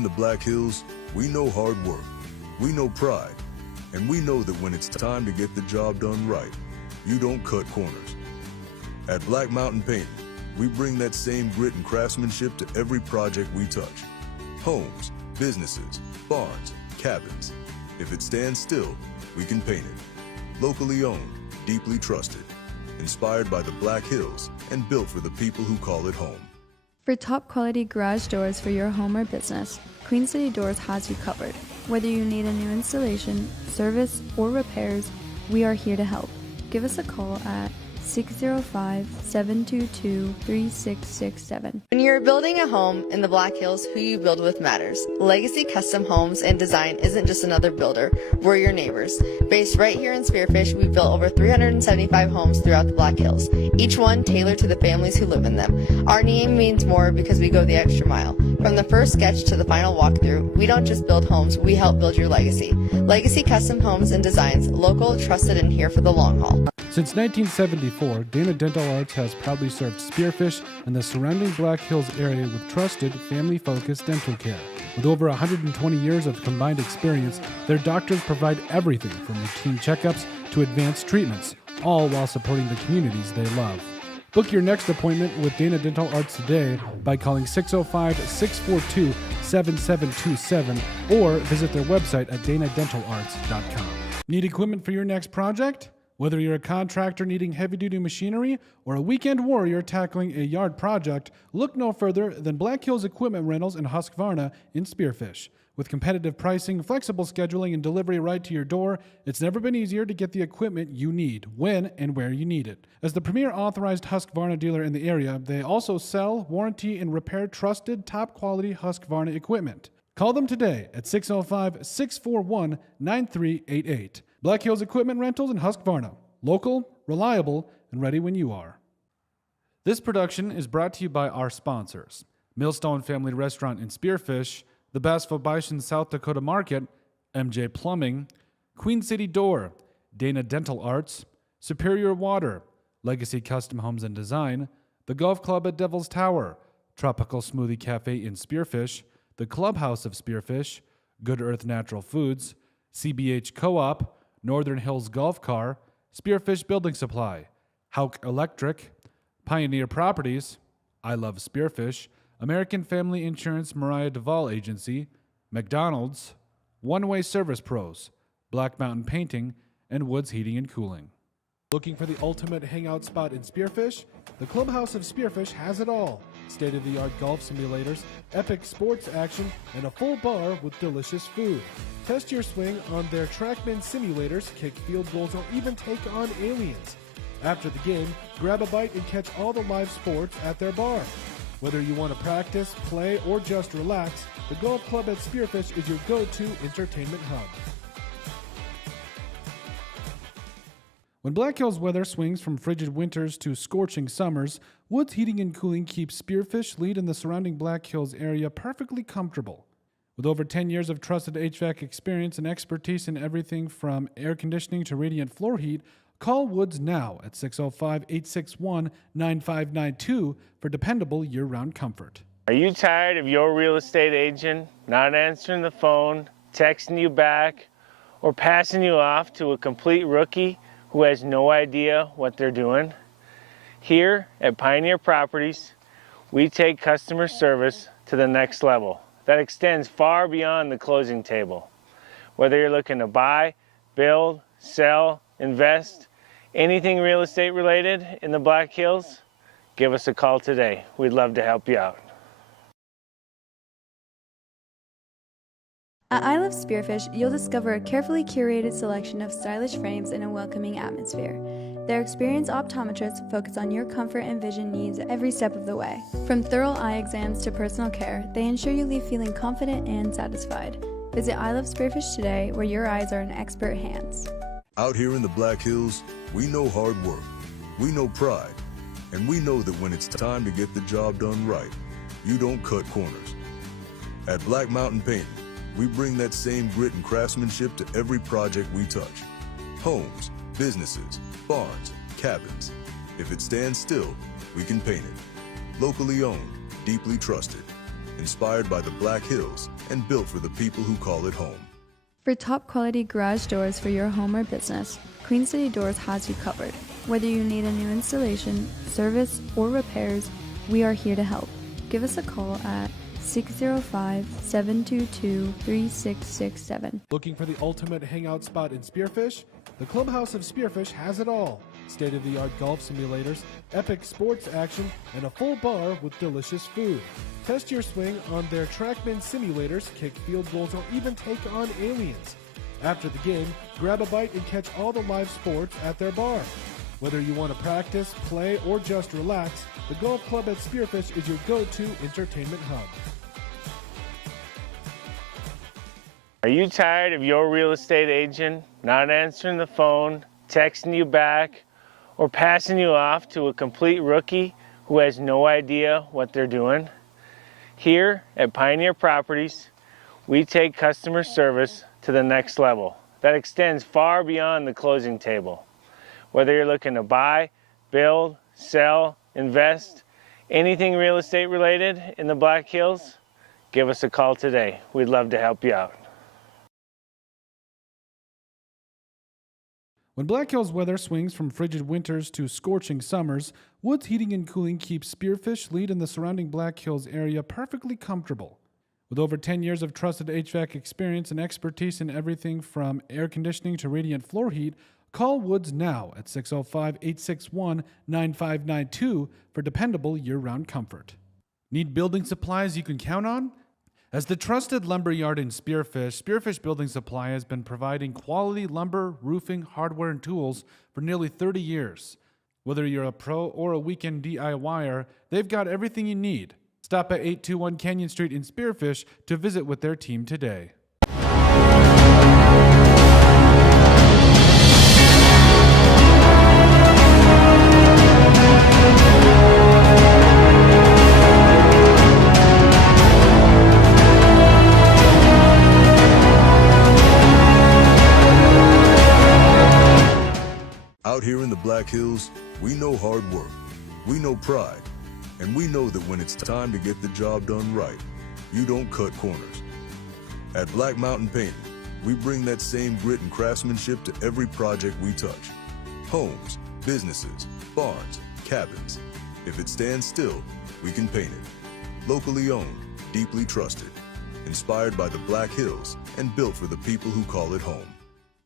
in the Black Hills, we know hard work, we know pride, and we know that when it's time to get the job done right, you don't cut corners. At Black Mountain Painting, we bring that same grit and craftsmanship to every project we touch. Homes, businesses, barns, cabins. If it stands still, we can paint it. Locally owned, deeply trusted, inspired by the Black Hills, and built for the people who call it home. For top quality garage doors for your home or business, Queen City Doors has you covered. Whether you need a new installation, service, or repairs, we are here to help. Give us a call at 605-722-3667. When you're building a home in the Black Hills, who you build with matters. Legacy Custom Homes and Design isn't just another builder, we're your neighbors. Based right here in Spearfish, we've built over 375 homes throughout the Black Hills, each one tailored to the families who live in them. Our name means more because we go the extra mile. From the first sketch to the final walkthrough, we don't just build homes, we help build your legacy. Legacy Custom Homes and Designs, local, trusted, and here for the long haul. Since 1974, Dana Dental Arts has proudly served Spearfish and the surrounding Black Hills area with trusted, family-focused dental care. With over 120 years of combined experience, their doctors provide everything from routine checkups to advanced treatments, all while supporting the communities they love. Book your next appointment with Dana Dental Arts today by calling 605-642-7727 or visit their website at danadentalarts.com. Need equipment for your next project? Whether you're a contractor needing heavy-duty machinery or a weekend warrior tackling a yard project, look no further than Black Hills Equipment Rentals in Husqvarna in Spearfish. With competitive pricing, flexible scheduling, and delivery right to your door, it's never been easier to get the equipment you need, when and where you need it. As the premier authorized Husqvarna dealer in the area, they also sell, warranty, and repair trusted, top-quality Husqvarna equipment. Call them today at 605-641-9388. Black Hills Equipment Rentals in Husqvarna. Local, reliable, and ready when you are. This production is brought to you by our sponsors: Millstone Family Restaurant in Spearfish, the Bass-Phoebischen South Dakota Market, MJ Plumbing, Queen City Door, Dana Dental Arts, Superior Water, Legacy Custom Homes and Design, the Golf Club at Devil's Tower, Tropical Smoothie Cafe in Spearfish, the Clubhouse of Spearfish, Good Earth Natural Foods, CBH Co-op, Northern Hills Golf Car, Spearfish Building Supply, Hauk Electric, Pioneer Properties, I Love Spearfish, American Family Insurance Mariah Duvall Agency, McDonald's, One Way Service Pros, Black Mountain Painting, and Woods Heating and Cooling. Looking for the ultimate hangout spot in Spearfish? The Clubhouse of Spearfish has it all. State-of-the-art golf simulators, epic sports action, and a full bar with delicious food. Test your swing on their TrackMan simulators, kick field goals, or even take on aliens. After the game, grab a bite and catch all the live sports at their bar. Whether you want to practice, play, or just relax, the Golf Club at Spearfish is your go-to entertainment hub. When Black Hills weather swings from frigid winters to scorching summers, Woods Heating and Cooling keeps Spearfish, Lead, and the surrounding Black Hills area perfectly comfortable. With over 10 years of trusted HVAC experience and expertise in everything from air conditioning to radiant floor heat, call Woods now at 605-861-9592 for dependable year-round comfort. Are you tired of your real estate agent not answering the phone, texting you back, or passing you off to a complete rookie who has no idea what they're doing? Here at Pioneer Properties, we take customer service to the next level that extends far beyond the closing table. Whether you're looking to buy, build, sell, invest, anything real estate related in the Black Hills, give us a call today. We'd love to help you out. At I Love Spearfish, you'll discover a carefully curated selection of stylish frames in a welcoming atmosphere. Their experienced optometrists focus on your comfort and vision needs every step of the way. From thorough eye exams to personal care, they ensure you leave feeling confident and satisfied. Visit I Love Spearfish today, where your eyes are in expert hands. Out here in the Black Hills, we know hard work, we know pride, and we know that when it's time to get the job done right, you don't cut corners. At Black Mountain Painting, we bring that same grit and craftsmanship to every project we touch. Homes, businesses, barns, cabins. If it stands still, we can paint it. Locally owned, deeply trusted, inspired by the Black Hills and built for the people who call it home. For top quality garage doors for your home or business, Queen City Doors has you covered. Whether you need a new installation, service, or repairs, we are here to help. Give us a call at 605-722-3667. Looking for the ultimate hangout spot in Spearfish? The Clubhouse of Spearfish has it all. State-of-the-art golf simulators, epic sports action, and a full bar with delicious food. Test your swing on their TrackMan simulators, kick field goals, or even take on aliens. After the game, grab a bite and catch all the live sports at their bar. Whether you want to practice, play, or just relax, the golf club at Spearfish is your go-to entertainment hub. Are you tired of your real estate agent not answering the phone, texting you back, or passing you off to a complete rookie who has no idea what they're doing? Here at Pioneer Properties, we take customer service to the next level that extends far beyond the closing table. Whether you're looking to buy, build, sell, invest, anything real estate related in the Black Hills, give us a call today. We'd love to help you out. When Black Hills weather swings from frigid winters to scorching summers, Woods Heating and Cooling keeps Spearfish, Lead, and the surrounding Black Hills area perfectly comfortable. With over 10 years of trusted HVAC experience and expertise in everything from air conditioning to radiant floor heat, call Woods now at 605-861-9592 for dependable year-round comfort. Need building supplies you can count on? As the trusted lumber yard in Spearfish, Spearfish Building Supply has been providing quality lumber, roofing, hardware, and tools for nearly 30 years. Whether you're a pro or a weekend DIYer, they've got everything you need. Stop at 821 Canyon Street in Spearfish to visit with their team today. Out here in the Black Hills, we know hard work, we know pride, and we know that when it's time to get the job done right, you don't cut corners. At Black Mountain Painting, we bring that same grit and craftsmanship to every project we touch. Homes, businesses, barns, cabins. If it stands still, we can paint it. Locally owned, deeply trusted, inspired by the Black Hills and built for the people who call it home.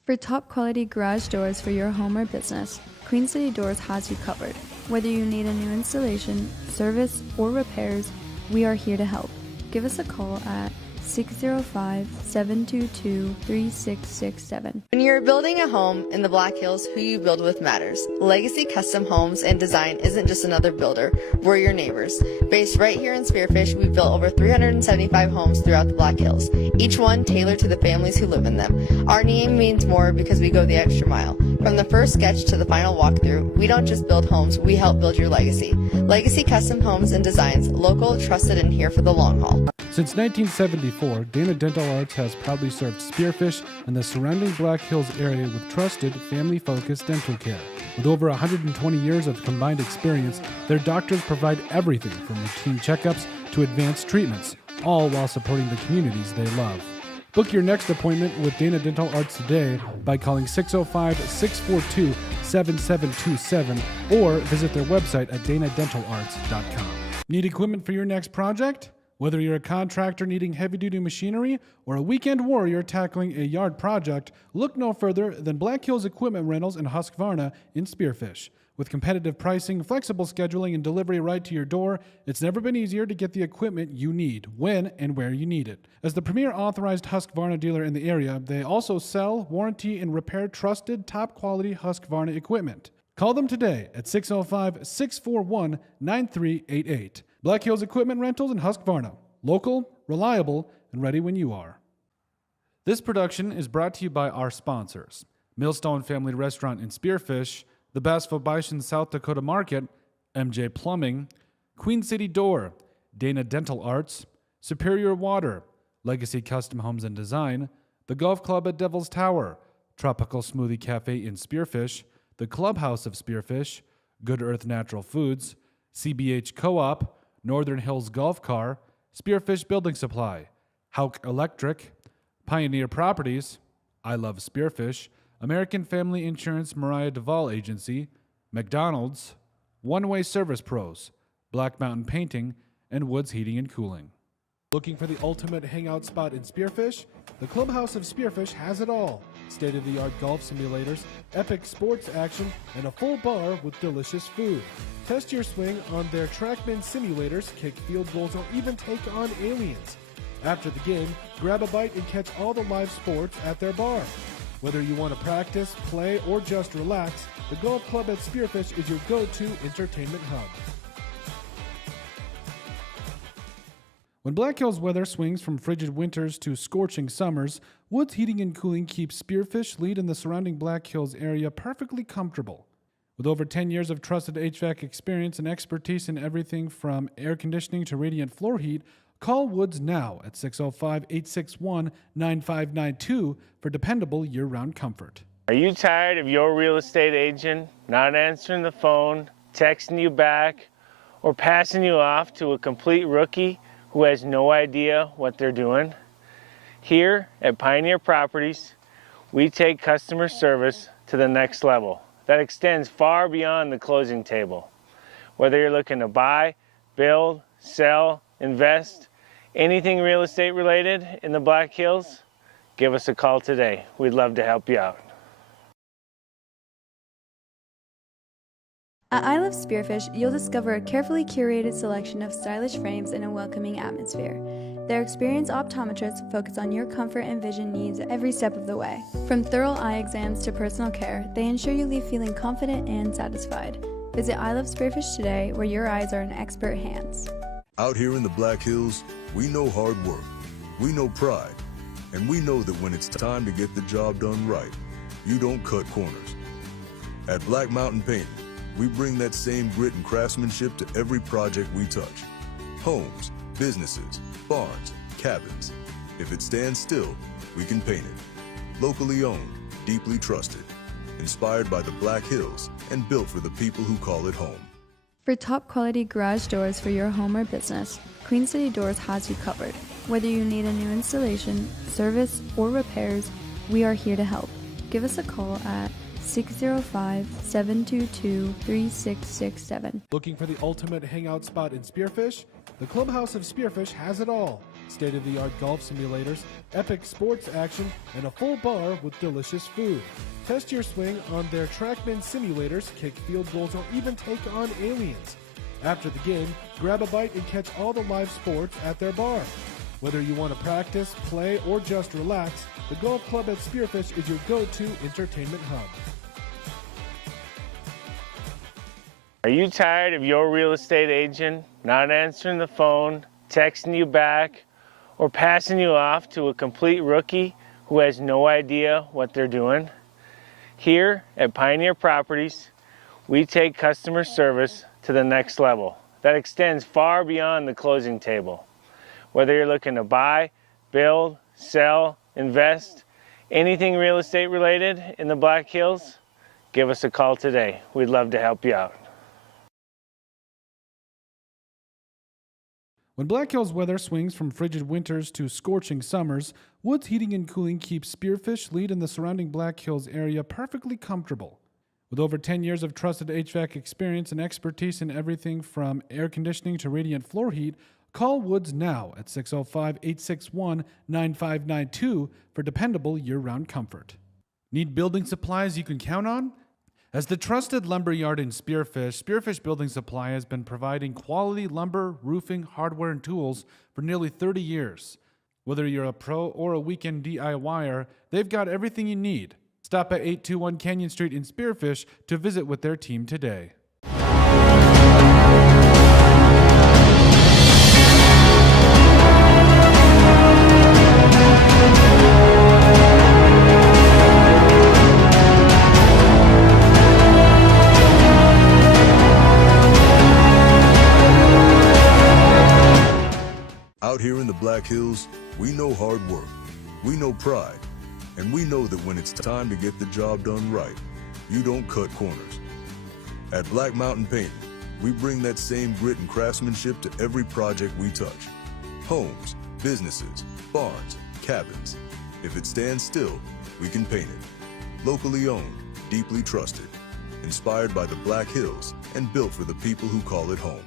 For top quality garage doors for your home or business, Queen City Doors has you covered. Whether you need a new installation, service, or repairs, we are here to help. Give us a call at 605-722-3667. When you're building a home in the Black Hills, who you build with matters. Legacy Custom Homes and Design isn't just another builder, we're your neighbors. Based right here in Spearfish, we've built over 375 homes throughout the Black Hills, each one tailored to the families who live in them. Our name means more because we go the extra mile. From the first sketch to the final walkthrough, we don't just build homes, we help build your legacy. Legacy Custom Homes and Designs, local, trusted, and here for the long haul. Since 1974, Dana Dental Arts has proudly served Spearfish and the surrounding Black Hills area with trusted, family-focused dental care. With over 120 years of combined experience, their doctors provide everything from routine checkups to advanced treatments, all while supporting the communities they love. Book your next appointment with Dana Dental Arts today by calling 605-642-7727 or visit their website at danadentalarts.com. Need equipment for your next project? Whether you're a contractor needing heavy-duty machinery or a weekend warrior tackling a yard project, look no further than Black Hills Equipment Rentals in Husqvarna in Spearfish. With competitive pricing, flexible scheduling, and delivery right to your door, it's never been easier to get the equipment you need, when and where you need it. As the premier authorized Husqvarna dealer in the area, they also sell, warranty, and repair trusted, top-quality Husqvarna equipment. Call them today at 605-641-9388. Black Hills Equipment Rentals in Husqvarna. Local, reliable, and ready when you are. This production is brought to you by our sponsors: Millstone Family Restaurant in Spearfish, the Bassville Bison South Dakota Market, MJ Plumbing, Queen City Door, Dana Dental Arts, Superior Water, Legacy Custom Homes and Design, the Golf Club at Devil's Tower, Tropical Smoothie Cafe in Spearfish, the Clubhouse of Spearfish, Good Earth Natural Foods, CBH Co-op, Northern Hills Golf Car, Spearfish Building Supply, Houck Electric, Pioneer Properties, I Love Spearfish, American Family Insurance Mariah Duvall Agency, McDonald's, One Way Service Pros, Black Mountain Painting, and Woods Heating and Cooling. Looking for the ultimate hangout spot in Spearfish? The Clubhouse of Spearfish has it all. State-of-the-art golf simulators, epic sports action, and a full bar with delicious food. Test your swing on their TrackMan simulators, kick field goals, or even take on aliens. After the game, grab a bite and catch all the live sports at their bar. Whether you want to practice, play, or just relax, the golf club at Spearfish is your go-to entertainment hub. When Black Hills weather swings from frigid winters to scorching summers, Woods Heating and Cooling keeps Spearfish Lead in the surrounding Black Hills area perfectly comfortable. With over 10 years of trusted HVAC experience and expertise in everything from air conditioning to radiant floor heat, call Woods now at 605-861-9592 for dependable year-round comfort. Are you tired of your real estate agent not answering the phone, texting you back, or passing you off to a complete rookie who has no idea what they're doing? Here at Pioneer Properties, we take customer service to the next level that extends far beyond the closing table. Whether you're looking to buy, build, sell, invest, anything real estate related in the Black Hills, give us a call today. We'd love to help you out. At I Love Spearfish, you'll discover a carefully curated selection of stylish frames in a welcoming atmosphere. Their experienced optometrists focus on your comfort and vision needs every step of the way. From thorough eye exams to personal care, they ensure you leave feeling confident and satisfied. Visit I Love Spearfish today, where your eyes are in expert hands. Out here in the Black Hills, we know hard work, we know pride, and we know that when it's time to get the job done right, you don't cut corners. At Black Mountain Painting, we bring that same grit and craftsmanship to every project we touch. Homes, businesses, barns, cabins. If it stands still, we can paint it. Locally owned, deeply trusted, inspired by the Black Hills, and built for the people who call it home. For top quality garage doors for your home or business, Queen City Doors has you covered. Whether you need a new installation, service, or repairs, we are here to help. Give us a call at 605-722-3667. Looking for the ultimate hangout spot in Spearfish? The Clubhouse of Spearfish has it all. State-of-the-art golf simulators, epic sports action, and a full bar with delicious food. Test your swing on their TrackMan simulators, kick field goals, or even take on aliens. After the game, grab a bite and catch all the live sports at their bar. Whether you want to practice, play, or just relax, the golf club at Spearfish is your go-to entertainment hub. Are you tired of your real estate agent not answering the phone, texting you back, or passing you off to a complete rookie who has no idea what they're doing? Here at Pioneer Properties, we take customer service to the next level that extends far beyond the closing table. Whether you're looking to buy, build, sell, invest, anything real estate related in the Black Hills, give us a call today. We'd love to help you out. When Black Hills weather swings from frigid winters to scorching summers, Woods Heating and Cooling keeps Spearfish Lead in the surrounding Black Hills area perfectly comfortable. With over 10 years of trusted HVAC experience and expertise in everything from air conditioning to radiant floor heat, call Woods now at 605-861-9592 for dependable year-round comfort. Need building supplies you can count on? As the trusted lumber yard in Spearfish, Spearfish Building Supply has been providing quality lumber, roofing, hardware, and tools for nearly 30 years. Whether you're a pro or a weekend DIYer, they've got everything you need. Stop at 821 Canyon Street in Spearfish to visit with their team today. Out here in the Black Hills, we know hard work, we know pride, and we know that when it's time to get the job done right, you don't cut corners. At Black Mountain Painting, we bring that same grit and craftsmanship to every project we touch. homes, businesses, barns, cabins. If it stands still, we can paint it. Locally owned, deeply trusted, inspired by the Black Hills and built for the people who call it home.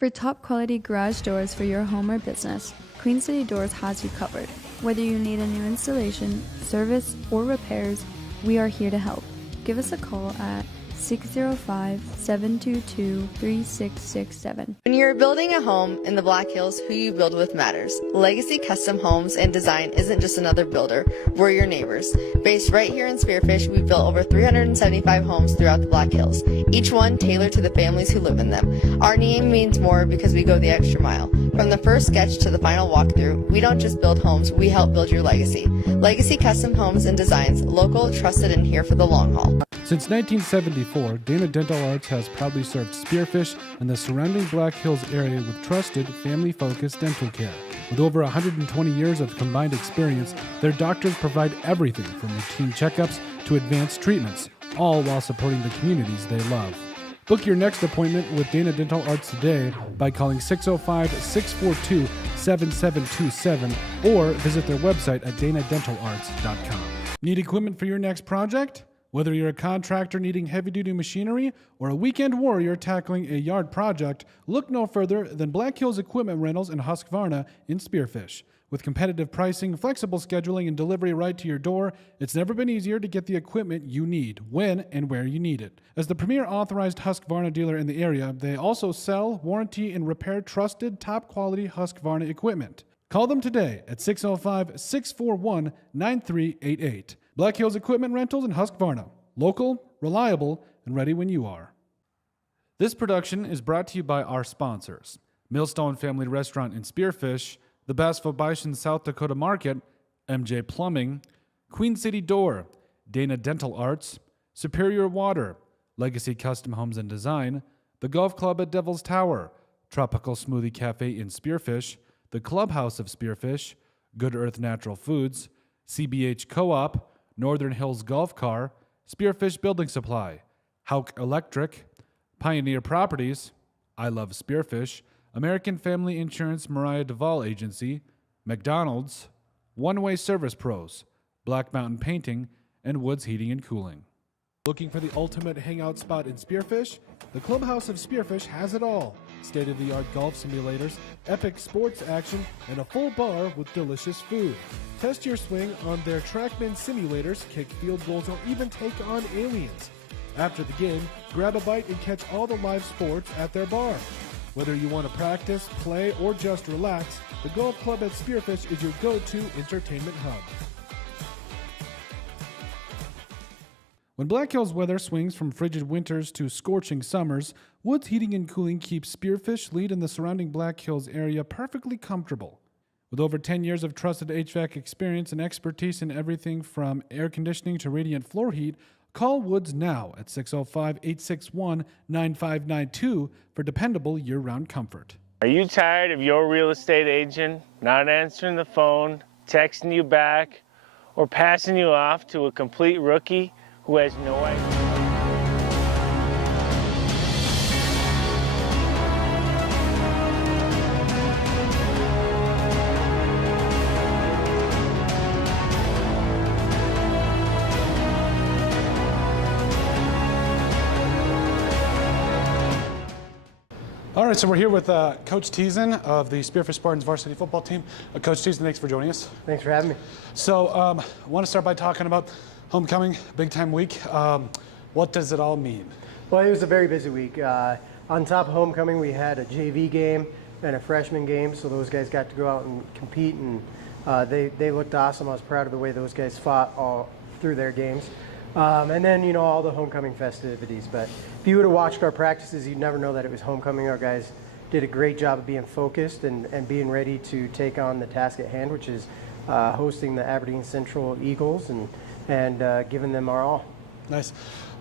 For top quality garage doors for your home or business, Queen City Doors has you covered. Whether you need a new installation, service, or repairs, we are here to help. Give us a call at 605-722-3667. When you're building a home in the Black Hills, who you build with matters. Legacy Custom Homes and Design isn't just another builder, we're your neighbors. Based right here in Spearfish, we've built over 375 homes throughout the Black Hills, each one tailored to the families who live in them. Our name means more because we go the extra mile. From the first sketch to the final walkthrough, we don't just build homes, we help build your legacy. Legacy Custom Homes and Designs, local, trusted, and here for the long haul. Since 1974, Dana Dental Arts has proudly served Spearfish and the surrounding Black Hills area with trusted, family-focused dental care. With over 120 years of combined experience, their doctors provide everything from routine checkups to advanced treatments, all while supporting the communities they love. Book your next appointment with Dana Dental Arts today by calling 605-642-7727 or visit their website at danadentalarts.com. Need equipment for your next project? Whether you're a contractor needing heavy-duty machinery or a weekend warrior tackling a yard project, look no further than Black Hills Equipment Rentals in Husqvarna in Spearfish. With competitive pricing, flexible scheduling, and delivery right to your door, it's never been easier to get the equipment you need, when and where you need it. As the premier authorized Husqvarna dealer in the area, they also sell, warranty, and repair trusted, top-quality Husqvarna equipment. Call them today at 605-641-9388. Black Hills Equipment Rentals in Husqvarna. Local, reliable, and ready when you are. This production is brought to you by our sponsors: Millstone Family Restaurant in Spearfish, the Bass-Fo-Bishan South Dakota Market, MJ Plumbing, Queen City Door, Dana Dental Arts, Superior Water, Legacy Custom Homes and Design, the Golf Club at Devil's Tower, Tropical Smoothie Cafe in Spearfish, the Clubhouse of Spearfish, Good Earth Natural Foods, CBH Co-op, Northern Hills Golf Car, Spearfish Building Supply, Hauk Electric, Pioneer Properties, I Love Spearfish, American Family Insurance Mariah Duvall Agency, McDonald's, One Way Service Pros, Black Mountain Painting, and Woods Heating and Cooling. Looking for the ultimate hangout spot in Spearfish? The Clubhouse of Spearfish has it all. State-of-the-art golf simulators, epic sports action, and a full bar with delicious food. Test your swing on their TrackMan simulators, kick field goals, or even take on aliens. After the game, grab a bite and catch all the live sports at their bar. Whether you want to practice, play, or just relax, the Golf Club at Spearfish is your go-to entertainment hub. When Black Hills weather swings from frigid winters to scorching summers, Woods Heating and Cooling keeps Spearfish, Lead, and the surrounding Black Hills area perfectly comfortable. With over 10 years of trusted HVAC experience and expertise in everything from air conditioning to radiant floor heat, call Woods now at 605-861-9592 for dependable year-round comfort. Are you tired of your real estate agent not answering the phone, texting you back, or passing you off to a complete rookie who has no idea? All right, so we're here with Coach Teason of the Spearfish Spartans Varsity Football Team. Coach Teason, thanks for joining us. Thanks for having me. So I want to start by talking about homecoming, big time week. What does it all mean? Well, it was a very busy week. On top of homecoming, we had a JV game and a freshman game, so those guys got to go out and compete, and they looked awesome. I was proud of the way those guys fought all through their games. And then, you know, all the homecoming festivities. But if you would have watched our practices, you'd never know that it was homecoming. Our guys did a great job of being focused and being ready to take on the task at hand, which is hosting the Aberdeen Central Eagles and giving them our all. Nice.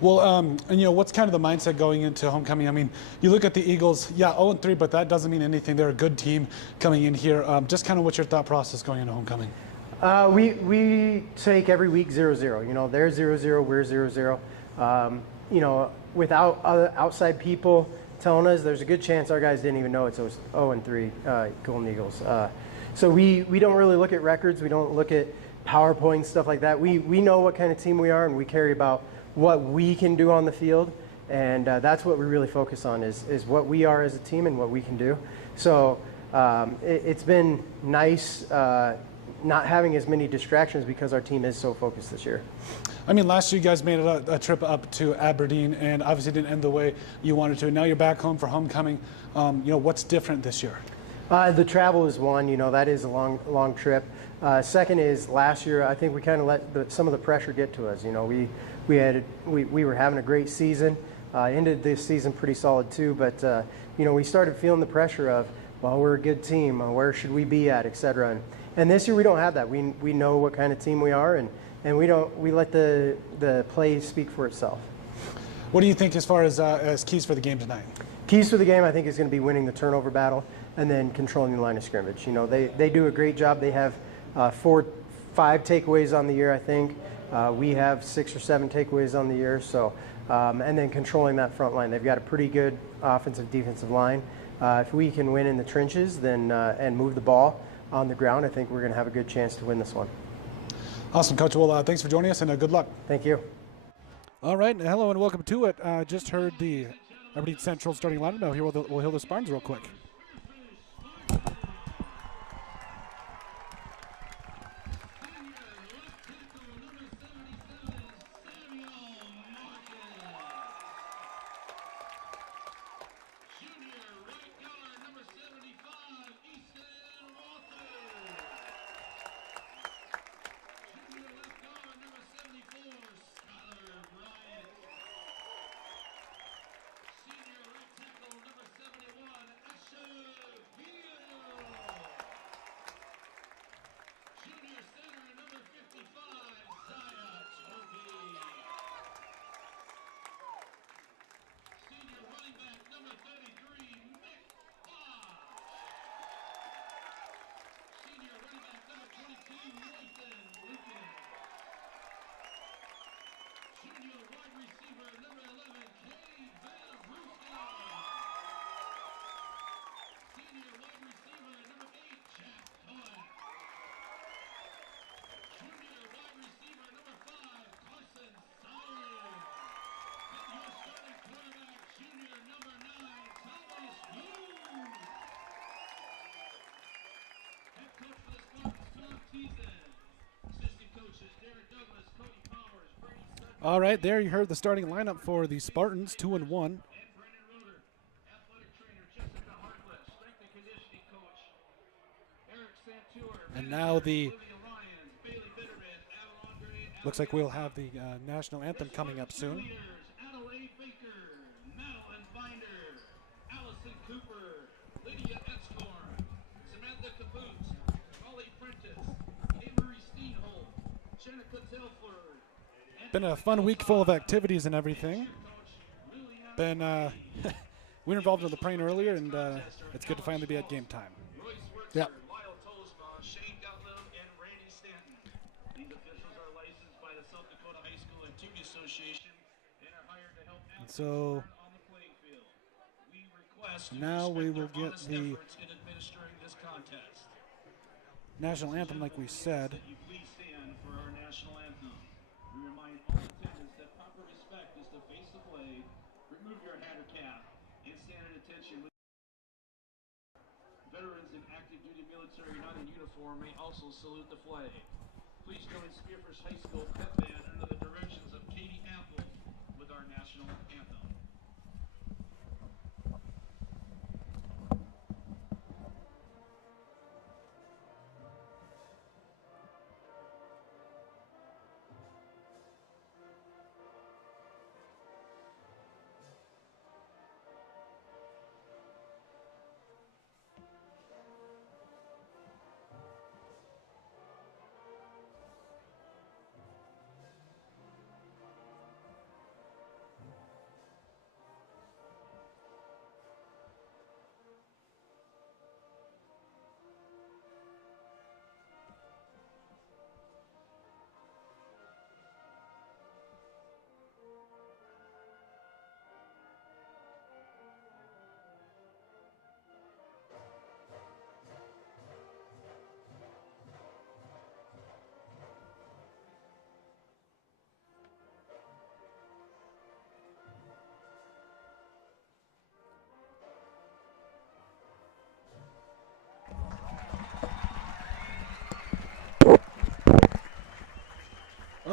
Well, and you know, what's kind of the mindset going into homecoming? I mean, you look at the Eagles, 0-3, but that doesn't mean anything. They're a good team coming in here. Just kind of what's your thought process going into homecoming? We take every week 0-0. You know, they're 0-0, we're 0-0. You know, without other outside people telling us, there's a good chance our guys didn't even know it's 0-3 Golden Eagles. So we don't really look at records. We don't look at PowerPoint, stuff like that. We know what kind of team we are, and we care about what we can do on the field. And that's what we really focus on is what we are as a team and what we can do. So it's been nice not having as many distractions because our team is so focused this year. I mean, last year you guys made a trip up to Aberdeen and obviously didn't end the way you wanted to. Now you're back home for homecoming. What's different this year? The travel is one. That is a long trip. Second is last year I think we kind of let some of the pressure get to us. We were having a great season. Ended this season pretty solid too, but we started feeling the pressure of, well, we're a good team. Where should we be at, etc. And this year we don't have that. We know what kind of team we are, and we let the play speak for itself. What do you think as far as keys for the game tonight? Keys for the game, I think, is going to be winning the turnover battle and then controlling the line of scrimmage. They do a great job. They have 4-5 takeaways on the year, I think. We have 6 or 7 takeaways on the year. So, and then controlling that front line. They've got a pretty good offensive defensive line. If we can win in the trenches, then and move the ball on the ground, I think we're going to have a good chance to win this one. Awesome, Coach. Well, thanks for joining us, and good luck. Thank you. All right, hello and welcome to it. Just heard the Aberdeen Central starting lineup. Now here we'll hear the Spartans real quick. All right, there you heard the starting lineup for the Spartans, 2-1. And now looks like we'll have the national anthem coming up soon. Been a fun week full of activities and everything. We were involved in the plane earlier, and it's good to finally be at game time. Yeah. And so now we will get the national anthem, like we said. Veterans in active duty military not in uniform may also salute the flag. Please join Spearfish High School pep band under the directions of Katie Apple with our national anthem.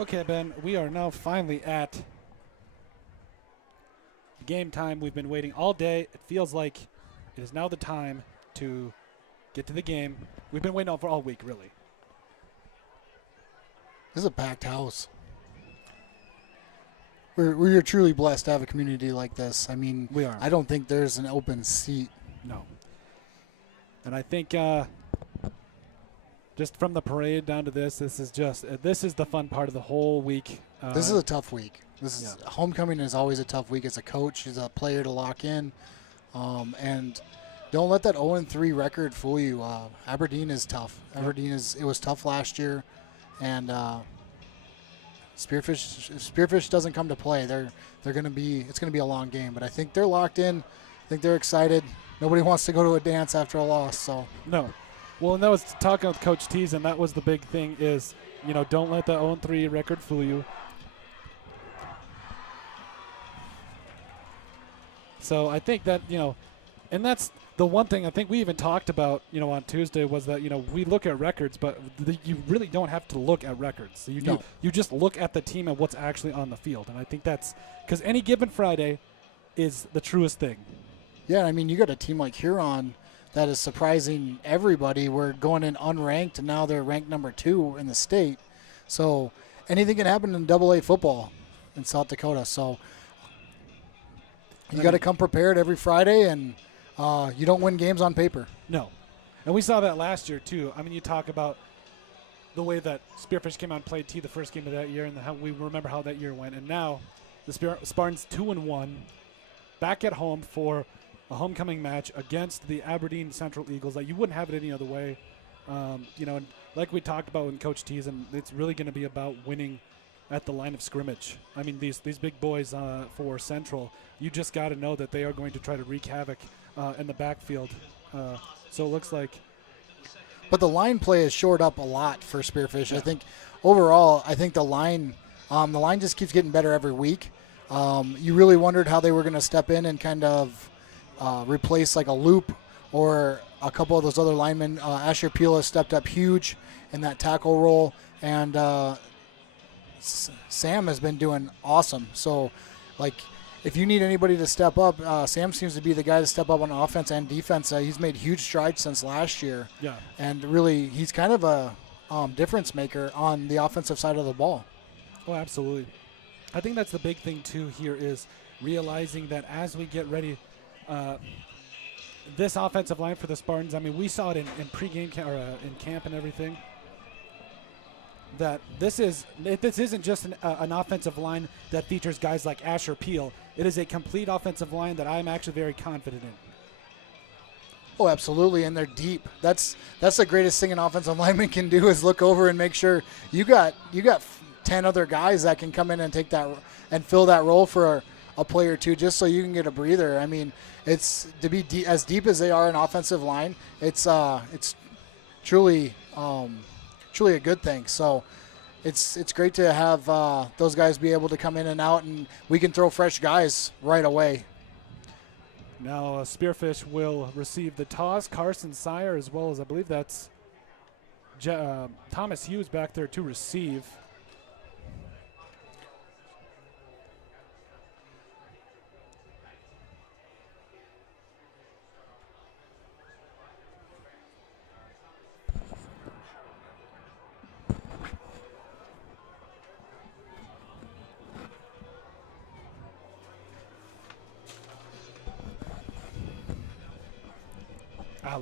Okay, Ben, we are now finally at game time. We've been waiting all day. It feels like it is now the time to get to the game. We've been waiting for all week, really. This is a packed house. We're truly blessed to have a community like this. I mean, We are. I don't think there's an open seat. No. And I think just from the parade down to this is the fun part of the whole week. This is a tough week. Yeah. Homecoming is always a tough week as a coach, as a player to lock in, and don't let that 0-3 record fool you. Aberdeen is tough. It was tough last year, and Spearfish doesn't come to play. It's going to be a long game, but I think they're locked in. I think they're excited. Nobody wants to go to a dance after a loss, so. No. Well, and that was talking with Coach Tees, and that was the big thing is, don't let the 0-3 record fool you. So I think that, and that's the one thing I think we even talked about, on Tuesday was that, we look at records, but you really don't have to look at records. So you just look at the team and what's actually on the field. And I think that's because any given Friday is the truest thing. Yeah, I mean, you got a team like Huron that is surprising everybody. We're going in unranked, and now they're ranked number 2 in the state. So anything can happen in AA football in South Dakota. So you got to come prepared every Friday, and you don't win games on paper. No. And we saw that last year, too. I mean, you talk about the way that Spearfish came out and played T the first game of that year, and how we remember how that year went. And now the Spartans 2-1, back at home for a homecoming match against the Aberdeen Central Eagles. Like, you wouldn't have it any other way. And like we talked about with Coach Tees, and it's really going to be about winning at the line of scrimmage. I mean, these big boys for Central, you just got to know that they are going to try to wreak havoc in the backfield. So it looks like. But the line play is shored up a lot for Spearfish. Yeah. I think overall, the line just keeps getting better every week. You really wondered how they were going to step in and kind of replace like a Loop or a couple of those other linemen. Asher Peel has stepped up huge in that tackle role, and Sam has been doing awesome. So, if you need anybody to step up, Sam seems to be the guy to step up on offense and defense. He's made huge strides since last year. Yeah. And really, he's kind of a difference maker on the offensive side of the ball. Oh, absolutely. I think that's the big thing, too, here is realizing that as we get ready, this offensive line for the Spartans, I mean, we saw it in pregame in camp and everything, that this isn't just an offensive line that features guys like Asher Peel. It is a complete offensive line that I'm actually very confident in. Oh, absolutely, and they're deep. That's the greatest thing an offensive lineman can do is look over and make sure you got 10 other guys that can come in and take that and fill that role for a play or two, just so you can get a breather. I mean, it's to be as deep as they are in offensive line. It's truly a good thing. So it's great to have those guys be able to come in and out, and we can throw fresh guys right away. Now Spearfish will receive the toss. Carson Sire, as well as I believe that's Thomas Hughes back there to receive.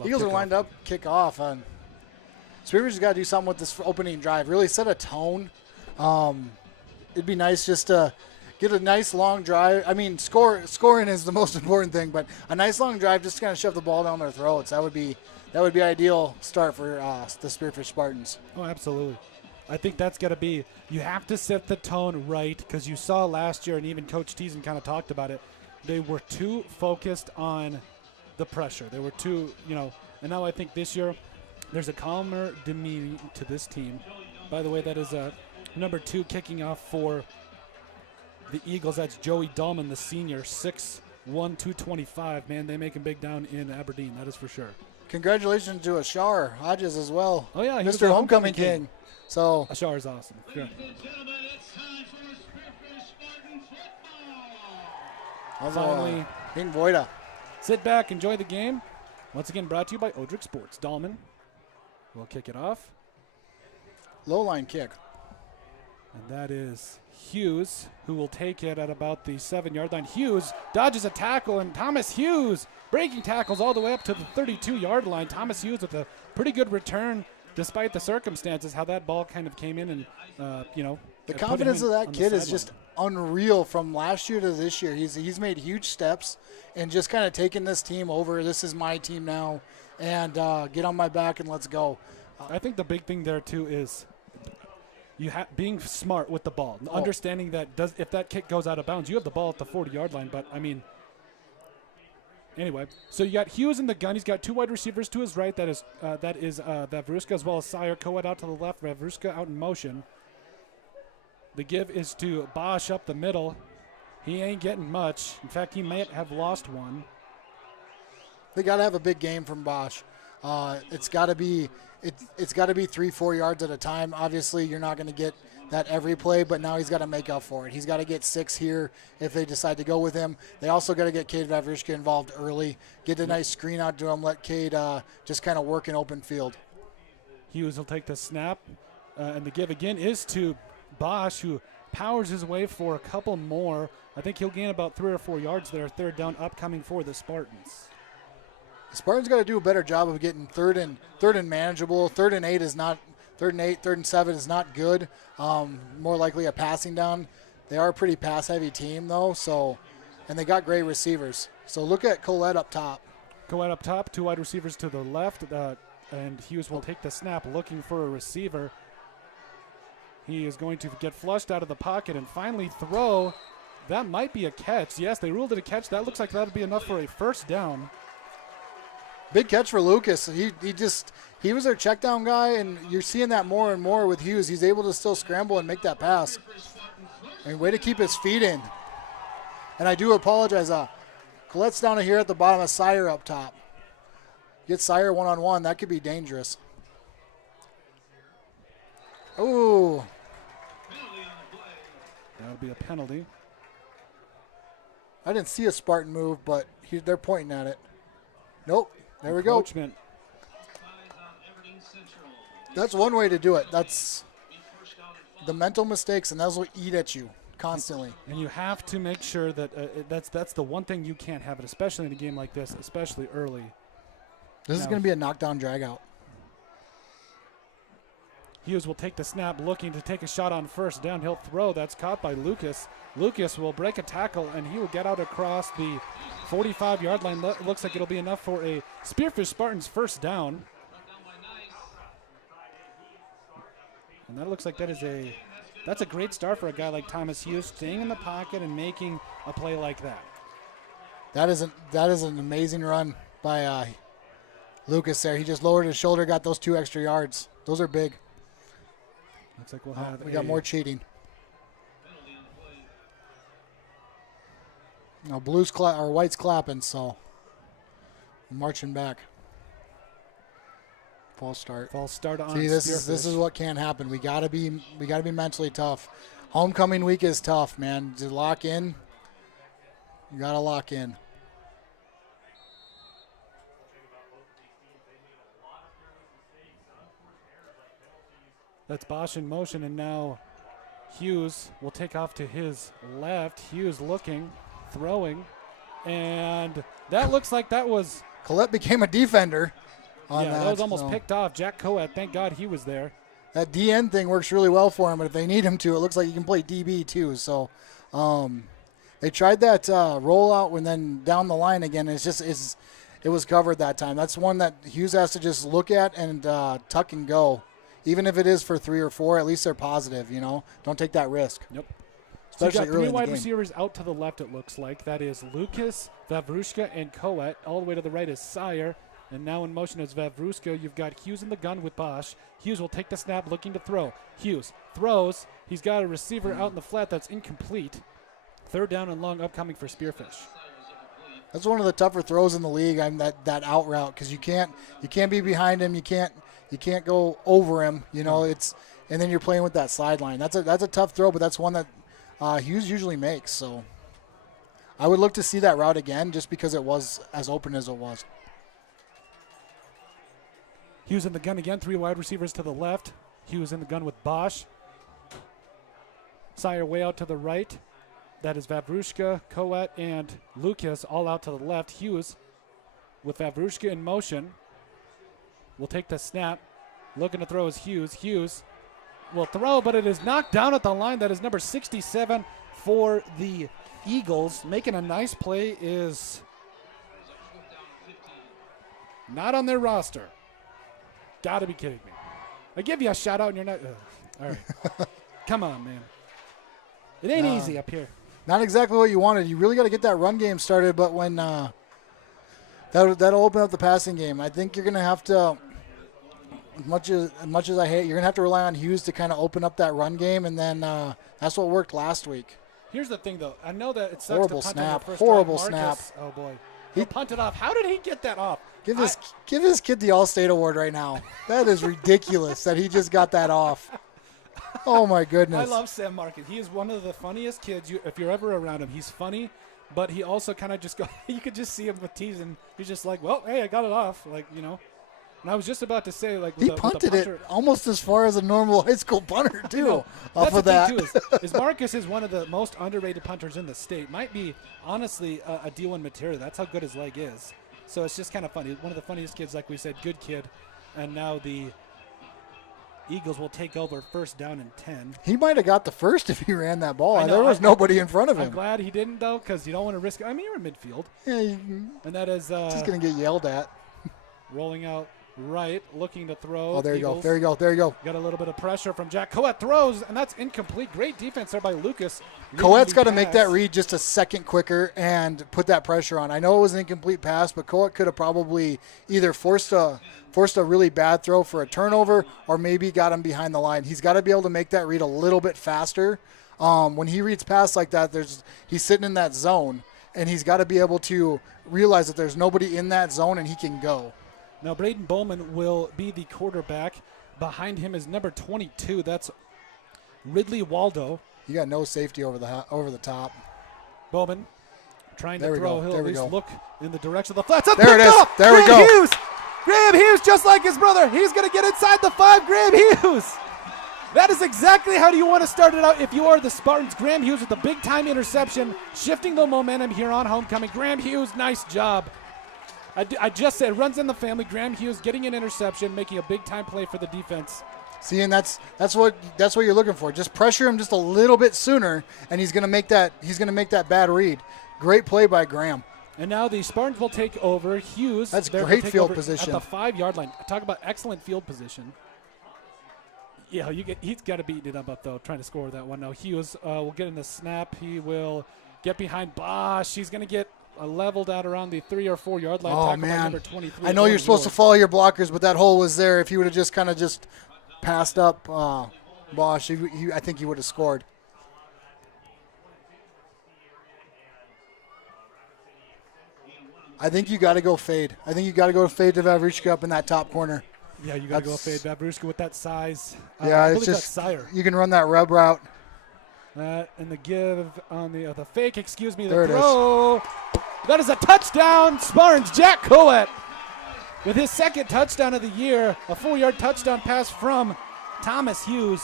Eagles are lined up, kick off. And Spearfish has got to do something with this opening drive. Really set a tone. It'd be nice just to get a nice long drive. I mean, scoring is the most important thing, but a nice long drive just to kind of shove the ball down their throats. That would be ideal start for the Spearfish Spartans. Oh, absolutely. I think that's got to be, you have to set the tone right, because you saw last year, and even Coach Teason kind of talked about it, they were too focused on the pressure. They were too, and now I think this year there's a calmer demeanor to this team. By the way, that is number 2 kicking off for the Eagles. That's Joey Dahlman, the senior, 6'1", 225. Man, they make him big down in Aberdeen. That is for sure. congratulations to Ashar Hodges as well. Oh, yeah, he was Mr. the Homecoming Homecoming King. So Ashar is awesome. Yeah. Ladies and gentlemen, it's time for Spearfish Spartans Football. also Finally. King Voida. Sit back, enjoy the game. Once again, brought to you by Odrix Sports. Dahlman will kick it off. Low line kick. And that is Hughes, who will take it at about the 7-yard line. Hughes dodges a tackle, and Thomas Hughes breaking tackles all the way up to the 32-yard line. Thomas Hughes with a pretty good return despite the circumstances, how that ball kind of came in and, The put confidence him of on that the kid is sideline. just unreal from last year to this year. He's made huge steps and just kind of taken this team over. This is my team now, and get on my back and let's go. I think the big thing there, too, is being smart with the ball, understanding that if that kick goes out of bounds, you have the ball at the 40-yard line. But, I mean, anyway, so you got Hughes in the gun. He's got 2 wide receivers to his right. That is Vavruska as well as Sire. Coed out to the left. Vavruska out in motion. The give is to Bosch up the middle. He ain't getting much. In fact, he might have lost one. They got to have a big game from Bosch. It's got to be 3-4 yards at a time. Obviously, you're not going to get that every play, but now he's got to make up for it. He's got to get 6 here if they decide to go with him. They also got to get Cade Vavruska involved early, get a nice screen out to him, let Cade just kind of work in open field. Hughes will take the snap, and the give again is to Bosch, who powers his way for a couple more. I think he'll gain about 3 or 4 yards there. 3rd down upcoming for the Spartans. The Spartans got to do a better job of getting third and manageable. 3rd and 8 is not. 3rd and 8, 3rd and 7 is not good. More likely a passing down. They are a pretty pass-heavy team though. So, and they got great receivers. So look at Colette up top. Colette up top, 2 wide receivers to the left, and Hughes will take the snap, looking for a receiver. He is going to get flushed out of the pocket and finally throw. That might be a catch. Yes, they ruled it a catch. That looks like that would be enough for a 1st down. Big catch for Lucas. He was their check down guy, and you're seeing that more and more with Hughes. He's able to still scramble and make that pass. And way to keep his feet in. And I do apologize. Colette's down here at the bottom of Sire up top. Get Sire one-on-one. That could be dangerous. Ooh. That would be a penalty. I didn't see a Spartan move, but they're pointing at it. Nope. There we go. Encroachment. That's one way to do it. That's the mental mistakes, and those will eat at you constantly. And you have to make sure that that's the one thing you can't have it, especially in a game like this, especially early. This is going to be a knockdown drag-out. Hughes will take the snap, looking to take a shot on 1st down. He'll throw. That's caught by Lucas. Lucas will break a tackle, and he will get out across the 45-yard line. Looks like it'll be enough for a Spearfish Spartans 1st down. And that looks like that's a great start for a guy like Thomas Hughes, staying in the pocket and making a play like that. That is an amazing run by Lucas there. He just lowered his shoulder, got those 2 extra yards. Those are big. Looks like we'll have we got more cheating. Now white's clapping, so marching back. False start. False start on. See, this is what can happen. We gotta be mentally tough. Homecoming week is tough, man. To lock in, you gotta lock in. That's Bosch in motion, and now Hughes will take off to his left. Hughes looking, throwing, and that looks like that was... Colette became a defender on that. That was almost picked off. Jack Coed, thank God he was there. That DN thing works really well for him, but if they need him to, it looks like he can play DB too. So they tried that rollout and then down the line again. It was covered that time. That's one that Hughes has to just look at and tuck and go. Even if it is for 3 or 4, at least they're positive, Don't take that risk. Yep. Especially so you got early 3 in the wide game. receivers out to the left, it looks like. That is Lucas, Vavruska, and Coed. All the way to the right is Sire. And now in motion is Vavruska. You've got Hughes in the gun with Bosch. Hughes will take the snap, looking to throw. Hughes throws. He's got a receiver out in the flat that's incomplete. 3rd down and long upcoming for Spearfish. That's one of the tougher throws in the league. That out route, because you can't be behind him. You can't go over him. You know, and then you're playing with that slide line. That's a tough throw, but that's one that Hughes usually makes. So I would look to see that route again, just because it was as open as it was. Hughes in the gun again. 3 wide receivers to the left. Hughes in the gun with Bosch. Sire way out to the right. That is Vavrushka, Coet, and Lucas all out to the left. Hughes with Vavrushka in motion will take the snap. Looking to throw is Hughes. Hughes will throw, but it is knocked down at the line. That is number 67 for the Eagles. Making a nice play is not on their roster. Gotta be kidding me. I give you a shout out and you're not. All right. Come on, man. It ain't easy up here. Not exactly what you wanted. You really got to get that run game started, but when that'll open up the passing game. I think you're going to have to, as much as I hate, you're going to have to rely on Hughes to kind of open up that run game, and then that's what worked last week. Here's the thing, though. I know that it sucks Horrible to punt snap. on the first Horrible drive. snap. Marcus, oh, boy. He punted off. How did he get that off? Give this kid the All-State Award right now. That is ridiculous that he just got that off. Oh, my goodness. I love Sam Marcus. He is one of the funniest kids. If you're ever around him, he's funny, but he also kind of just go. You could just see him with teasing. He's just like, well, hey, I got it off. Like, you know. And I was just about to say, like, he punted it almost as far as a normal high school punter, too, you know, off of that. That's the thing, too, is Marcus is one of the most underrated punters in the state. Might be, honestly, a D1 material. That's how good his leg is. So it's just kind of funny. One of the funniest kids, like we said, good kid. And now the Eagles will take over first down and 10. He might have got the first if he ran that ball. There was nobody in front of him. I'm glad he didn't, though, because you don't want to risk it. I mean, you're in midfield. Yeah, and that is just going to get yelled at. Rolling out right, looking to throw. Oh, there you Eagles. go. There you go. There you go. Got a little bit of pressure from Jack. Coet throws, and that's incomplete. Great defense there by Lucas. Coet's got to make that read just a second quicker and put that pressure on. I know it was an incomplete pass, but Coet could have probably either forced a really bad throw for a turnover or maybe got him behind the line. He's got to be able to make that read a little bit faster. When he reads pass like that, he's sitting in that zone, and he's got to be able to realize that there's nobody in that zone and he can go. Now, Braden Bowman will be the quarterback. Behind him is number 22. That's Ridley Waldo. You got no safety over the top. Bowman trying to throw. He'll at least look in the direction of the flats. There it is. There we go. Hughes. Graham Hughes, just like his brother. He's going to get inside the 5. Graham Hughes. That is exactly how you want to start it out if you are the Spartans. Graham Hughes with the big-time interception, shifting the momentum here on homecoming. Graham Hughes, nice job. I just said, runs in the family. Graham Hughes getting an interception, making a big-time play for the defense. See, and that's what you're looking for. Just pressure him just a little bit sooner, and he's going to make that bad read. Great play by Graham. And now the Spartans will take over. Hughes. That's great field position at the 5-yard line. Talk about excellent field position. Yeah, he's got to beat it up though, trying to score that one. Now Hughes will get in the snap. He will get behind Bosch. He's going to get leveled out around the 3 or 4 yard line. Oh, man. Number 23. I know you're supposed to follow your blockers, but that hole was there. If he would have just kind of just passed up Bosch, I think he would have scored. I think you got to go fade. I think you got to go fade to Vavrushka up in that top corner. Yeah, you got to go fade Vavrushka with that size. Yeah, it's just you can run that rub route. And the give on the fake, excuse me, the there throw. It is. That is a touchdown. Spartans, Jack Coet with his second touchdown of the year. A 4-yard touchdown pass from Thomas Hughes.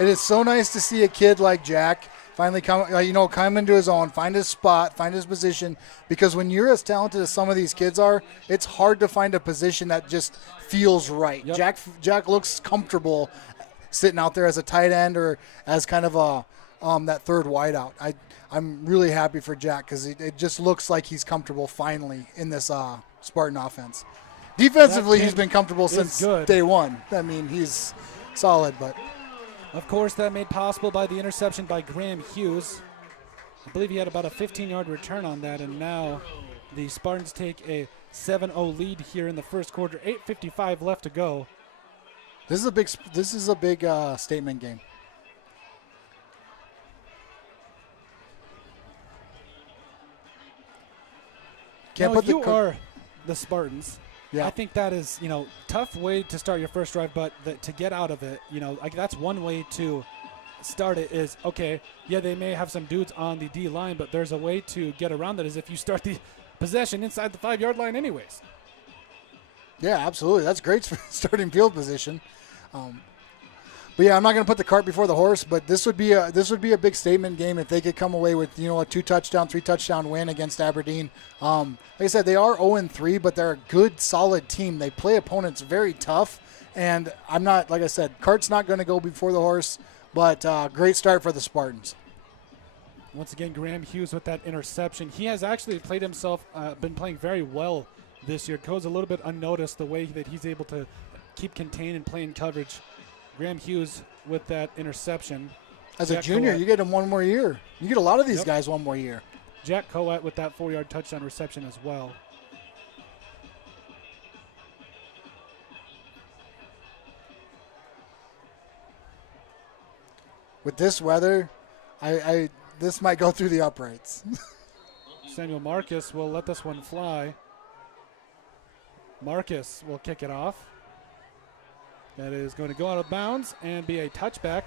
It is so nice to see a kid like Jack finally come into his own, find his spot, find his position. Because when you're as talented as some of these kids are, it's hard to find a position that just feels right. Yep. Jack looks comfortable sitting out there as a tight end or as kind of a that third wideout. I'm really happy for Jack because it just looks like he's comfortable finally in this Spartan offense. Defensively, he's been comfortable since day one. I mean, he's solid, but. Of course, that made possible by the interception by Graham Hughes. I believe he had about a 15-yard return on that, and now the Spartans take a 7-0 lead here in the first quarter. 8:55 left to go. This is a big statement game. Can't Now, put if you are the Spartans, Yeah. I think that is, tough way to start your first drive, but to get out of it, that's one way to start it is, okay, yeah, they may have some dudes on the D line, but there's a way to get around that is if you start the possession inside the 5-yard line anyways. Yeah, absolutely. That's great starting field position. But yeah, I'm not going to put the cart before the horse, but this would be a big statement game if they could come away with, a 2-touchdown, 3-touchdown win against Aberdeen. Like I said, they are 0-3, but they're a good, solid team. They play opponents very tough, and I'm not, like I said, cart's not going to go before the horse, but great start for the Spartans. Once again, Graham Hughes with that interception. He has actually played himself, been playing very well this year. Goes a little bit unnoticed the way that he's able to keep contained and play in coverage. Graham Hughes with that interception. As a junior, you get him one more year. You get a lot of these guys one more year. Jack Coat with that 4-yard touchdown reception as well. With this weather, this might go through the uprights. Samuel Marcus will let this one fly. Marcus will kick it off. That is going to go out of bounds and be a touchback.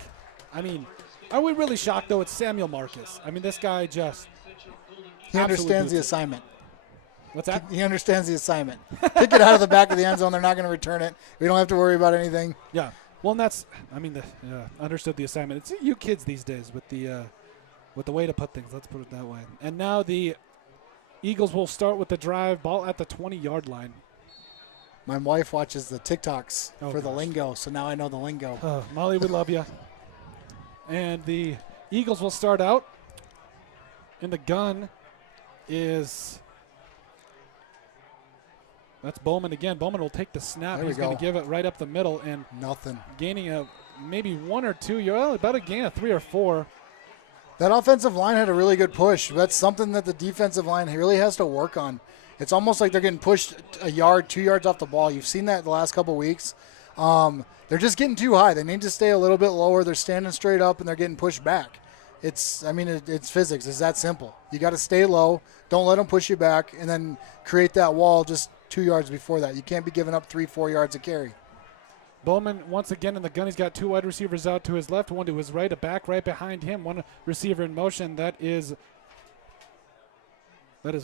I mean, are we really shocked, though? It's Samuel Marcus. I mean, this guy just... He understands the assignment. What's that? He understands the assignment. Kick it out of the back of the end zone. They're not going to return it. We don't have to worry about anything. Yeah. Well, and that's... I mean, understood the assignment. It's you kids these days with the way to put things. Let's put it that way. And now the Eagles will start with the drive. Ball at the 20-yard line. My wife watches the TikToks for the lingo, so now I know the lingo. Molly, we love you. And the Eagles will start out. And the gun is... That's Bowman again. Bowman will take the snap. He's going to give it right up the middle. And nothing. Gaining maybe 1 or 2. About a gain of 3 or 4. That offensive line had a really good push. That's something that the defensive line really has to work on. It's almost like they're getting pushed a yard, 2 yards off the ball. You've seen that the last couple of weeks. They're just getting too high. They need to stay a little bit lower. They're standing straight up, and they're getting pushed back. It's physics. It's that simple. You got to stay low. Don't let them push you back, and then create that wall just 2 yards before that. You can't be giving up 3-4 yards a carry. Bowman once again in the gun. He's got 2 wide receivers out to his left, 1 to his right, a back right behind him, 1 receiver in motion. That is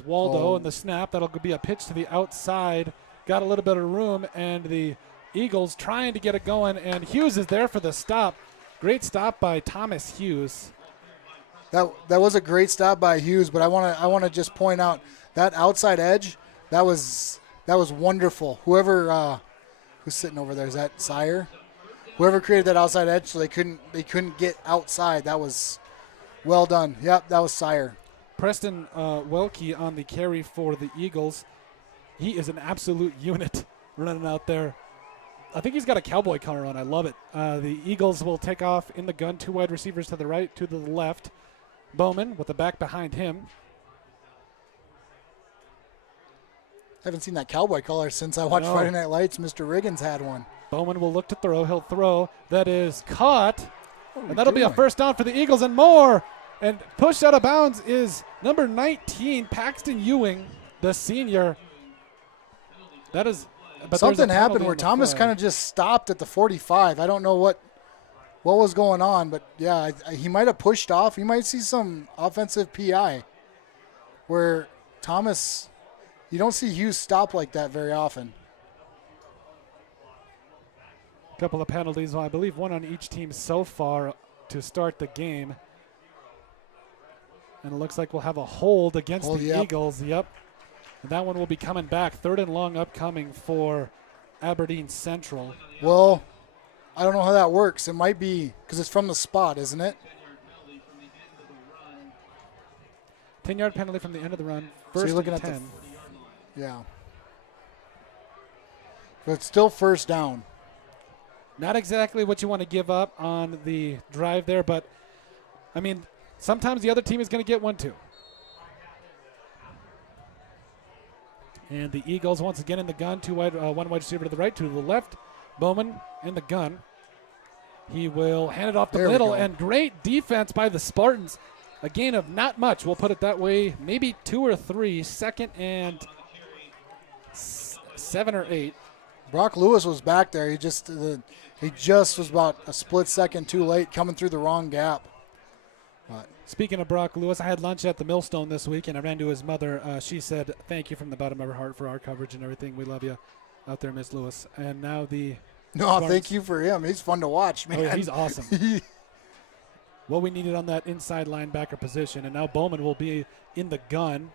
Waldo, and the snap. That'll be a pitch to the outside. Got a little bit of room, and the Eagles trying to get it going, and Hughes is there for the stop. Great stop by Thomas Hughes. That was a great stop by Hughes, but I want to just point out that outside edge, that was wonderful. Whoever who's sitting over there, is that Sire? Whoever created that outside edge so they couldn't get outside. That was well done. Yep, that was Sire. Preston Welke on the carry for the Eagles. He is an absolute unit running out there. I think he's got a cowboy collar on. I love it. The Eagles will take off in the gun. 2 wide receivers to the right, 2 to the left. Bowman with the back behind him. I haven't seen that cowboy collar since I watched Friday Night Lights. Mr. Riggins had one. Bowman will look to throw. He'll throw. That is caught. And that'll be a first down for the Eagles and more. And pushed out of bounds is number 19, Paxton Ewing, the senior. That is... But something happened where Thomas kind of just stopped at the 45. I don't know what was going on, but yeah, he might have pushed off. You might see some offensive PI where Thomas, you don't see Hughes stop like that very often. A couple of penalties, I believe 1 on each team so far to start the game. And it looks like we'll have a hold against the Eagles. Yep. And that one will be coming back. 3rd and long upcoming for Aberdeen Central. Well, I don't know how that works. It might be because it's from the spot, isn't it? 10-yard penalty from the end of the run. So you're looking at 10. Yeah. But it's still first down. Not exactly what you want to give up on the drive there, but, I mean, sometimes the other team is going to get one too. And the Eagles once again in the gun. 1 wide receiver to the right, 2 to the left. Bowman in the gun. He will hand it off the middle, and great defense by the Spartans. a gain of not much. We'll put it that way. Maybe 2 or 3. 2nd and 7 or 8. Brock Lewis was back there. He just was about a split second too late, coming through the wrong gap. But speaking of Brock Lewis, I had lunch at the Millstone this week, and I ran to his mother. She said, "Thank you from the bottom of her heart for our coverage and everything. We love you out there, Miss Lewis." And now the thank you for him. He's fun to watch, man. Oh, yeah, he's awesome. What we needed on that inside linebacker position, and now Bowman will be in the gun.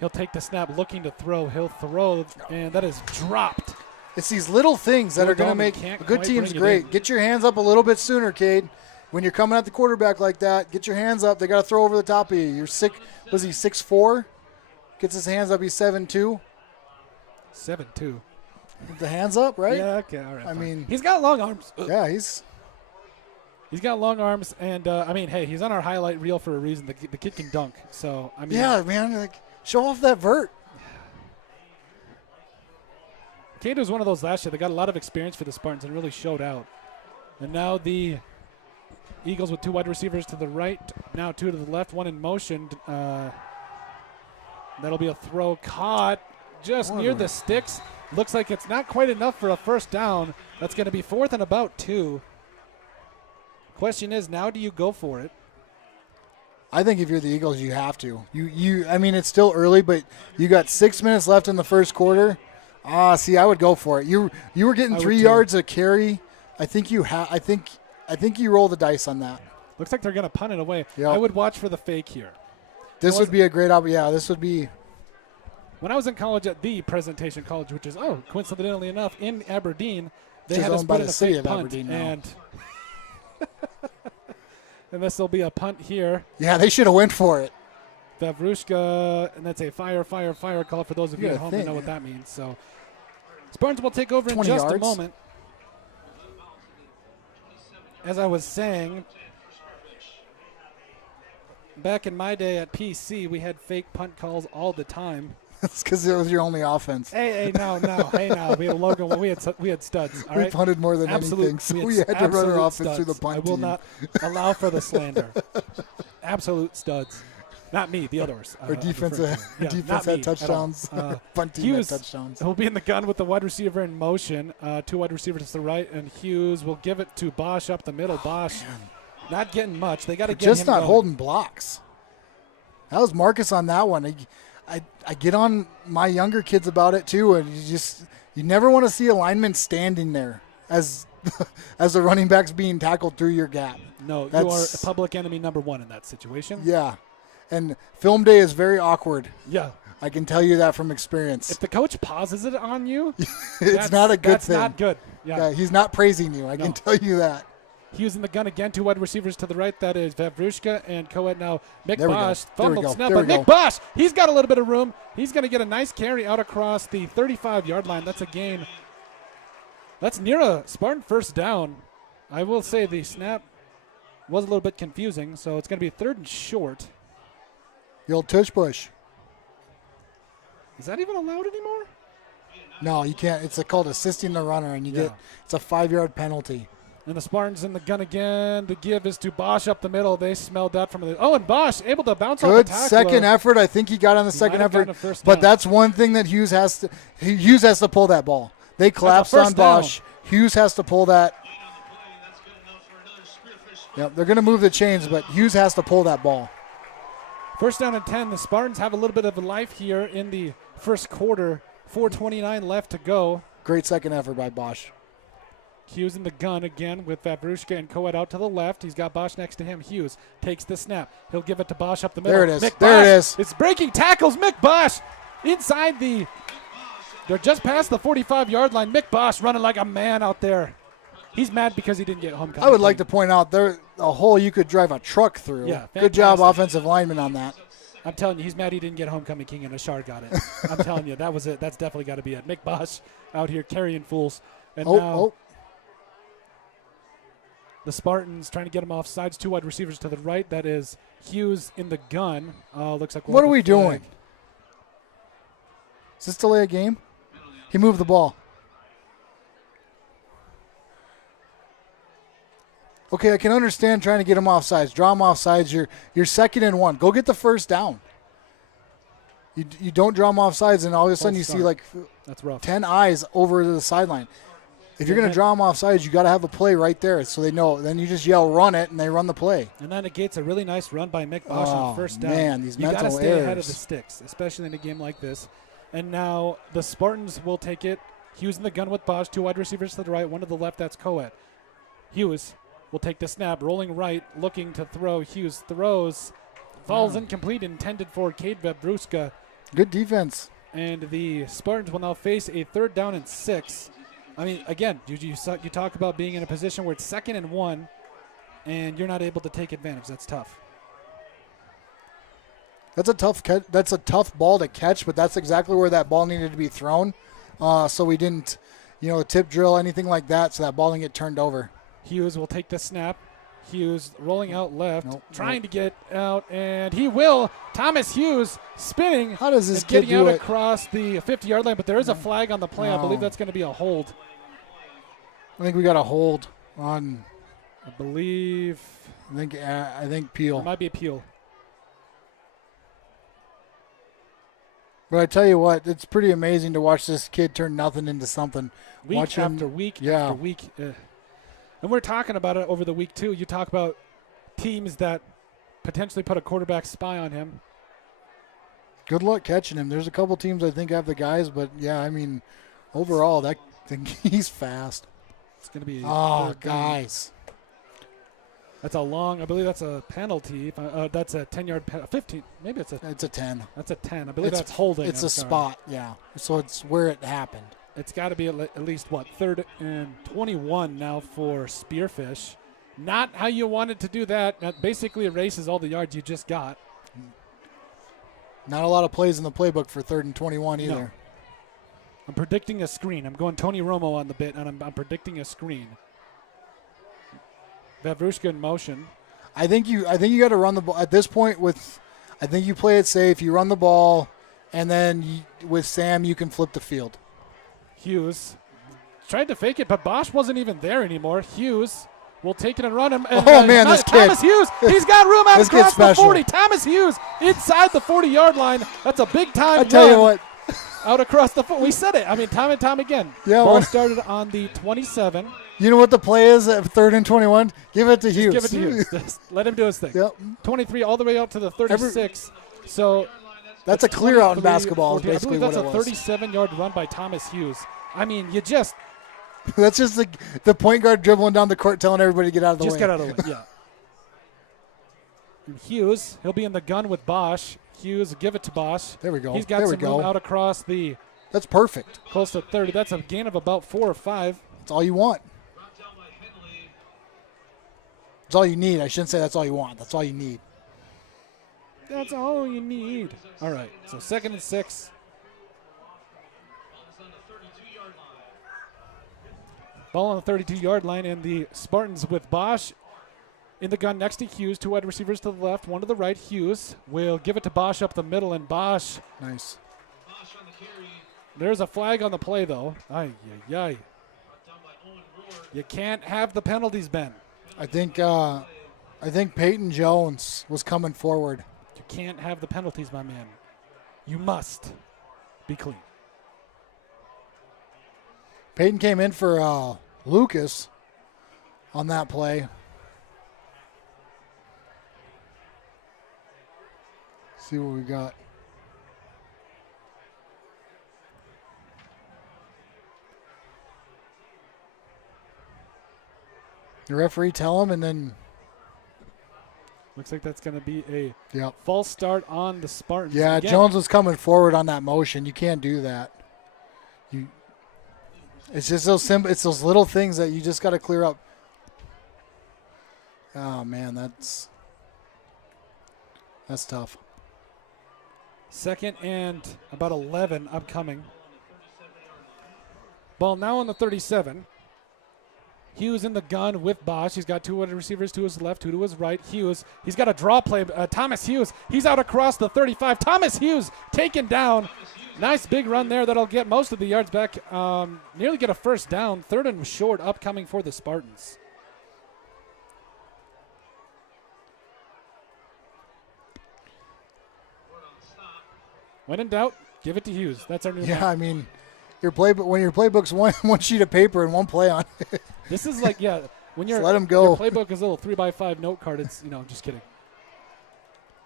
He'll take the snap, looking to throw. He'll throw, and that is dropped. It's these little things that are going to make a good team's great. Get your hands up a little bit sooner, Cade. When you're coming at the quarterback like that, get your hands up. They got to throw over the top of you. You're was he 6'4"? Gets his hands up. He's 7'2". 7'2". The hands up, right? Yeah, okay, all right. I mean, he's got long arms. Yeah, he's got long arms, and hey, he's on our highlight reel for a reason. The kid can dunk, so I mean. Yeah, man, like show off that vert. Cade was one of those last year that got a lot of experience for the Spartans and really showed out. And now the Eagles with 2 wide receivers to the right, now 2 to the left, 1 in motion. That'll be a throw caught just near the sticks. Looks like it's not quite enough for a first down. That's going to be 4th and about 2. Question is, now do you go for it? I think if you're the Eagles, you have to. I mean, it's still early, but you got 6 minutes left in the first quarter. See, I would go for it. You were getting 3 yards a carry. I think you roll the dice on that. Looks like they're going to punt it away. Yep. I would watch for the fake here. This would be a great option. Yeah, this would be. When I was in college at the Presentation College, which is, coincidentally enough, in Aberdeen, they Which had is us owned by put in the a city fake of punt. Aberdeen now. And this will be a punt here. Yeah, they should have went for it. Vavrushka, and that's a fire call for those of you at home who know what that means. So Spartans will take over in just a moment. As I was saying, back in my day at PC, we had fake punt calls all the time. That's because it was your only offense. Hey, no. We had Logan. We had studs. All right? We punted more than anything, so we had to run our offense through the punt I will team. not allow for the slander. Absolute studs. Not me, the others. Our defense had touchdowns. Punt team had touchdowns. He'll be in the gun with the wide receiver in motion. 2 wide receivers to the right, and Hughes will give it to Bosch up the middle. Bosch not getting much. They got to get him just not holding blocks. That was Marcus on that one. I get on my younger kids about it too, and you never want to see a lineman standing there as the running back's being tackled through your gap. No, you are public enemy number 1 in that situation. Yeah, and film day is very awkward. Yeah. I can tell you that from experience. If the coach pauses it on you, it's not a good thing. That's not good. Yeah, he's not praising you. I can tell you that. Hughes in the gun again. 2 wide receivers to the right. That is Vavrushka and Coed now. Mick There we go. Bosch There we fumbled go. snap There by we go. Mick Bosch. He's got a little bit of room. He's going to get a nice carry out across the 35-yard line. That's a gain. That's near a Spartan first down. I will say the snap was a little bit confusing, so it's going to be 3rd and short. The old tush push. Is that even allowed anymore? No, you can't. It's called assisting the runner, and it's a 5-yard penalty. And the Spartans in the gun again. The give is to Bosch up the middle. They smelled that from the. Oh, and Bosch able to bounce off the Good tackler. second effort. I think he got on the second might have effort. gotten a first But down. that's one thing that Hughes has to pull that ball. They collapsed on first down. Bosch. Hughes has to pull that. Yep, they're going to move the chains, but Hughes has to pull that ball. First down and 10. The Spartans have a little bit of a life here in the first quarter. 4:29 left to go. Great second effort by Bosch. Hughes in the gun again with Vavrushka and Coed out to the left. He's got Bosch next to him. Hughes takes the snap. He'll give it to Bosch up the middle. There it is. Mick There Bosch. it is. It's breaking tackles. Mick Bosch inside the. They're just past the 45-yard line. Mick Bosch running like a man out there. He's mad because he didn't get homecoming. I would like to point out there a hole you could drive a truck through. Yeah, good job, fantastic. offensive lineman on that. I'm telling you, he's mad he didn't get homecoming king and Ashar got it. I'm telling you, that was it. That's definitely got to be it. Mick Bosch out here carrying fools. And now the Spartans trying to get him off sides. 2 wide receivers to the right. That is Hughes in the gun. Looks like What are we doing? Is this delay a game? He moved the ball. Okay, I can understand trying to get them off sides. Draw them off sides. You're 2nd and 1. Go get the first down. You don't draw them off sides, and all of a sudden you see like That's rough. 10 eyes over to the sideline. If you're going to draw them off sides, you got to have a play right there so they know. Then you just yell, run it, and they run the play. And that negates a really nice run by Mick Bosch on first down. Man, these you mental got to stay ahead of errors. the sticks, especially in a game like this. And now the Spartans will take it. Hughes in the gun with Bosch, 2 wide receivers to the right, 1 to the left. That's Coed. Hughes will take the snap, rolling right, looking to throw. Hughes throws, falls incomplete, intended for Cade Vebruska. Good defense. And the Spartans will now face a 3rd down and 6. I mean, again, you talk about being in a position where it's 2nd and 1, and you're not able to take advantage. That's tough. That's a tough catch. That's a tough ball to catch, but that's exactly where that ball needed to be thrown. So we didn't, tip drill, anything like that, so that ball didn't get turned over. Hughes will take the snap. Hughes rolling out left, trying to get out, and he will. Thomas Hughes spinning. How does this kid getting do out it? across the 50-yard line, but there is a flag on the play. I believe that's going to be a hold. I think we got a hold on. I believe. I think Peel. It might be a Peel. But I tell you what, it's pretty amazing to watch this kid turn nothing into something. Week after week after week. And we're talking about it over the week, too. You talk about teams that potentially put a quarterback spy on him. Good luck catching him. There's a couple teams I think have the guys, but, overall, he's fast. It's going to be. Guys. That's a long. I believe that's a penalty. That's a 10-yard 15. Maybe it's a. It's a 10. That's a 10. I believe that's holding. It's a spot. Yeah. So it's where it happened. It's got to be at least 3rd and 21 now for Spearfish. Not how you wanted to do that. That basically erases all the yards you just got. Not a lot of plays in the playbook for 3rd and 21 either. No. I'm predicting a screen. I'm going Tony Romo on the bit, and I'm predicting a screen. Vavrushka in motion. I think you got to run the ball at this point. I think you play it safe. You run the ball, and then with Sam you can flip the field. Hughes tried to fake it, but Bosch wasn't even there anymore. Hughes will take it and run him. This kid. Thomas Hughes, he's got room out across the 40. Special. Thomas Hughes inside the 40-yard line. That's a big time I tell you what. Out across the 40. We said it. I mean, time and time again. Yeah, Ball started on the 27. You know what the play is at 3rd and 21? Give it to Hughes. Give it to Hughes. Just let him do his thing. Yep. 23 all the way out to the 36. So that's a clear out in basketball. 14. Basically, I believe that's what it a was. 37-yard run by Thomas Hughes. I mean, you just That's just the point guard dribbling down the court, telling everybody to get out of the way. just get out of the way. Yeah. And Hughes, he'll be in the gun with Bosch. Hughes, give it to Bosch. There we go. He's got some room out across the That's perfect. close to 30. That's a gain of about 4 or 5. That's all you want. That's all you need. I shouldn't say that's all you want. That's all you need. That's all you need. All right. So 2nd and 6. Ball on the 32-yard line, and the Spartans with Bosch in the gun next to Hughes. 2 wide receivers to the left, 1 to the right. Hughes will give it to Bosch up the middle, and Bosch. Nice. There's a flag on the play, though. Ay, ay, ay. You can't have the penalties, Ben. I think Peyton Jones was coming forward. You can't have the penalties, my man. You must be clean. Peyton came in for Lucas on that play. See what we got. The referee tell him, and then Looks like that's going to be a yep. false start on the Spartans. Yeah, again. Jones was coming forward on that motion. You can't do that. It's just those it's those little things that you just got to clear up. Oh man, that's tough. 2nd and about 11 upcoming. Ball now on the 37. Hughes in the gun with Bosch. He's got 2 wide receivers to his left, 2 to his right. Hughes, he's got a draw play. Thomas Hughes, he's out across the 35. Thomas Hughes taken down. Nice big run there that'll get most of the yards back. Nearly get a first down. 3rd and short upcoming for the Spartans. When in doubt, give it to Hughes. That's our new Yeah, motto. I mean, when your playbook's one sheet of paper and one play on it. This is like, yeah, when Just let 'em go. Your playbook is a little 3x5 note card. It's, just kidding.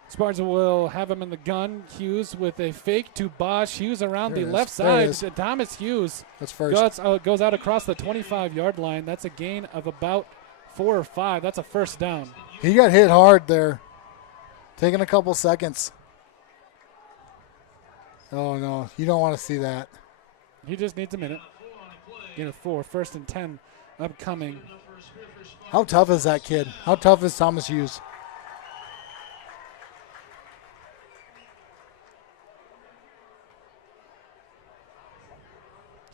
Spartans will have him in the gun. Hughes with a fake to Bosch. Hughes around There the it left is. There it side. is. Thomas Hughes That's first. goes out across the 25-yard line. That's a gain of about 4 or 5. That's a first down. He got hit hard there. Taking a couple seconds. Oh, no. You don't want to see that. He just needs a minute. Gain of 4. First and 10 upcoming. How tough is that kid? How tough is Thomas Hughes?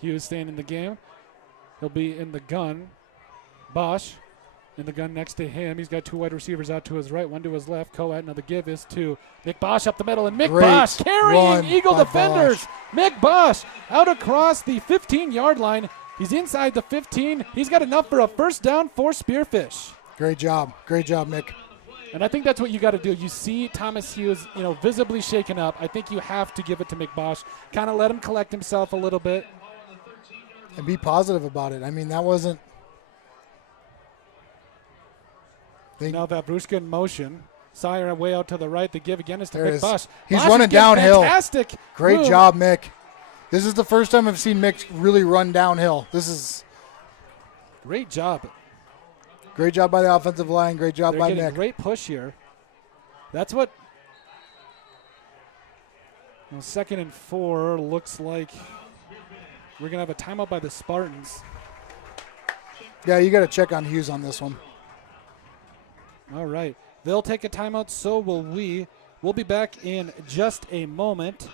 Hughes staying in the game. He'll be in the gun. Bosch in the gun next to him. He's got 2 wide receivers out to his right, 1 to his left. Coat, now the give is to Mick Bosch up the middle. And Mick Great Bosch carrying run Eagle by defenders. Mick Bosch out across the 15-yard line. He's inside the 15. He's got enough for a first down for Spearfish. Great job. Great job, Mick. And I think that's what you got to do. You see Thomas Hughes, visibly shaken up. I think you have to give it to Mick Bosch. Kind of let him collect himself a little bit. And be positive about it. I mean, that wasn't. Now that Bruska in motion. Sire way out to the right. The give again is to There it Mick is. Bosch. He's Bosch running is getting downhill. Fantastic. Great move. job, Mick. This is the first time I've seen Mick really run downhill. This is Great job. great job by the offensive line. Great job They're by getting Mick. great push here. That's what. Well, 2nd and 4 looks like we're going to have a timeout by the Spartans. Yeah, you got to check on Hughes on this one. All right. They'll take a timeout, so will we. We'll be back in just a moment.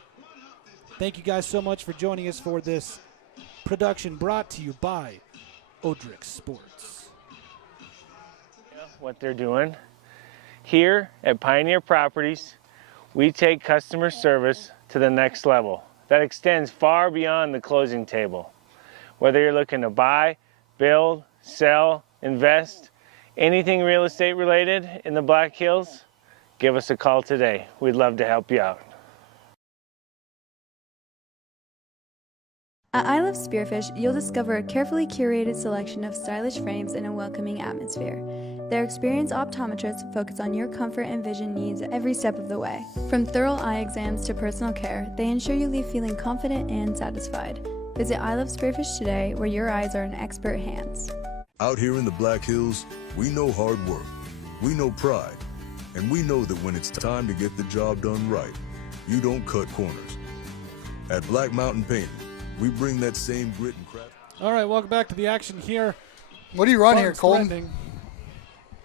Thank you guys so much for joining us for this production brought to you by Odrix Sports. What they're doing. Here at Pioneer Properties, we take customer service to the next level. That extends far beyond the closing table. Whether you're looking to buy, build, sell, invest, anything real estate related in the Black Hills, give us a call today. We'd love to help you out. At I Love Spearfish, you'll discover a carefully curated selection of stylish frames in a welcoming atmosphere. Their experienced optometrists focus on your comfort and vision needs every step of the way. From thorough eye exams to personal care, they ensure you leave feeling confident and satisfied. Visit I Love Spearfish today, where your eyes are in expert hands. Out here in the Black Hills, we know hard work, we know pride, and we know that when it's time to get the job done right, you don't cut corners. At Black Mountain Painting, we bring that same grit and craft. All right, welcome back to the action here. What do you run here, Spartans Colton? threatening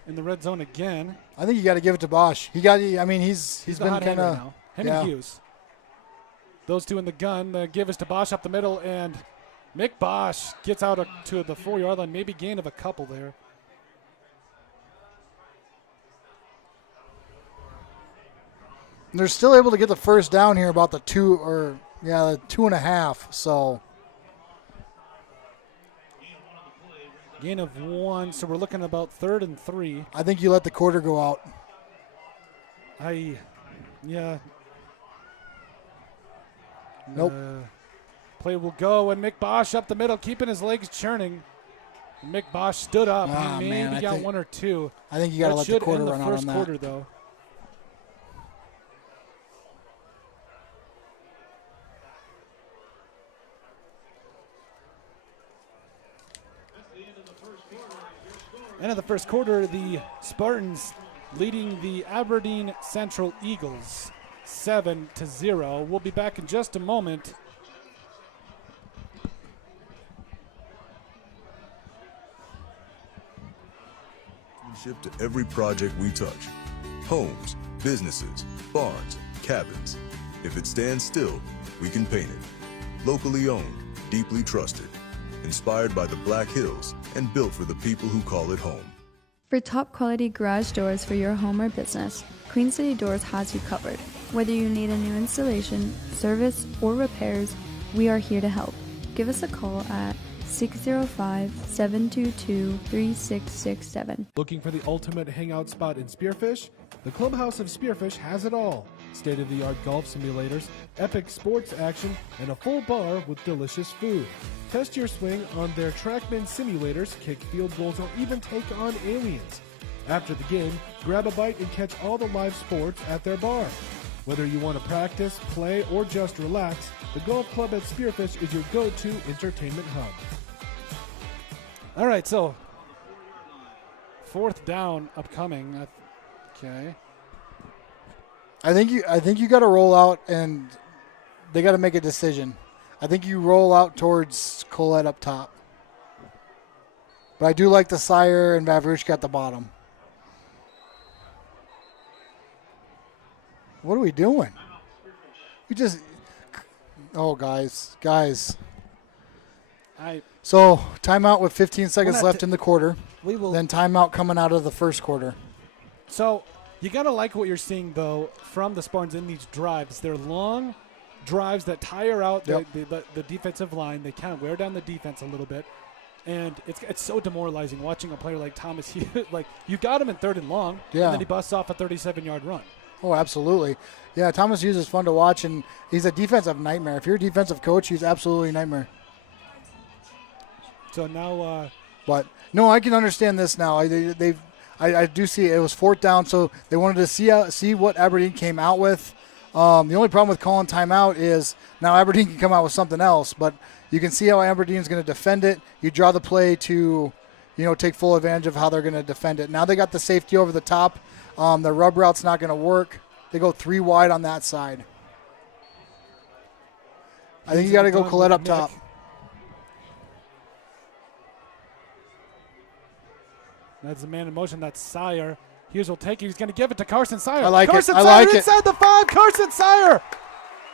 in the red zone again. I think you got to give it to Bosch. He's He's the been hot hand kind right of now. Him and Hughes. Those two in the gun. The give is to Bosch up the middle, and Mick Bosch gets out to the 4-yard line. Maybe gain of a couple there. They're still able to get the first down here about the 2.5. So Gain of 1, so we're looking at about 3rd and 3. I think you let the quarter go out. Yeah. Nope. Play will go, and Mick Bosch up the middle, keeping his legs churning. Mick Bosch stood up. He maybe got 1 or 2. I think you got to let the quarter run out on that. That should end the first quarter, though. End of the first quarter, the Spartans leading the Aberdeen Central Eagles 7-0. We'll be back in just a moment. Ship to every project we touch. Homes, businesses, barns, cabins. If it stands still, we can paint it. Locally owned, deeply trusted. Inspired by the Black Hills and built for the people who call it home. For top quality garage doors for your home or business, Queen City Doors has you covered. Whether you need a new installation, service, or repairs, we are here to help. Give us a call at 605-722-3667. Looking for the ultimate hangout spot in Spearfish? The Clubhouse of Spearfish has it all. state-of-the-art golf simulators, epic sports action, and a full bar with delicious food. Test your swing on their TrackMan simulators, kick field goals, or even take on aliens. After the game, grab a bite and catch all the live sports at their bar. Whether you want to practice, play, or just relax, the golf club at Spearfish is your go-to entertainment hub. All right, so 4th down upcoming. Okay. I think you got to roll out, and they got to make a decision. I think you roll out towards Colette up top. But I do like the Sire and Vavrushka at the bottom. What are we doing? We just... Oh, guys. So, timeout with 15 seconds left in the quarter. We will. Then timeout coming out of the first quarter. So, you got to like what you're seeing, though, from the Spartans in these drives. They're long drives that tire out the defensive line. They kind of wear down the defense a little bit. And it's so demoralizing watching a player like Thomas Hughes. Like, you got him in 3rd and long, and then he busts off a 37-yard run. Oh, absolutely. Yeah, Thomas Hughes is fun to watch, and he's a defensive nightmare. If you're a defensive coach, he's absolutely a nightmare. So now... But, no, I can understand this now. I do see it was 4th down, so they wanted to see what Aberdeen came out with. The only problem with calling timeout is now Aberdeen can come out with something else, but you can see how Aberdeen's going to defend it. You draw the play to, take full advantage of how they're going to defend it. Now they got the safety over the top. The rub route's not going to work. They go 3 wide on that side. I think you got to go Colette up top. That's the man in motion. That's Sire. Hughes will take it. He's going to give it to Carson Sire. I like it. Carson I Sire like it. inside the 5. Carson Sire.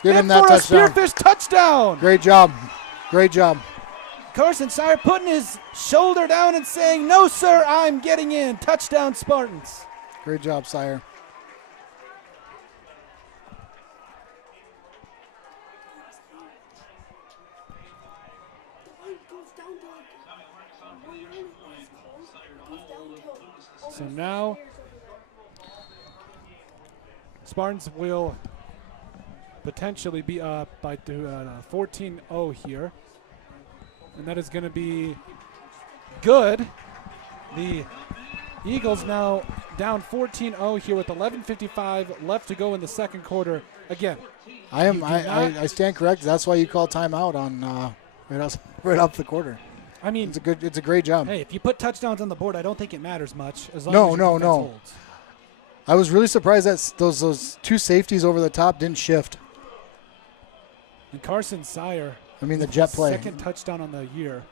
Give him that touchdown. Spearfish touchdown. Great job. Great job. Carson Sire putting his shoulder down and saying, "No, sir, I'm getting in." Touchdown, Spartans. Great job, Sire. So now Spartans will potentially be up by 14-0 here. And that is going to be good. The Eagles now down 14-0 here with 11:55 left to go in the second quarter. Again, I stand corrected. That's why you call timeout on right off the quarter. I mean, it's a great job. Hey, if you put touchdowns on the board, I don't think it matters much as long as your defense holds. I was really surprised that those 2 safeties over the top didn't shift. And Carson Sire, the jet play. Second touchdown on the year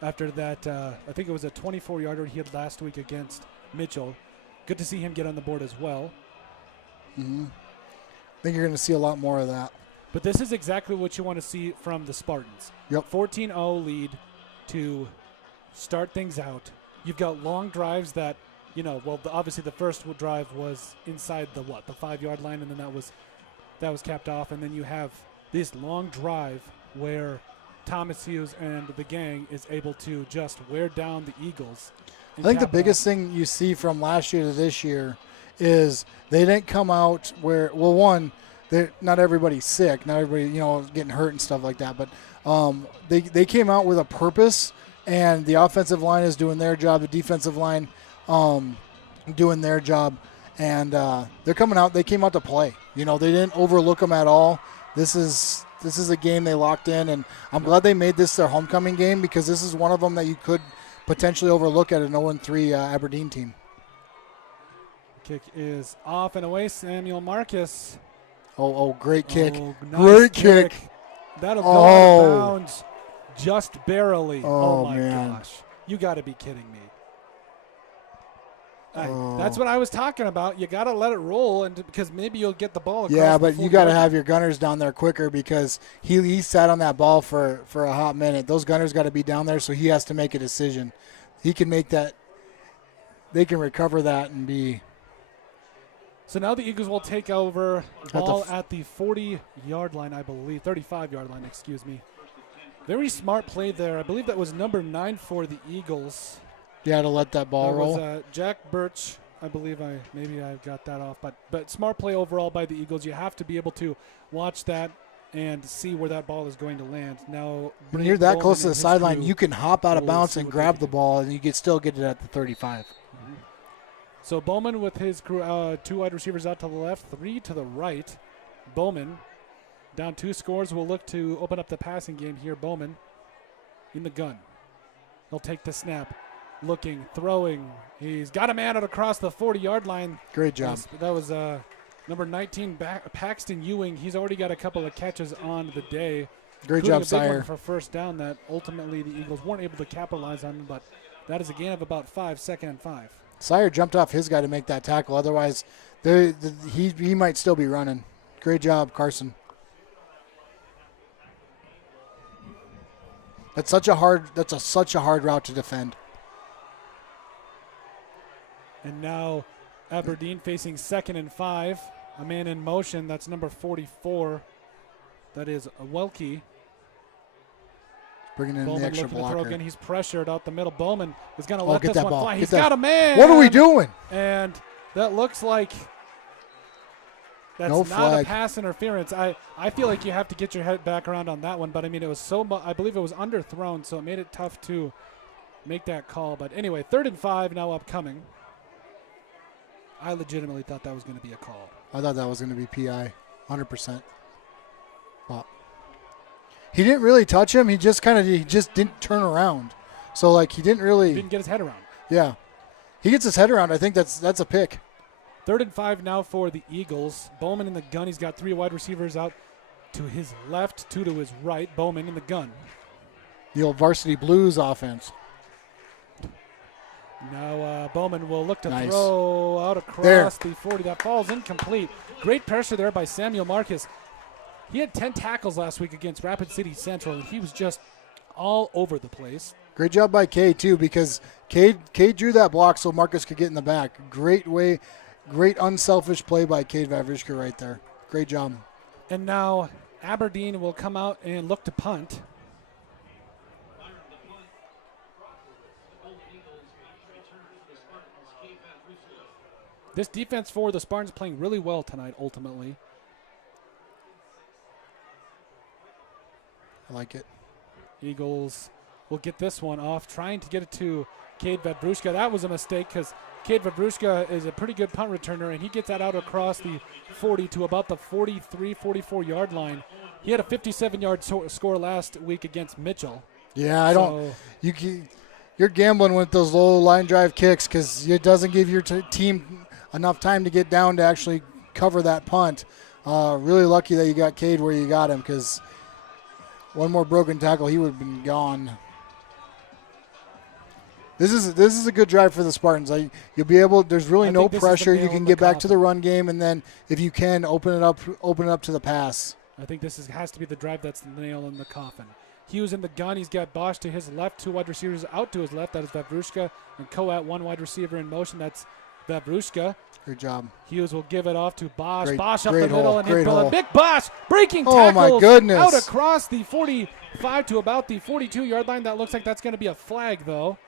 after that. I think it was a 24-yarder he had last week against Mitchell. Good to see him get on the board as well. Mm-hmm. I think you're going to see a lot more of that. But this is exactly what you want to see from the Spartans. Yep. 14-0 lead to start things out. You've got long drives that, obviously the first drive was inside the 5-yard line, and then that was capped off. And then you have this long drive where Thomas Hughes and the gang is able to just wear down the Eagles. I think the biggest thing you see from last year to this year is they didn't come out where, well, one, not everybody's sick, not everybody, getting hurt and stuff like that, but they came out with a purpose, and the offensive line is doing their job, the defensive line doing their job, and they're coming out. They came out to play. They didn't overlook them at all. This is a game they locked in, and I'm glad they made this their homecoming game because this is one of them that you could potentially overlook at an 0-3 Aberdeen team. Kick is off and away. Samuel Marcus. Oh, great kick. Oh, nice great kick. That'll go out of bounds just barely. Oh my man. gosh. You got to be kidding me. That's what I was talking about. You got to let it roll, and because maybe you'll get the ball across. Yeah, but you got to have your gunners down there quicker because he sat on that ball for a hot minute. Those gunners got to be down there, so he has to make a decision. He can make that. They can recover that and be. So now the Eagles will take over ball at the 40-yard line, I believe. 35-yard line, excuse me. Very smart play there. I believe that was number 9 for the Eagles. Yeah, to let that ball roll. Was Jack Birch I believe maybe I've got that off. But smart play overall by the Eagles. You have to be able to watch that and see where that ball is going to land. Now, when you're that close to the sideline, you can hop out of bounds and grab the ball, and you can still get it at the 35. Mm-hmm. So Bowman with his crew, 2 wide receivers out to the left, 3 to the right. Bowman down 2 scores. Will look to open up the passing game here. Bowman in the gun. He'll take the snap. Looking, throwing. He's got a man out across the 40-yard line. Great job. That was number 19, Paxton Ewing. He's already got a couple of catches on the day. Great job, a big Sire. one for first down that ultimately the Eagles weren't able to capitalize on, but that is a gain of about 5, 2nd and 5. Sire jumped off his guy to make that tackle. Otherwise, he might still be running. Great job, Carson. That's such a hard route to defend. And now Aberdeen facing 2nd and 5. A man in motion. That's number 44. That is Welke. Bringing in Bowman the extra looking to blocker. throw again. He's pressured out the middle. Bowman is going to let get this that one ball. fly. Get He's that. got a man. What are we doing? And that looks like that's No not flag. a pass interference. I feel like you have to get your head back around on that one. But, I mean, it was I believe it was underthrown, so it made it tough to make that call. But, anyway, 3rd and 5 now upcoming. I legitimately thought that was going to be a call. I thought that was going to be PI, 100%. But he didn't really touch him. He just didn't turn around. So like he didn't get his head around. Yeah, he gets his head around. I think that's a pick. 3rd and 5 now for the Eagles. Bowman in the gun. He's got 3 wide receivers out to his left, 2 to his right. Bowman in the gun. The old Varsity Blues offense. Now Bowman will look to Nice. throw out across the 40. That falls incomplete. Great pressure there by Samuel Marcus. He had 10 tackles last week against Rapid City Central, and he was just all over the place. Great job by Cade, too, because Cade drew that block so Marcus could get in the back. Great unselfish play by Cade Vavriška right there. Great job. And now Aberdeen will come out and look to punt. This defense for the Spartans playing really well tonight, ultimately. I like it. Eagles will get this one off, trying to get it to Cade Vavriška. That was a mistake because Cade Vavriška is a pretty good punt returner, and he gets that out across the 40 to about the 43, 44-yard line. He had a 57-yard score last week against Mitchell. Yeah, you're gambling with those low line drive kicks because it doesn't give your team enough time to get down to actually cover that punt. Really lucky that you got Cade where you got him because one more broken tackle, he would have been gone. This is a good drive for the Spartans. You'll be able. There's really no pressure. You can get back to the run game, and then if you can, open it up to the pass. I think this has to be the drive that's the nail in the coffin. Hughes in the gun. He's got Bosch to his left, 2 wide receivers out to his left. That is Vavriška, and Coat, 1 wide receiver in motion. That's Vavriška. Great job. Hughes will give it off to Bosch. Great, Bosch up great the middle hole, and great hole. Big Bosch breaking tackles. Oh my goodness! Out across the 45 to about the 42-yard line. That looks like that's going to be a flag, though.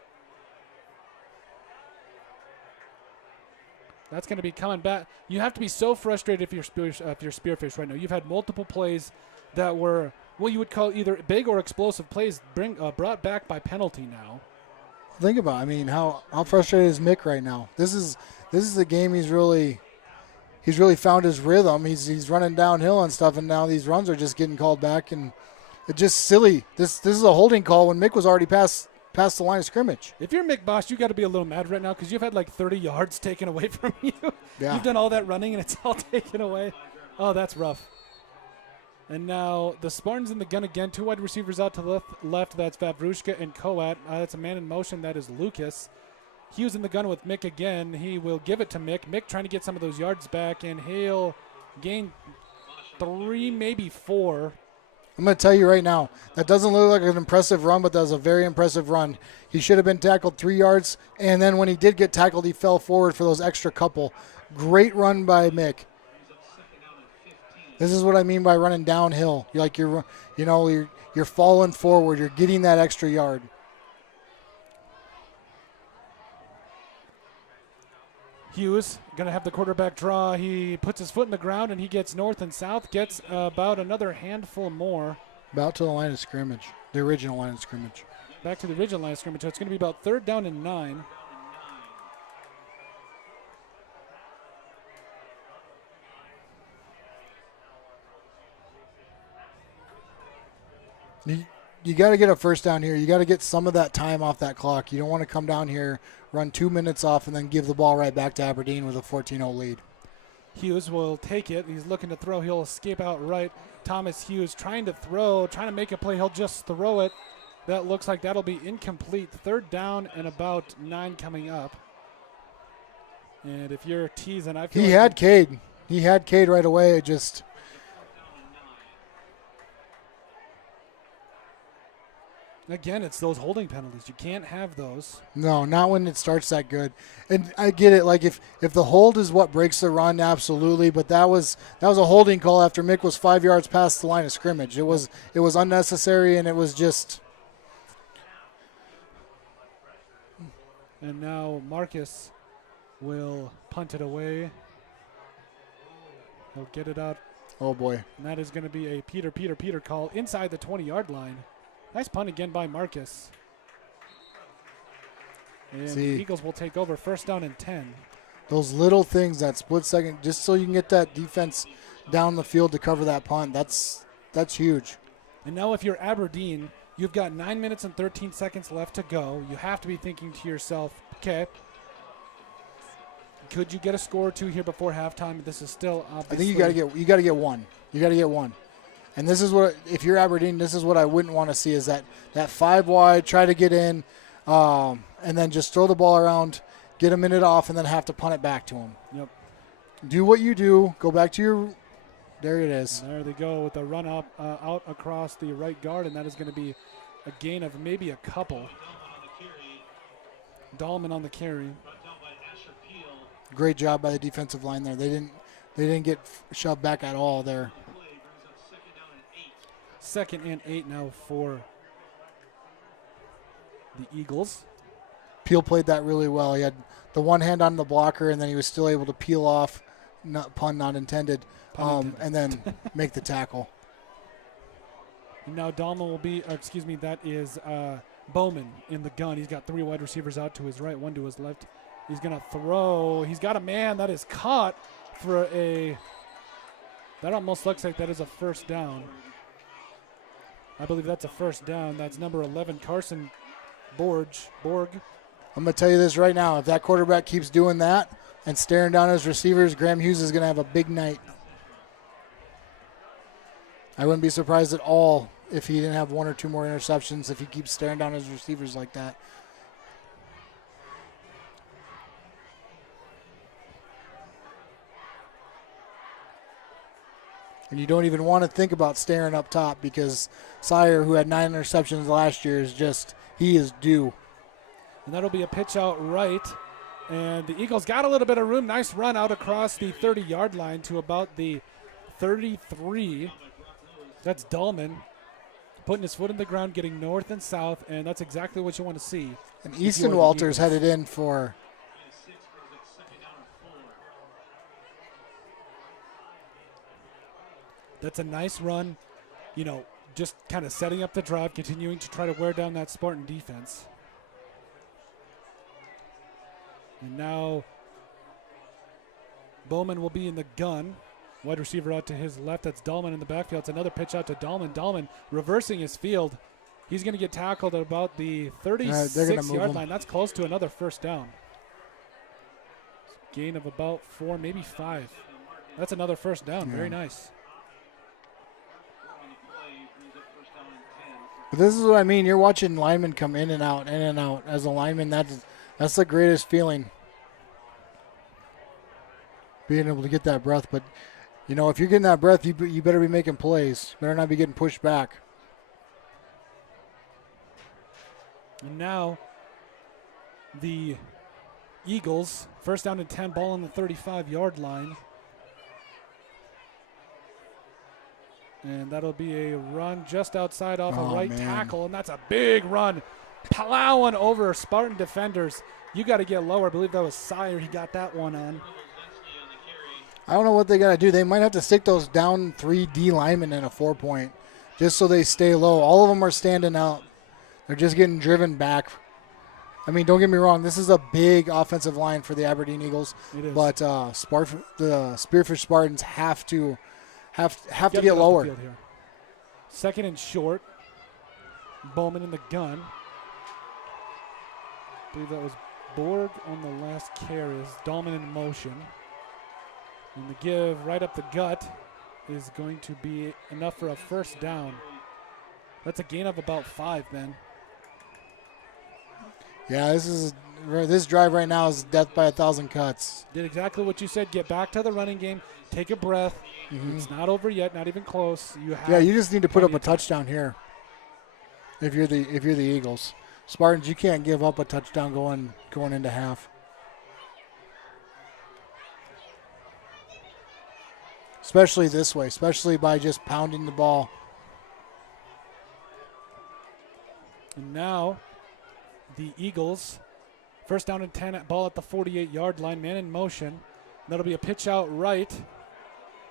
That's going to be coming back. You have to be so frustrated if you're Spearfish right now. You've had multiple plays that were what you would call either big or explosive plays brought back by penalty now. Think about it. I mean, how frustrated is Mick right now? This is the game he's really found his rhythm. He's running downhill and stuff, and now these runs are just getting called back, and it's just silly. This is a holding call when Mick was already past the line of scrimmage. If you're Mick Bosch, you got to be a little mad right now because you've had like 30 yards taken away from you. Yeah. You've done all that running and it's all taken away. Oh, that's rough. And now the Spartans in the gun again. 2 wide receivers out to the left. That's Vavriška and Coat. That's a man in motion. That is Lucas. Hughes in the gun with Mick again. He will give it to Mick. Mick trying to get some of those yards back, and he'll gain 3, maybe 4. I'm going to tell you right now, that doesn't look like an impressive run, but that was a very impressive run. He should have been tackled 3 yards, and then when he did get tackled, he fell forward for those extra couple. Great run by Mick. This is what I mean by running downhill. You're falling forward. You're getting that extra yard. Hughes going to have the quarterback draw. He puts his foot in the ground, and he gets north and south, gets about another handful more. About to the line of scrimmage, the original line of scrimmage. Back to the original line of scrimmage. So it's going to be about 3rd down and 9. You got to get a first down here. You got to get some of that time off that clock. You don't want to come down here, run 2 minutes off, and then give the ball right back to Aberdeen with a 14-0 lead. Hughes will take it. He's looking to throw. He'll escape out right. Thomas Hughes trying to throw, trying to make a play. He'll just throw it. That looks like that'll be incomplete. 3rd down and about 9 coming up. And if you're teasing, I feel he like had Cade. He had Cade right away. It just again, it's those holding penalties. You can't have those. no, not when it starts that good. And I get it. Like if the hold is what breaks the run, absolutely. But that was a holding call after Mick was 5 yards past the line of scrimmage. It was unnecessary, and it was just. And now Marcus will punt it away. He'll get it out. Oh boy. And that is going to be a Peter call inside the 20-yard line. Nice punt again by Marcus. And the Eagles will take over 1st down and 10. Those little things, that split second, just so you can get that defense down the field to cover that punt, that's huge. And now if you're Aberdeen, you've got 9 minutes and 13 seconds left to go. You have to be thinking to yourself, okay, could you get a score or two here before halftime? This is still obviously. I think you got to get one. You got to get one. And this is what, if you're Aberdeen, this is what I wouldn't want to see, is that 5 wide, try to get in, and then just throw the ball around, get a minute off, and then have to punt it back to them. Yep. Do what you do. Go back to your. There it is. And there they go with the run up out across the right guard, and that is going to be a gain of maybe a couple. Dahlman on the carry. Great job by the defensive line there. They didn't get shoved back at all there. 2nd and 8 now for the Eagles. Peel played that really well. He had the one hand on the blocker, and then he was still able to peel off, pun not intended, and then make the tackle. And now Dahlman will be, that is Bowman in the gun. He's got 3 wide receivers out to his right, 1 to his left. He's going to throw. He's got a man that is caught for that almost looks like that is a 1st down. I believe that's a 1st down. That's number 11, Carson Borg. I'm going to tell you this right now. If that quarterback keeps doing that and staring down his receivers, Graham Hughes is going to have a big night. I wouldn't be surprised at all if he didn't have 1 or 2 more interceptions if he keeps staring down his receivers like that. And you don't even want to think about staring up top because Sire, who had 9 interceptions last year, he is due. And that'll be a pitch out right. And the Eagles got a little bit of room. Nice run out across the 30-yard line to about the 33. That's Dahlman putting his foot in the ground, getting north and south, and that's exactly what you want to see. And Easton Walters headed in for. That's a nice run, just kind of setting up the drive, continuing to try to wear down that Spartan defense. And now Bowman will be in the gun. Wide receiver out to his left. That's Dahlman in the backfield. It's another pitch out to Dahlman. Dahlman reversing his field. He's going to get tackled at about the 36-yard line. That's close to another 1st down. Gain of about 4, maybe 5. That's another 1st down. Yeah. Very nice. But this is what I mean. You're watching linemen come in and out. As a lineman, that's the greatest feeling. Being able to get that breath. But, if you're getting that breath, you better be making plays. You better not be getting pushed back. And now the Eagles, 1st down and 10, ball on the 35-yard line. And that'll be a run just outside off a right tackle, and that's a big run. Plowing over Spartan defenders. You got to get lower. I believe that was Sire. He got that one on. I don't know what they got to do. They might have to stick those down 3 D linemen in a 4-point just so they stay low. All of them are standing out. They're just getting driven back. I mean, don't get me wrong. This is a big offensive line for the Aberdeen Eagles. It is. But the Spearfish Spartans have to Gotta get off the lower. field here. Second and short. Bowman in the gun. I believe that was Borg on the last carry. Dahlman in motion. And the give right up the gut is going to be enough for a first down. That's a gain of about 5, Ben. Yeah, this drive right now is death by 1,000 cuts. Did exactly what you said. Get back to the running game. Take a breath. It's not over yet. Not even close. You just need to put up a plenty of time. touchdown here. If you're the Eagles, Spartans, you can't give up a touchdown going into half. Especially this way, especially by just pounding the ball. And now the Eagles, first down and 10, ball at the 48-yard line, man in motion. That'll be a pitch out right.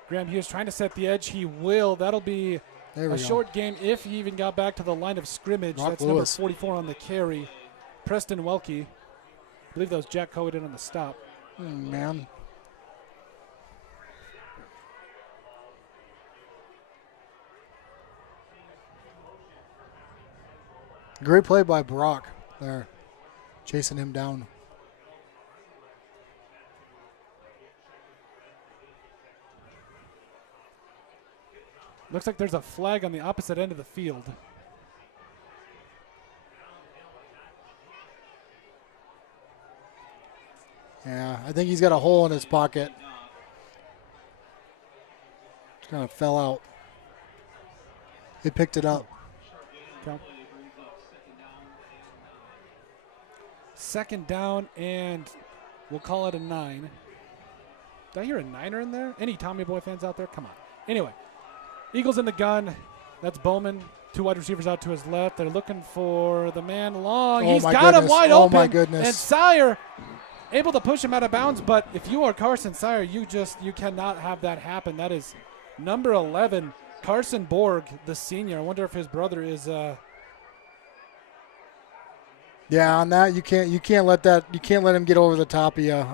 Graham Hughes trying to set the edge. He will. That'll be a short game if he even got back to the line of scrimmage. Rock That's Lewis. number 44 on the carry. Preston Welke. I believe that was Jack Cohen on the stop. Man. Great play by Brock there, chasing him down. Looks like there's a flag on the opposite end of the field. Yeah, I think he's got a hole in his pocket. Just kind of fell out. He picked it up. Okay. Second down, and we'll call it a 9. Did I hear a 9er in there? Any Tommy Boy fans out there? Come on. Anyway, Eagles in the gun. That's Bowman. 2 wide receivers out to his left. They're looking for the man long. Oh, He's my got him goodness. wide Oh, open. my goodness. And Sire able to push him out of bounds. But if you are Carson Sire, you cannot have that happen. That is number 11, Carson Borg, the senior. I wonder if his brother is. Yeah, on that you can't let him get over the top of you.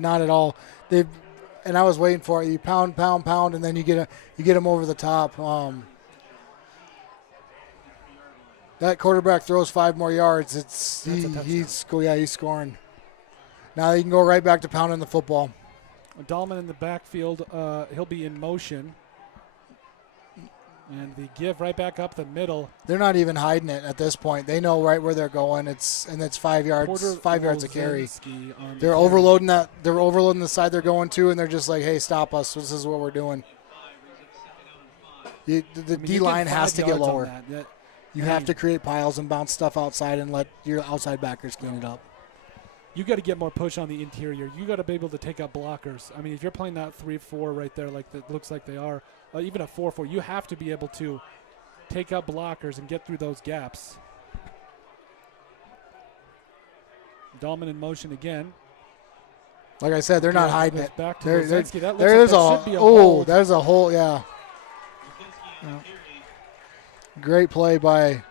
Not at all. And I was waiting for it. You pound, and then you get him over the top. That quarterback throws 5 more yards. He's scoring. Now you can go right back to pounding the football. Dahlman in the backfield. He'll be in motion. And the give right back up the middle. They're not even hiding it at this point. They know right where they're going. It's 5 yards. Porter 5 yards a carry. Lozinski on They're the overloading that. They're overloading the side they're going to, and they're just like, "Hey, stop us! This is what we're doing." The D line has to get lower. You have to create piles and bounce stuff outside and let your outside backers clean it up. You got to get more push on the interior. You got to be able to take out blockers. I mean, if you're playing that 3-4 right there, like that looks like they are, even a 4-4, you have to be able to take out blockers and get through those gaps. Dahlman in motion again. Like I said, they're not hiding it. Back to There- Lozinski. That looks there's like that should be a oh, hold. there's a hole. Yeah. Great play by.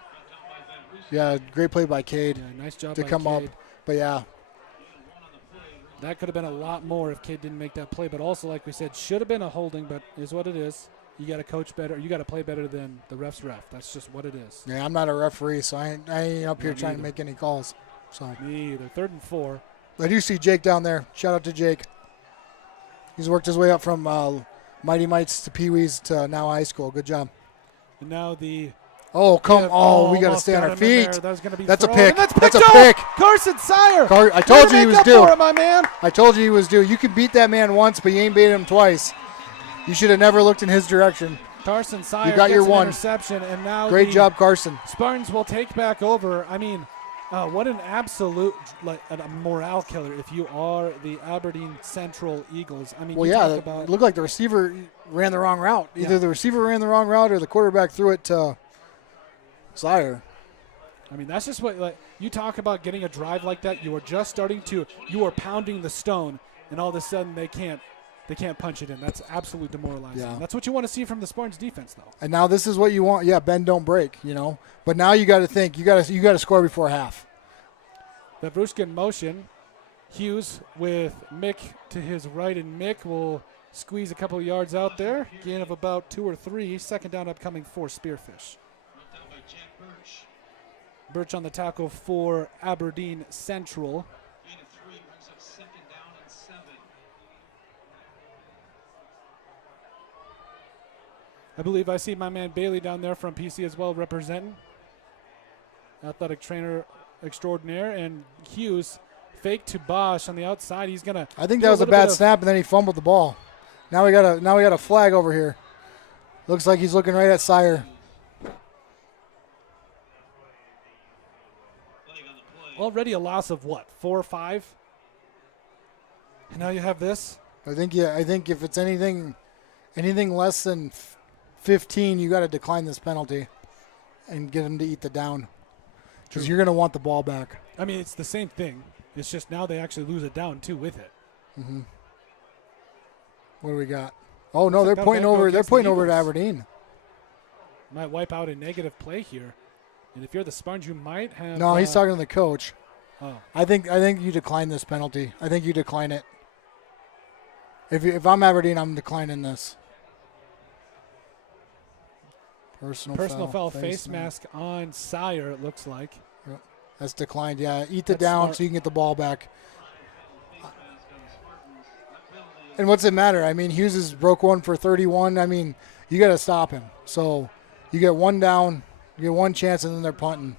Yeah, great play by Cade Yeah, nice job to by come up. Cade. But yeah, That could have been a lot more if Cade didn't make that play. But also, like we said, should have been a holding, but is what it is. You got to coach better. You got to play better than the ref's ref. That's just what it is. yeah, I'm not a referee, so I ain't up here Me trying to either. make any calls. So Me either. 3rd and 4. I do see Jake down there. Shout out to Jake. He's worked his way up from Mighty Mites to Pee Wees to now high school. Good job. And now the Oh, come give. on. We got to Almost stay on got our him in there. feet. That was gonna be That's a thrown, pick. and that's That's a picked off. pick. Carson Sire. I told you he Way to was make up due. for it, my man. I told you he was due. You can beat that man once, but you ain't beat him twice. You should have never looked in his direction. Carson Sire got gets your an one. interception, and now Great the job, Carson. Spartans will take back over. I mean, what an absolute a morale killer if you are the Aberdeen Central Eagles. I mean, Well, you yeah, talk it about looked like the receiver ran the wrong route. Either Yeah. the receiver ran the wrong route or the quarterback threw it to Sire. I mean, that's just what, like, you talk about getting a drive like that. You are just starting to, you are pounding the stone, and all of a sudden they can't punch it in. That's absolutely demoralizing. Yeah. That's what you want to see from the Spartans defense, though. And now this is what you want. Yeah, bend, don't break, you know. But now you got to think. You got to score before half. Vavrushka in motion. Hughes with Mick to his right, and Mick will squeeze a couple of yards out there. Gain of about 2 or 3. Second down upcoming for Spearfish. Birch on the tackle for Aberdeen Central. Gain of 3 brings up 2nd down and 7. I believe I see my man Bailey down there from PC as well representing. Athletic trainer extraordinaire. And Hughes fake to Bosch on the outside. He's gonna. I think that was a bad snap, and then he fumbled the ball. Now we got a flag over here. Looks like he's looking right at Sire. Already a loss of what, 4 or 5? And now you have this. I think if it's anything less than 15, you got to decline this penalty and get him to eat the down, because you're going to want the ball back. I mean, it's the same thing. It's just now they actually lose it down too with it. Mm-hmm. What do we got? Oh no, they're pointing over. They're pointing over to Aberdeen. Might wipe out a negative play here. And if you're the Spartans, you might have. No, he's talking to the coach. Oh. I think you decline this penalty. I think you decline it. If I'm Aberdeen, I'm declining this. Personal foul face mask on Sire, it looks like. Yep. That's declined. Yeah, eat the down smart. So you can get the ball back. And what's it matter? I mean, Hughes has broke one for 31. I mean, you got to stop him. So you get one down. You get one chance, and then they're punting.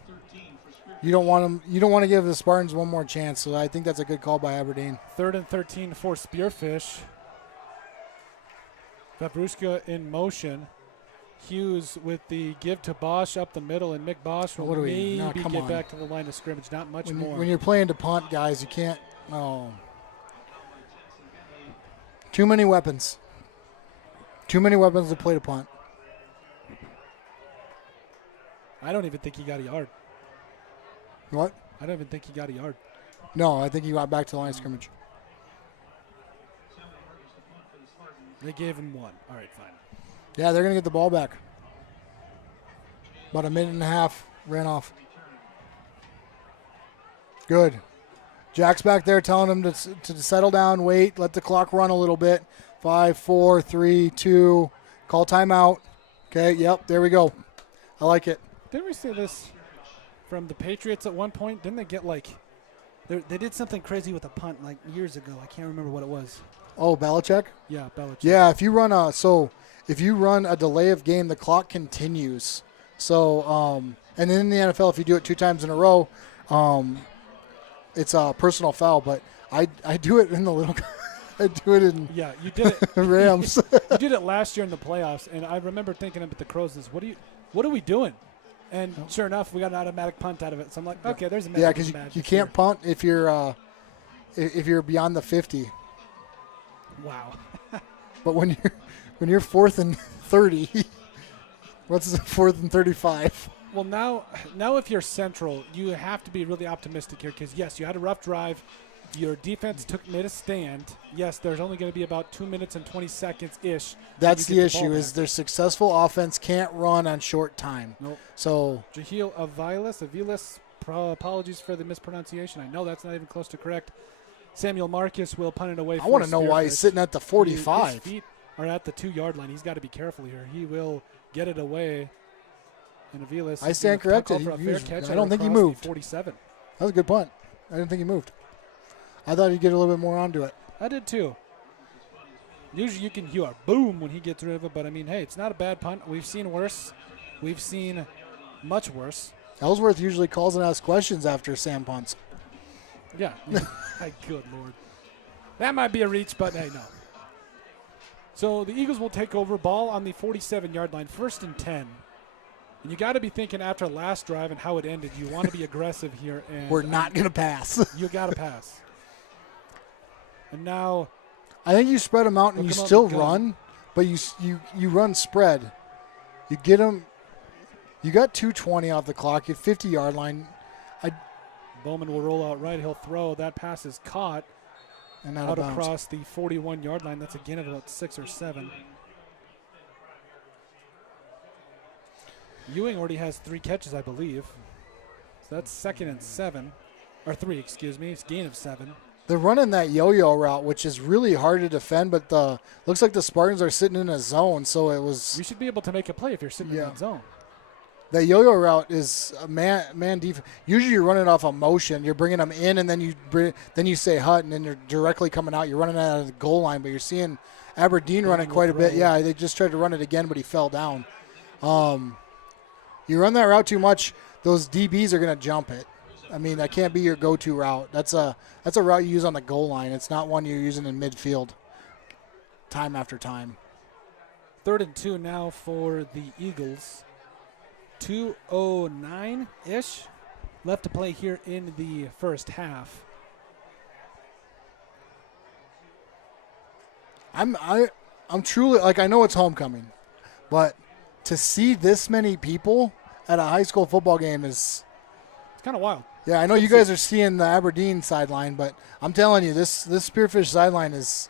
You don't want them. You don't want to give the Spartans one more chance. So I think that's a good call by Aberdeen. 3rd and 13 for Spearfish. Vavrushka in motion. Hughes with the give to Bosch up the middle, and Mick Bosch will maybe get back to the line of scrimmage. Not much more. When you're playing to punt, guys, you can't. Oh. Too many weapons. Too many weapons to play to punt. I don't even think he got a yard. What? I don't even think he got a yard. No, I think he got back to the line of scrimmage. They gave him 1. All right, fine. Yeah, they're going to get the ball back. About a minute and a half ran off. Good. Jack's back there telling him to settle down, wait, let the clock run a little bit. 5, 4, 3, 2. Call timeout. Okay, yep, there we go. I like it. Didn't we say this from the Patriots at one point? Didn't they get they did something crazy with a punt like years ago? I can't remember what it was. Oh, Belichick? Yeah, Belichick. Yeah, if you run a delay of game, the clock continues. So, and then in the NFL, if you do it 2 times in a row, it's a personal foul. But I do it in the little. I do it in. Yeah, you did it. Rams. You did it last year in the playoffs, and I remember thinking up at the Crows, what are we doing? And sure enough, we got an automatic punt out of it. So I'm like, okay, there's a magic. Yeah, because you can't punt if you're beyond the 50. Wow. But when you're 4th and 30, what's the 4th and 35? Well, now if you're Central, you have to be really optimistic here because, yes, you had a rough drive. Your defense made a stand. Yes, there's only going to be about 2 minutes and 20 seconds-ish. That's the issue is their successful offense can't run on short time. Nope. So Jahil Aviles, apologies for the mispronunciation. I know that's not even close to correct. Samuel Marcus will punt it away. I want to know why he's sitting at the 45. His feet are at the 2-yard line. He's got to be careful here. He will get it away. And Aviles, I stand corrected. I don't think he moved. 47. That was a good punt. I didn't think he moved. I thought he'd get a little bit more onto it. I did too. Usually you can hear a boom when he gets rid of it, but I mean, hey, it's not a bad punt. We've seen worse. We've seen much worse. Ellsworth usually calls and asks questions after Sam punts. Yeah. My good Lord. That might be a reach, but hey, no. So the Eagles will take over, ball on the 47-yard line, 1st and 10. And you got to be thinking after last drive and how it ended, you want to be aggressive here. And we're not going to pass. You got to pass. And now, I think you spread them out and you still run, but you run spread. You get them. You got 2:20 off the clock. You're 50-yard line. Bowman will roll out right. He'll throw. That pass is caught And out of bounds. across the 41-yard line. That's again at about 6 or 7. Ewing already has 3 catches, I believe. So that's 2nd and 7. Or 3, excuse me. It's gain of 7. They're running that yo-yo route, which is really hard to defend, but looks like the Spartans are sitting in a zone, so it was... You should be able to make a play if you're sitting in that zone. The yo-yo route is a man defense. Usually you're running off a motion. You're bringing them in, and then you say hut, and then you're directly coming out. You're running out of the goal line, but you're seeing Aberdeen running quite a bit. Yeah, they just tried to run it again, but he fell down. You run that route too much, those DBs are going to jump it. I mean, that can't be your go-to route. That's a route you use on the goal line. It's not one you're using in midfield time after time. 3rd and 2 now for the Eagles. 2:09-ish left to play here in the first half. I'm truly, like, I know it's homecoming, but to see this many people at a high school football game is... It's kind of wild. Yeah, I know you guys are seeing the Aberdeen sideline, but I'm telling you, this Spearfish sideline it's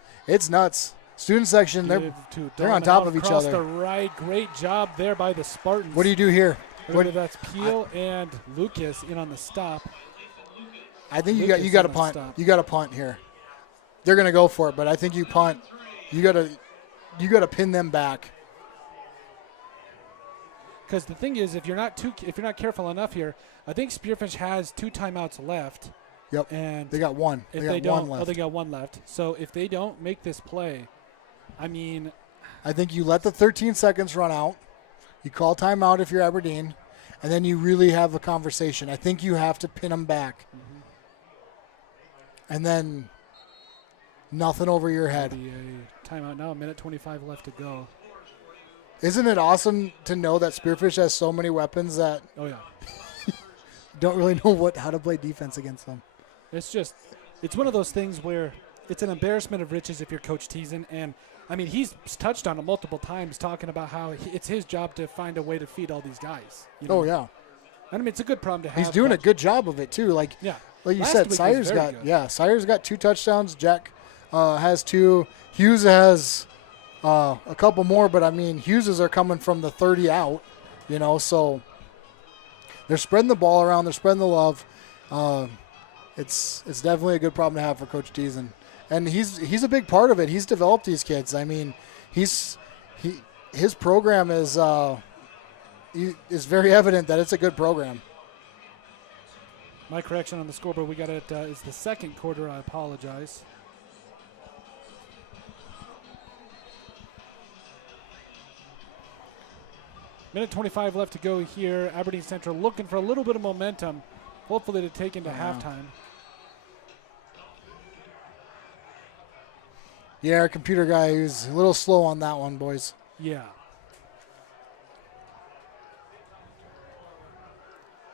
nuts. Student section, they're on top of each other. Across the right, great job there by the Spartans. What do you do here? That's Peel and Lucas in on the stop. I think you got to punt. You got to punt here. They're going to go for it, but I think you punt. You got to pin them back. Because the thing is, if you're not careful enough here, I think Spearfish has 2 timeouts left. Yep. And they got one. If they got one left. Oh, they got one left. So if they don't make this play, I mean, I think you let the 13 seconds run out. You call timeout if you're Aberdeen, and then you really have a conversation. I think you have to pin them back. Mm-hmm. And then nothing over your head. A timeout now, 1:25 left to go. Isn't it awesome to know that Spearfish has so many weapons that don't really know how to play defense against them? It's one of those things where it's an embarrassment of riches if you're Coach Teason. And, I mean, he's touched on it multiple times talking about how it's his job to find a way to feed all these guys. You know? Oh, yeah. I mean, it's a good problem to have. He's doing a good job of it, too. Like you said, Sayre's got 2 touchdowns. Jack has 2. Hughes has a couple more, but, I mean, Hughes' are coming from the 30 out, so they're spreading the ball around. They're spreading the love. It's definitely a good problem to have for Coach Teason. And he's a big part of it. He's developed these kids. I mean, his program is very evident that it's a good program. My correction on the scoreboard, we got it is the second quarter. I apologize. Minute 25 left to go here. Aberdeen Central looking for a little bit of momentum, hopefully to take into halftime. Yeah, our computer guy is a little slow on that one, boys. Yeah.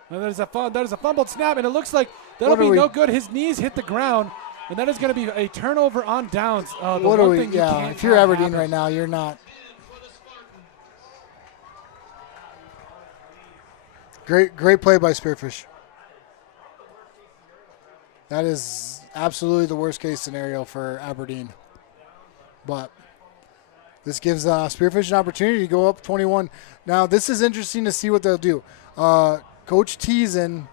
And that is a fumbled snap, and it looks like that'll be no good. His knees hit the ground, and that is going to be a turnover on downs. If you're Aberdeen right now, you're not. Great play by Spearfish. That is absolutely the worst case scenario for Aberdeen. But this gives Spearfish an opportunity to go up 21. Now, this is interesting to see what they'll do. Coach Teason,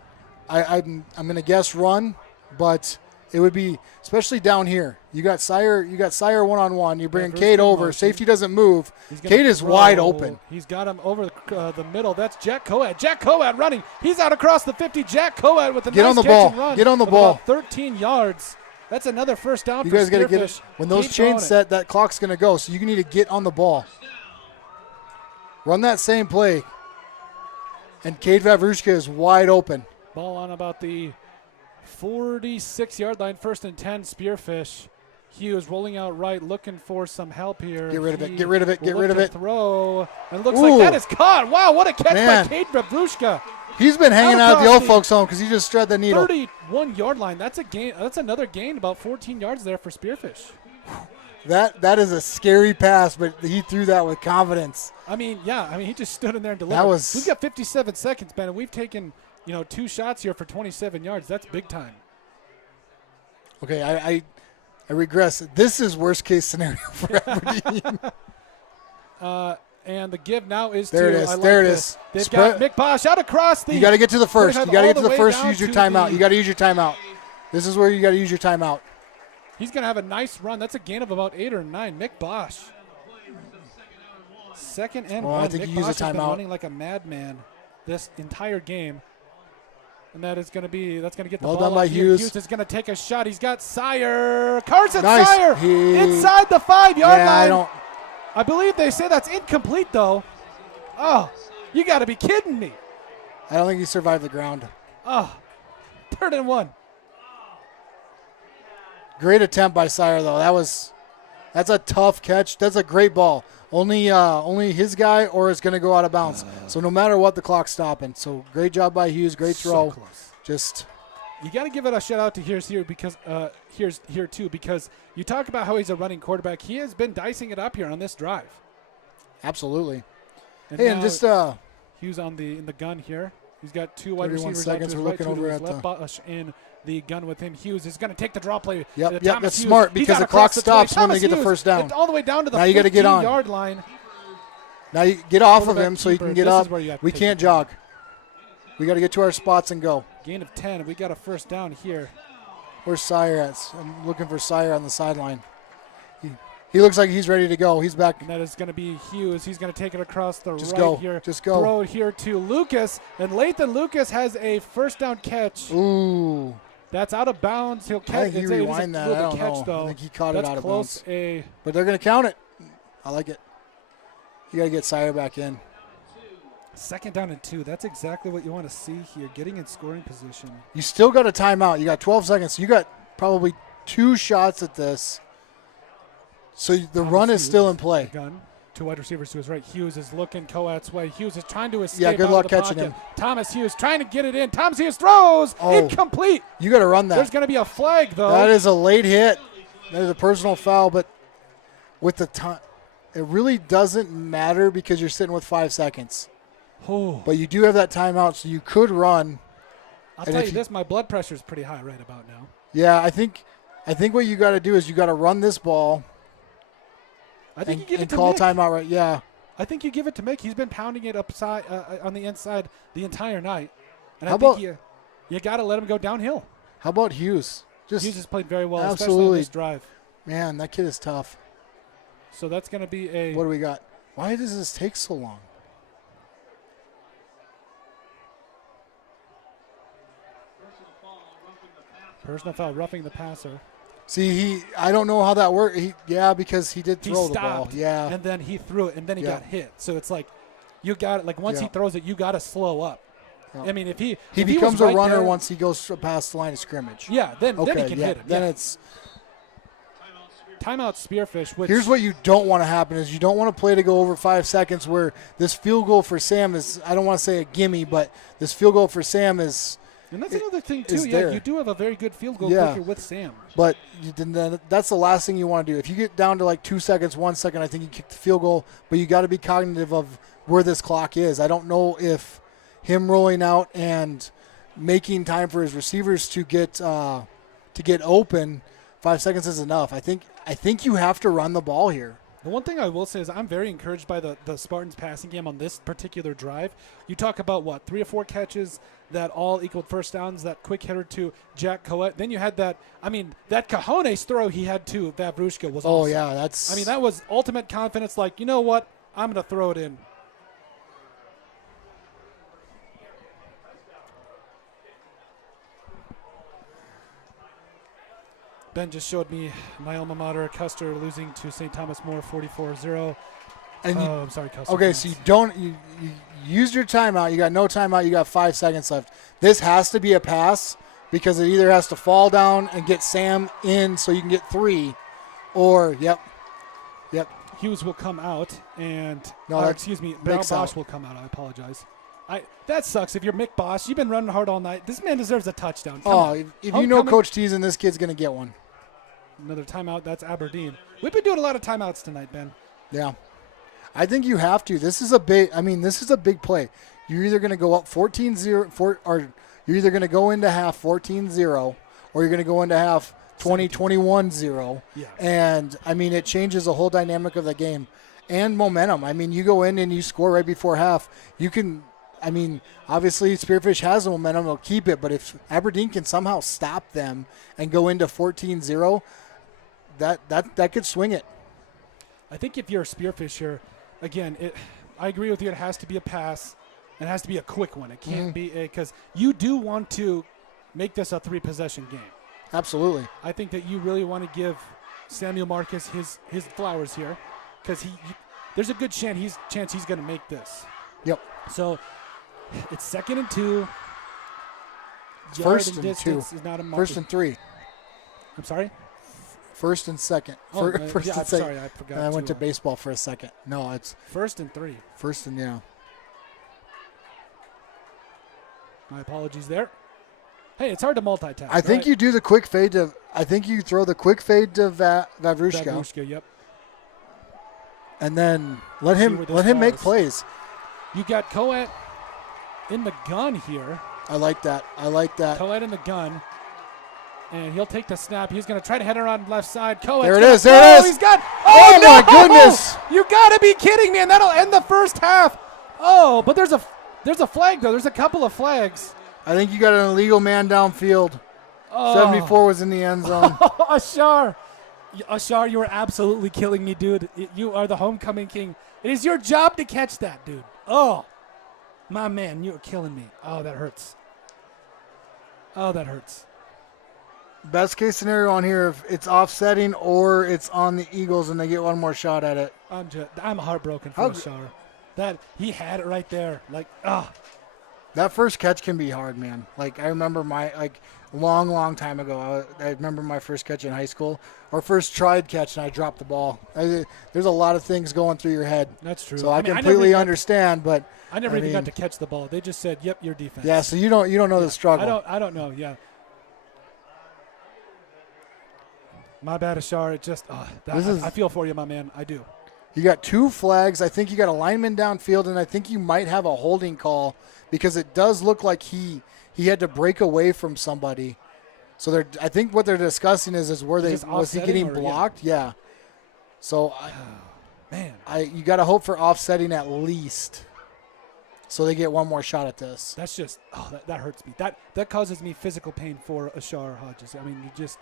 I'm going to guess run, but it would be, especially down here. You got Sayre one-on-one. You bring Cade over. Motion. Safety doesn't move. Cade is wide open. He's got him over the middle. That's Jack Coad. Jack Coad running. He's out across the 50. Jack Coad with a nice catch and run. Get on the ball. 13 yards. That's another first down you for guys got to get it. When those chains set, that clock's going to go, so you need to get on the ball. Run that same play. And Cade Vavrushka is wide open. Ball on about the 46-yard line, 1st and 10, Spearfish. Hughes rolling out right, looking for some help here. Get rid of it. Throw. And it looks like that is caught. Wow, what a catch by Cade Vavrushka. He's been hanging out at the old folks' home because he just struck the needle. 31-yard line. That's a gain. That's another gain, about 14 yards there for Spearfish. That is a scary pass, but he threw that with confidence. I mean, he just stood in there and delivered. We've got 57 seconds, Ben, and we've taken, 2 shots here for 27 yards. That's big time. Okay, I regress. This is worst case scenario for Aberdeen. And the give now is there to. it is. Like there it this. is. They've got Mick Bosch out across the. You got to get to the first. You got to get to the first. Use your timeout. You got to use your timeout. This is where you got to use your timeout. He's going to have a nice run. That's a gain of about 8 or 9. Mick Bosch. 2nd and 1. I think Mick you use Bosch a has been timeout. running like a madman this entire game. And that's going to get the well ball done by up here. Hughes. Hughes is going to take a shot. He's got Sire. Carson Nice. Sire inside the 5-yard line. I believe they say that's incomplete, though. Oh, you got to be kidding me. I don't think he survived the ground. Oh, 3rd and 1. Great attempt by Sire, though. That's a tough catch. That's a great ball. Only his guy, or it's going to go out of bounds. So no matter what, the clock's stopping. So great job by Hughes. Great throw. So close. Just you got to give it a shout out to here because here too, because you talk about how he's a running quarterback. He has been dicing it up here on this drive. absolutely. And just Hughes in the gun here. He's got 2 wide receivers out to his we're right, looking 2 to over his at left. Bosch in the gun with him. Hughes is going to take the draw play. Yep, Thomas that's Hughes. smart because the clock stops when they get the Hughes, first down. all the way down to the Now you got to get on. 15-yard line. Now you get off of Quarterback him so you can keeper. get This up. is where you have to We take can't the time. jog. We got to get to our spots and go. Gain of 10. We got a first down here. Where's Sire at? I'm looking for Sire on the sideline. He looks like he's ready to go. He's back. And that is going to be Hughes. He's going to take it across the Just right go. here. Just go. Throw it here to Lucas. And Lathan Lucas has a first down catch. Ooh. That's out of bounds. He'll catch. I think he rewind that. I don't catch, know. Though. I think he caught That's it out of close. bounds. But they're going to count it. I like it. You got to get Sire back in. 2nd down and 2. That's exactly what you want to see here. Getting in scoring position. You still got a timeout. You got 12 seconds. You got probably 2 shots at this. So the run is still in play. Gun. 2 wide receivers to his right. Hughes is looking Coat's way. Hughes is trying to escape. Yeah, good out luck of the catching pocket. him. Thomas Hughes trying to get it in. Thomas Hughes throws. Oh. Incomplete. You got to run that. There's going to be a flag, though. That is a late hit. That is a personal foul, but with the time, it really doesn't matter because you're sitting with 5 seconds. Oh. But you do have that timeout, so you could run. I'll tell you this, my blood pressure is pretty high right about now. Yeah, I think what you got to do is you got to run this ball. I think you give it to call Mick. timeout right. Yeah. I think you give it to Mick. He's been pounding it upside on the inside the entire night. And How I think about- you got to let him go downhill. How about Hughes? Hughes has played very well, especially absolutely. on this drive. Man, that kid is tough. So that's going to be a What do we got? Why does this take so long? personal foul, roughing the passer. See, I don't know how that worked. Because he did throw He the ball. stopped, Yeah. and then he threw it, and then he Yeah. got hit. So it's like you got it. Like once he throws it, you got to slow up. Yeah. I mean, if he becomes was a right runner there, once he goes past the line of scrimmage. Yeah, then he Okay, can yeah. hit him. Then yeah. it's Timeout Spearfish. Which here's what you don't want to happen is you don't want to play to go over 5 seconds where this field goal for Sam is, I don't want to say a gimme, but this field goal for Sam is, and that's another thing is too. Yeah, there. you do have a very good field goal Yeah. kicker with Sam. but that's the last thing you want to do. If you get down to like 2 seconds, 1 second, I think you kick the field goal, but you got to be cognitive of where this clock is. I don't know if him rolling out and making time for his receivers to get open, 5 seconds is enough. I think you have to run the ball here. The one thing I will say is I'm very encouraged by the Spartans passing game on this particular drive. You talk about 3 or 4 catches that all equaled first downs, that quick hitter to Jack Coet. Then you had that Cajones throw he had to Vavrushka was awesome. Oh yeah, that was ultimate confidence, like, you know what? I'm going to throw it in. Ben just showed me my alma mater, Custer, losing to St. Thomas More 44-0. And I'm sorry, Custer. Okay, so you used your timeout. You got no timeout. You got 5 seconds left. This has to be a pass because it either has to fall down and get Sam in so you can get 3, or yep. Hughes will come out, and Mick's Bosch out. will come out. I apologize. That sucks. If you're Mick Bosch, you've been running hard all night. This man deserves a touchdown. Come on. If you know Coach T's and this kid's going to get one. Another timeout. That's Aberdeen. We've been doing a lot of timeouts tonight, Ben. Yeah. I think you have to. This is a big play. You're either going to go up 14-0 or you're either going to go into half 14-0 or you're going to go into half 21-0. Yeah. And, I mean, it changes the whole dynamic of the game and momentum. I mean, you go in and you score right before half. You can, I mean, obviously Spearfish has the momentum. They'll keep it. But if Aberdeen can somehow stop them and go into 14-0, that could swing it. I think if you're a Spearfish here, again, I agree with you. It has to be a pass. It has to be a quick one. It can't be because you do want to make this a 3-possession game. Absolutely. I think that you really want to give Samuel Marcus his flowers here because there's a good chance he's going to make this. Yep. So it's 2nd and 2. First and 2. Is not a First and 3. I'm sorry? First and second. Oh, first yeah, and I'm second. sorry. I forgot. I went to baseball for a second. No, it's 1st and 3. first and, yeah. My apologies there. Hey, it's hard to multitask. I think you do the quick fade to. I think you throw the quick fade to Vavrushka. Vavrushka, yep. And then let him make plays. You got Coet in the gun here. I like that. Coet in the gun. And he'll take the snap. He's going to try to head around left side. Coet. There it is. There it is. He's got. Oh, no! my goodness. You got to be kidding me. And that'll end the first half. Oh, but there's a flag, though. There's a couple of flags. I think you got an illegal man downfield. Oh. 74 was in the end zone. Ashar. Ashar, you are absolutely killing me, dude. You are the homecoming king. It is your job to catch that, dude. Oh, my man, you're killing me. Oh, that hurts. Oh, that hurts. Best case scenario on here, if it's offsetting or it's on the Eagles and they get one more shot at it. I'm heartbroken for Ashar. That he had it right there. That first catch can be hard, man. Like, I remember long time ago, I remember my first catch in high school, or first tried catch, and I dropped the ball. There's a lot of things going through your head. That's true. So I completely understand, but I never even got to catch the ball. They just said, "Yep, your defense." Yeah, so you don't know the struggle. I don't know. Yeah. My bad, Ashar. It just I feel for you, my man. I do. You got 2 flags. I think you got a lineman downfield, and I think you might have a holding call because it does look like he had to break away from somebody. So I think what they're discussing is was he getting blocked? Yeah. So you got to hope for offsetting at least, so they get one more shot at this. That's just that hurts me. That causes me physical pain for Ashar Hodges. I mean, you just.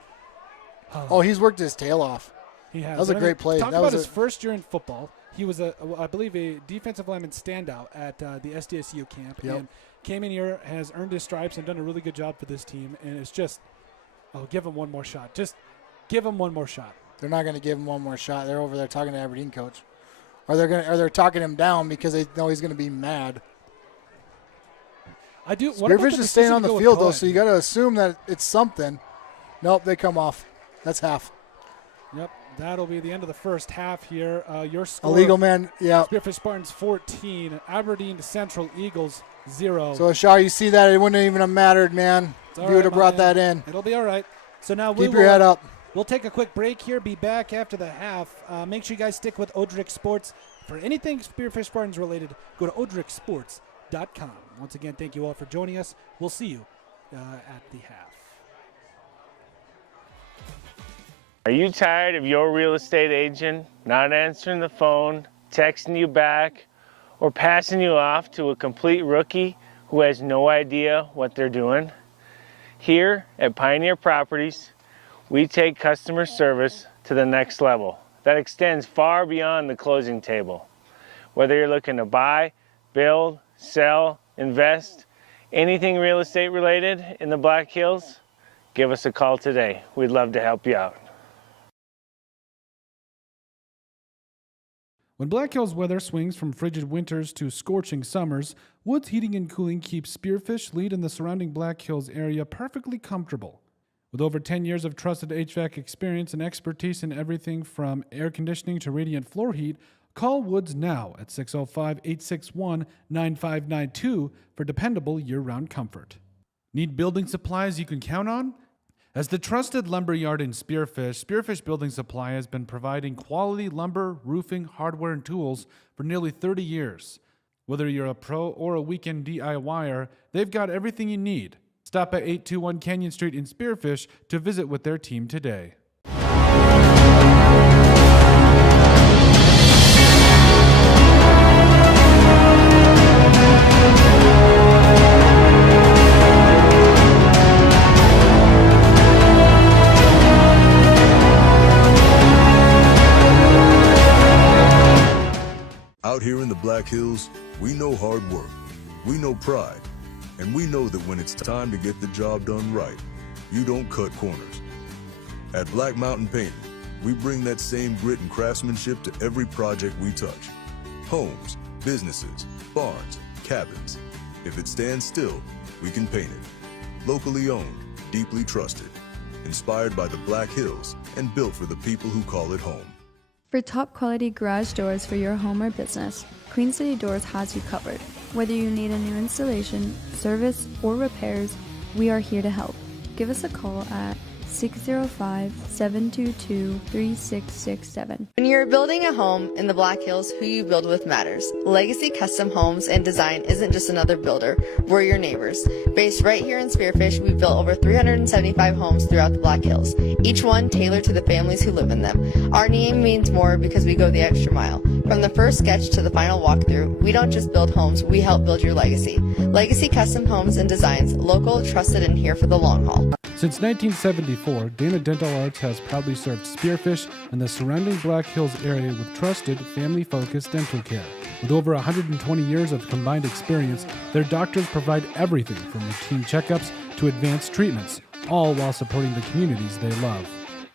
He's worked his tail off. He has. That was a great play. Talk about his first year in football. He was I believe a defensive lineman standout at the SDSU camp. Yep. And came in here, has earned his stripes, and done a really good job for this team. And it's just, give him one more shot. Just give him one more shot. They're not going to give him one more shot. They're over there talking to Aberdeen coach, or they're talking him down because they know he's going to be mad. I do. Spearfish is staying on the field though, so you got to assume that it's something. Nope, they come off. That's half. Yep, that'll be the end of the first half here. Your score. Illegal man, yeah. Spearfish Spartans 14, Aberdeen Central Eagles 0. So, Ashar, you see that? It wouldn't even have mattered, man. You would have brought that in. It'll be all right. So now keep your head up. We'll take a quick break here, be back after the half. Make sure you guys stick with Odrix Sports. For anything Spearfish Spartans related, go to odrixsports.com. Once again, thank you all for joining us. We'll see you at the half. Are you tired of your real estate agent not answering the phone, texting you back, or passing you off to a complete rookie who has no idea what they're doing? Here at Pioneer Properties, we take customer service to the next level. That extends far beyond the closing table. Whether you're looking to buy, build, sell, invest, anything real estate related in the Black Hills, give us a call today. We'd love to help you out. When Black Hills weather swings from frigid winters to scorching summers, Woods Heating and Cooling keeps Spearfish, Lead, and the surrounding Black Hills area perfectly comfortable. With over 10 years of trusted HVAC experience and expertise in everything from air conditioning to radiant floor heat, call Woods now at 605-861-9592 for dependable year-round comfort. Need building supplies you can count on? As the trusted lumber yard in Spearfish, Spearfish Building Supply has been providing quality lumber, roofing, hardware, and tools for nearly 30 years. Whether you're a pro or a weekend DIYer, they've got everything you need. Stop at 821 Canyon Street in Spearfish to visit with their team today. Out here in the Black Hills, we know hard work, we know pride, and we know that when it's time to get the job done right, you don't cut corners. At Black Mountain Painting, we bring that same grit and craftsmanship to every project we touch. Homes, businesses, barns, cabins. If it stands still, we can paint it. Locally owned, deeply trusted, inspired by the Black Hills, and built for the people who call it home. For top quality garage doors for your home or business, Queen City Doors has you covered. Whether you need a new installation, service, or repairs, we are here to help. Give us a call at 605-722-3667. When you're building a home in the Black Hills, who you build with matters. Legacy Custom Homes and Design isn't just another builder, we're your neighbors. Based right here in Spearfish, we've built over 375 homes throughout the Black Hills, each one tailored to the families who live in them. Our name means more because we go the extra mile. From the first sketch to the final walkthrough, we don't just build homes, we help build your legacy. Legacy Custom Homes and Designs, local, trusted, and here for the long haul. Since 1974, Dana Dental Arts has proudly served Spearfish and the surrounding Black Hills area with trusted, family-focused dental care. With over 120 years of combined experience, their doctors provide everything from routine checkups to advanced treatments, all while supporting the communities they love.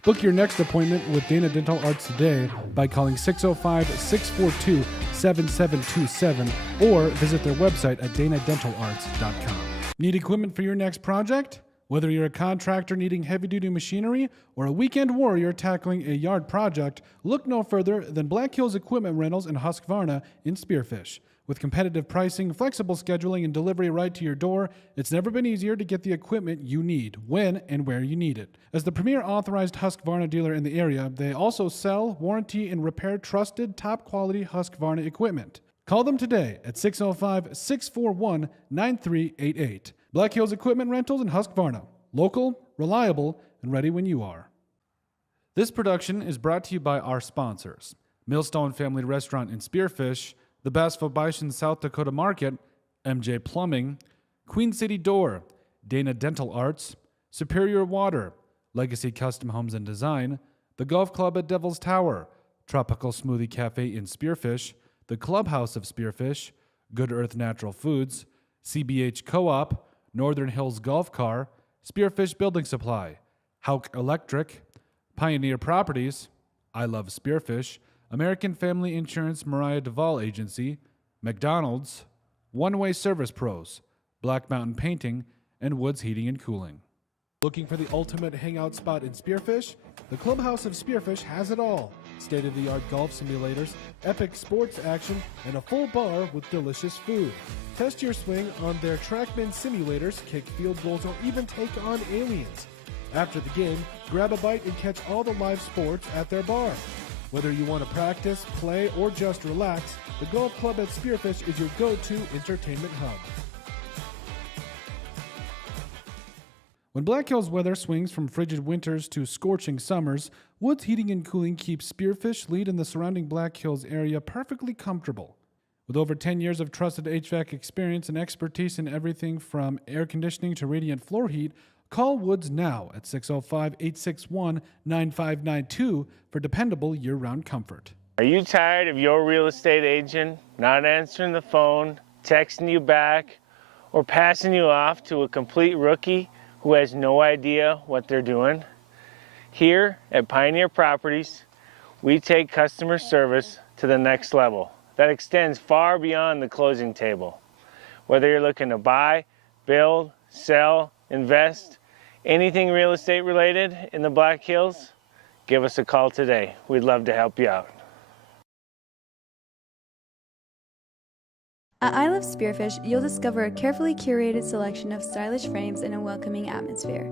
Book your next appointment with Dana Dental Arts today by calling 605-642-7727 or visit their website at danadentalarts.com. Need equipment for your next project? Whether you're a contractor needing heavy-duty machinery or a weekend warrior tackling a yard project, look no further than Black Hills Equipment Rentals in Husqvarna in Spearfish. With competitive pricing, flexible scheduling, and delivery right to your door, it's never been easier to get the equipment you need, when and where you need it. As the premier authorized Husqvarna dealer in the area, they also sell, warranty, and repair trusted, top-quality Husqvarna equipment. Call them today at 605-641-9388. Black Hills Equipment Rentals in Husqvarna. Local, reliable, and ready when you are. This production is brought to you by our sponsors: Millstone Family Restaurant in Spearfish, the Bassville Bison South Dakota Market, MJ Plumbing, Queen City Door, Dana Dental Arts, Superior Water, Legacy Custom Homes and Design, the Golf Club at Devil's Tower, Tropical Smoothie Cafe in Spearfish, the Clubhouse of Spearfish, Good Earth Natural Foods, CBH Co-op, Northern Hills Golf Car, Spearfish Building Supply, Hauk Electric, Pioneer Properties, I Love Spearfish, American Family Insurance Mariah Duvall Agency, McDonald's, One Way Service Pros, Black Mountain Painting, and Woods Heating and Cooling. Looking for the ultimate hangout spot in Spearfish? The Clubhouse of Spearfish has it all. State-of-the-art golf simulators, epic sports action, and a full bar with delicious food. Test your swing on their TrackMan simulators, kick field goals, or even take on aliens. After the game, grab a bite and catch all the live sports at their bar. Whether you want to practice, play, or just relax, the Golf Club at Spearfish is your go-to entertainment hub. When Black Hills weather swings from frigid winters to scorching summers, Woods Heating and Cooling keeps Spearfish Lead in the surrounding Black Hills area perfectly comfortable. With over 10 years of trusted HVAC experience and expertise in everything from air conditioning to radiant floor heat, call Woods now at 605-861-9592 for dependable year-round comfort. Are you tired of your real estate agent not answering the phone, texting you back, or passing you off to a complete rookie who has no idea what they're doing? Here at Pioneer Properties, we take customer service to the next level that extends far beyond the closing table. Whether you're looking to buy, build, sell, invest, anything real estate related in the Black Hills, give us a call today. We'd love to help you out. At I Love Spearfish, you'll discover a carefully curated selection of stylish frames in a welcoming atmosphere.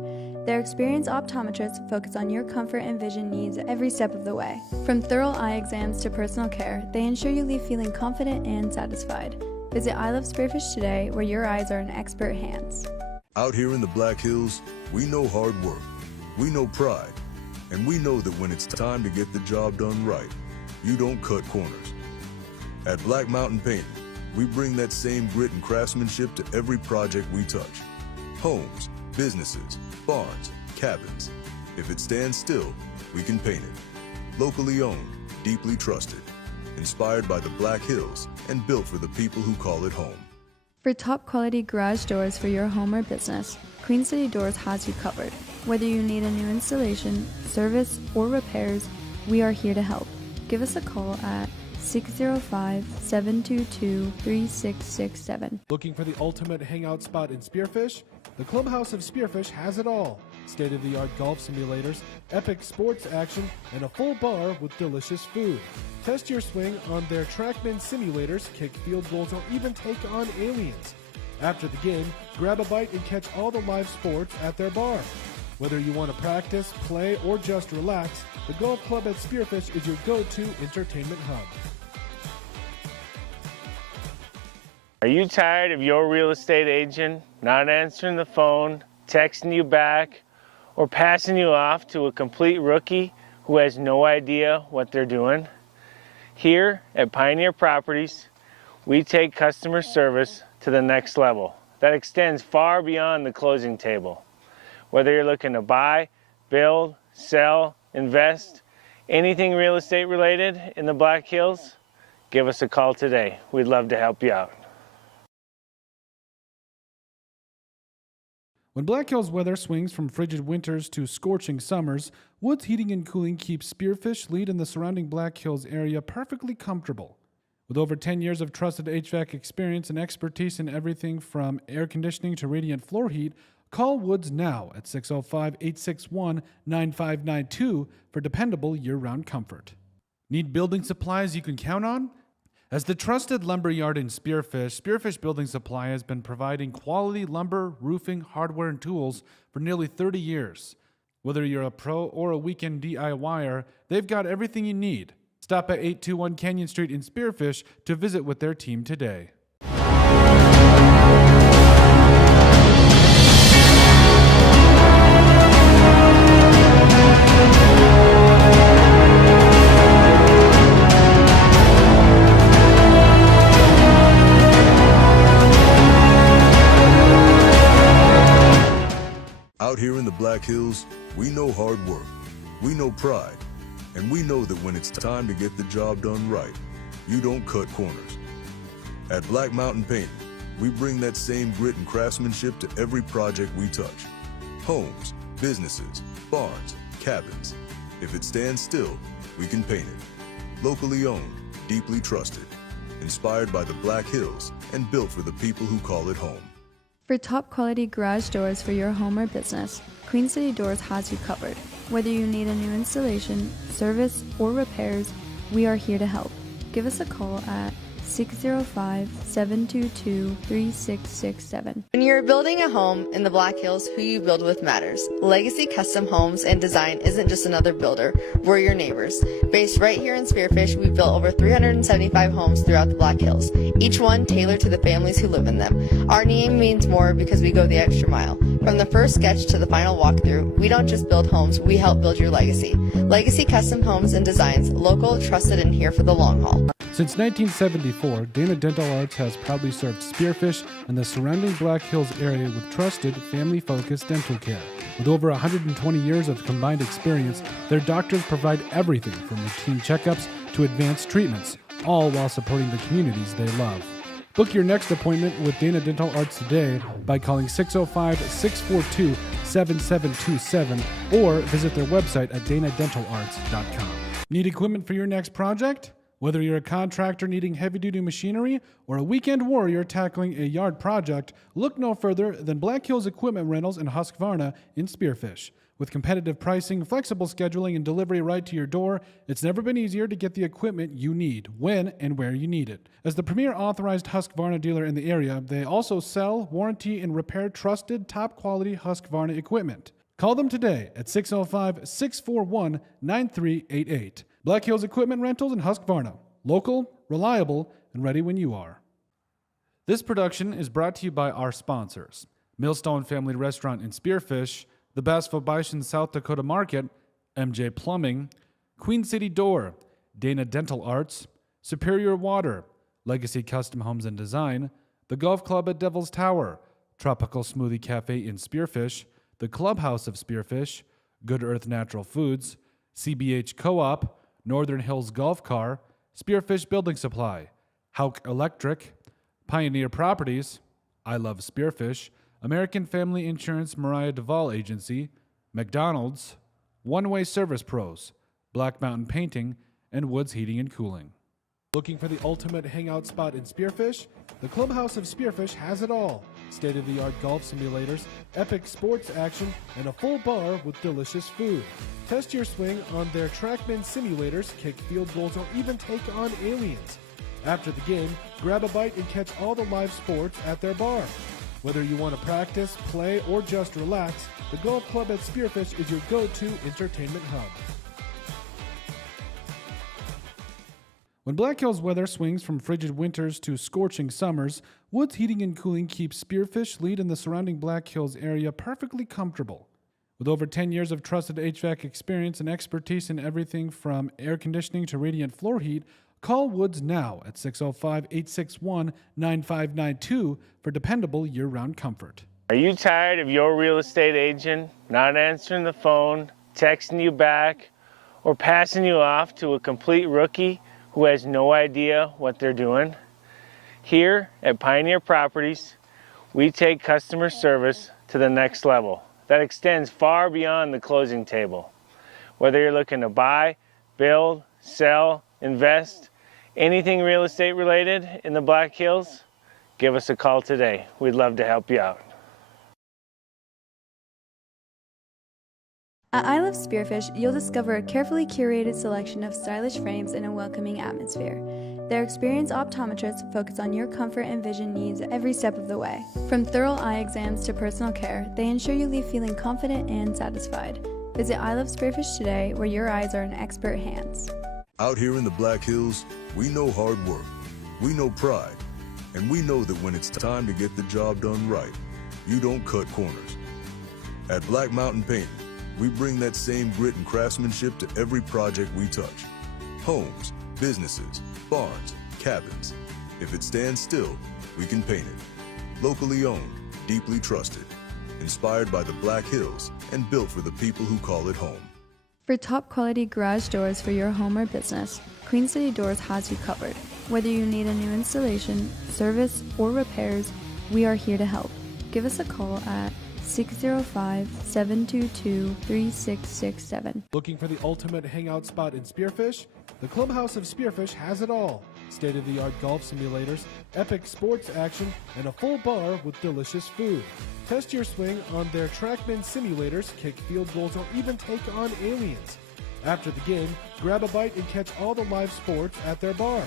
Their experienced optometrists focus on your comfort and vision needs every step of the way. From thorough eye exams to personal care, they ensure you leave feeling confident and satisfied. Visit I Love Spearfish today, where your eyes are in expert hands. Out here in the Black Hills, we know hard work, we know pride, and we know that when it's time to get the job done right, you don't cut corners. At Black Mountain Painting, we bring that same grit and craftsmanship to every project we touch. Homes, businesses, barns, cabins. If it stands still, we can paint it. Locally owned, deeply trusted, inspired by the Black Hills and built for the people who call it home. For top quality garage doors for your home or business, Queen City Doors has you covered. Whether you need a new installation, service, or repairs, we are here to help. Give us a call at 605-722-3667. Looking for the ultimate hangout spot in Spearfish? The Clubhouse of Spearfish has it all. State-of-the-art golf simulators, epic sports action, and a full bar with delicious food. Test your swing on their TrackMan simulators, kick field goals, or even take on aliens. After the game, grab a bite and catch all the live sports at their bar. Whether you want to practice, play, or just relax, the Golf Club at Spearfish is your go-to entertainment hub. Are you tired of your real estate agent not answering the phone, texting you back, or passing you off to a complete rookie who has no idea what they're doing? Here at Pioneer Properties, we take customer service to the next level that extends far beyond the closing table. Whether you're looking to buy, build, sell, invest, anything real estate related in the Black Hills, give us a call today. We'd love to help you out. When Black Hills weather swings from frigid winters to scorching summers, Woods Heating and Cooling keeps Spearfish, Lead, and the surrounding Black Hills area perfectly comfortable. With over 10 years of trusted HVAC experience and expertise in everything from air conditioning to radiant floor heat, call Woods now at 605-861-9592 for dependable year-round comfort. Need building supplies you can count on? As the trusted lumber yard in Spearfish, Spearfish Building Supply has been providing quality lumber, roofing, hardware, and tools for nearly 30 years. Whether you're a pro or a weekend DIYer, they've got everything you need. Stop at 821 Canyon Street in Spearfish to visit with their team today. Out here in the Black Hills, we know hard work, we know pride, and we know that when it's time to get the job done right, you don't cut corners. At Black Mountain Painting, we bring that same grit and craftsmanship to every project we touch. Homes, businesses, barns, cabins. If it stands still, we can paint it. Locally owned, deeply trusted, inspired by the Black Hills and built for the people who call it home. For top quality garage doors for your home or business, Queen City Doors has you covered. Whether you need a new installation, service, or repairs, we are here to help. Give us a call at 605-722-3667. When you're building a home in the Black Hills, who you build with matters. Legacy Custom Homes and Design isn't just another builder, we're your neighbors. Based right here in Spearfish, we've built over 375 homes throughout the Black Hills, each one tailored to the families who live in them. Our name means more because we go the extra mile. From the first sketch to the final walkthrough, we don't just build homes, we help build your legacy. Legacy Custom Homes and Designs, local, trusted, and here for the long haul. Since 1974, Dana Dental Arts has proudly served Spearfish and the surrounding Black Hills area with trusted, family-focused dental care. With over 120 years of combined experience, their doctors provide everything from routine checkups to advanced treatments, all while supporting the communities they love. Book your next appointment with Dana Dental Arts today by calling 605-642-7727 or visit their website at danadentalarts.com. Need equipment for your next project? Whether you're a contractor needing heavy-duty machinery or a weekend warrior tackling a yard project, look no further than Black Hills Equipment Rentals in Husqvarna in Spearfish. With competitive pricing, flexible scheduling, and delivery right to your door, it's never been easier to get the equipment you need, when and where you need it. As the premier authorized Husqvarna dealer in the area, they also sell, warranty, and repair trusted, top-quality Husqvarna equipment. Call them today at 605-641-9388. Black Hills Equipment Rentals in Husqvarna. Local, reliable, and ready when you are. This production is brought to you by our sponsors: Millstone Family Restaurant in Spearfish, the Bass-Fobischen South Dakota Market, MJ Plumbing, Queen City Door, Dana Dental Arts, Superior Water, Legacy Custom Homes and Design, the Golf Club at Devil's Tower, Tropical Smoothie Cafe in Spearfish, the Clubhouse of Spearfish, Good Earth Natural Foods, CBH Co-op, Northern Hills Golf Car, Spearfish Building Supply, Hauk Electric, Pioneer Properties, I Love Spearfish, American Family Insurance Mariah Duvall Agency, McDonald's, One Way Service Pros, Black Mountain Painting, and Woods Heating and Cooling. Looking for the ultimate hangout spot in Spearfish? The Clubhouse of Spearfish has it all. State-of-the-art golf simulators, epic sports action, and a full bar with delicious food. Test your swing on their TrackMan simulators, kick field goals, or even take on aliens. After the game, grab a bite and catch all the live sports at their bar. Whether you want to practice, play, or just relax, the Golf Club at Spearfish is your go-to entertainment hub. When Black Hills weather swings from frigid winters to scorching summers, Woods Heating and Cooling keeps Spearfish, Lead, and the surrounding Black Hills area perfectly comfortable. With over 10 years of trusted HVAC experience and expertise in everything from air conditioning to radiant floor heat, call Woods now at 605-861-9592 for dependable year-round comfort. Are you tired of your real estate agent not answering the phone, texting you back, or passing you off to a complete rookie who has no idea what they're doing? Here at Pioneer Properties, we take customer service to the next level that extends far beyond the closing table. Whether you're looking to buy, build, sell, invest, anything real estate related in the Black Hills, give us a call today. We'd love to help you out. At I Love Spearfish, you'll discover a carefully curated selection of stylish frames in a welcoming atmosphere. Their experienced optometrists focus on your comfort and vision needs every step of the way. From thorough eye exams to personal care, they ensure you leave feeling confident and satisfied. Visit I Love Spearfish today, where your eyes are in expert hands. Out here in the Black Hills, we know hard work, we know pride, and we know that when it's time to get the job done right, you don't cut corners. At Black Mountain Painting, we bring that same grit and craftsmanship to every project we touch. Homes, businesses, barns, cabins. If it stands still, we can paint it. Locally owned, deeply trusted, inspired by the Black Hills, and built for the people who call it home. For top quality garage doors for your home or business, Queen City Doors has you covered. Whether you need a new installation, service, or repairs, we are here to help. Give us a call at 605-722-3667. Looking for the ultimate hangout spot in Spearfish? The Clubhouse of Spearfish has it all. State-of-the-art golf simulators, epic sports action, and a full bar with delicious food. Test your swing on their TrackMan simulators, kick field goals, or even take on aliens. After the game, grab a bite and catch all the live sports at their bar.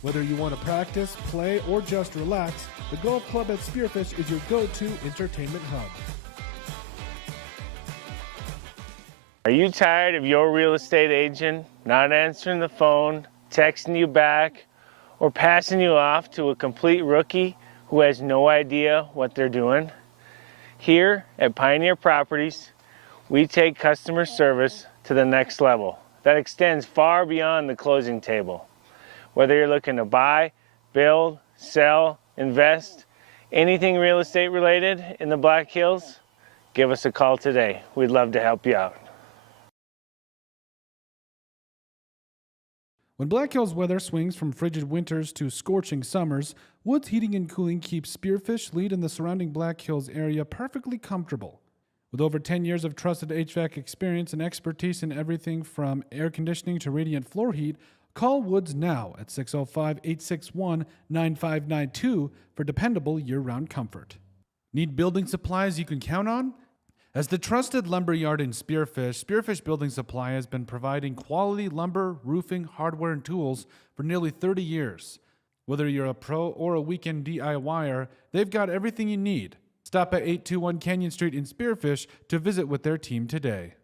Whether you want to practice, play, or just relax, the Golf Club at Spearfish is your go-to entertainment hub. Are you tired of your real estate agent not answering the phone, texting you back, or passing you off to a complete rookie who has no idea what they're doing? Here at Pioneer Properties, we take customer service to the next level that extends far beyond the closing table. Whether you're looking to buy, build, sell, invest, anything real estate related in the Black Hills, give us a call today. We'd love to help you out. When Black Hills weather swings from frigid winters to scorching summers, Woods Heating and Cooling keeps Spearfish, Lead, and the surrounding Black Hills area perfectly comfortable. With over 10 years of trusted HVAC experience and expertise in everything from air conditioning to radiant floor heat, call Woods now at 605-861-9592 for dependable year-round comfort. Need building supplies you can count on? As the trusted lumber yard in Spearfish, Spearfish Building Supply has been providing quality lumber, roofing, hardware, and tools for nearly 30 years. Whether you're a pro or a weekend DIYer, they've got everything you need. Stop at 821 Canyon Street in Spearfish to visit with their team today.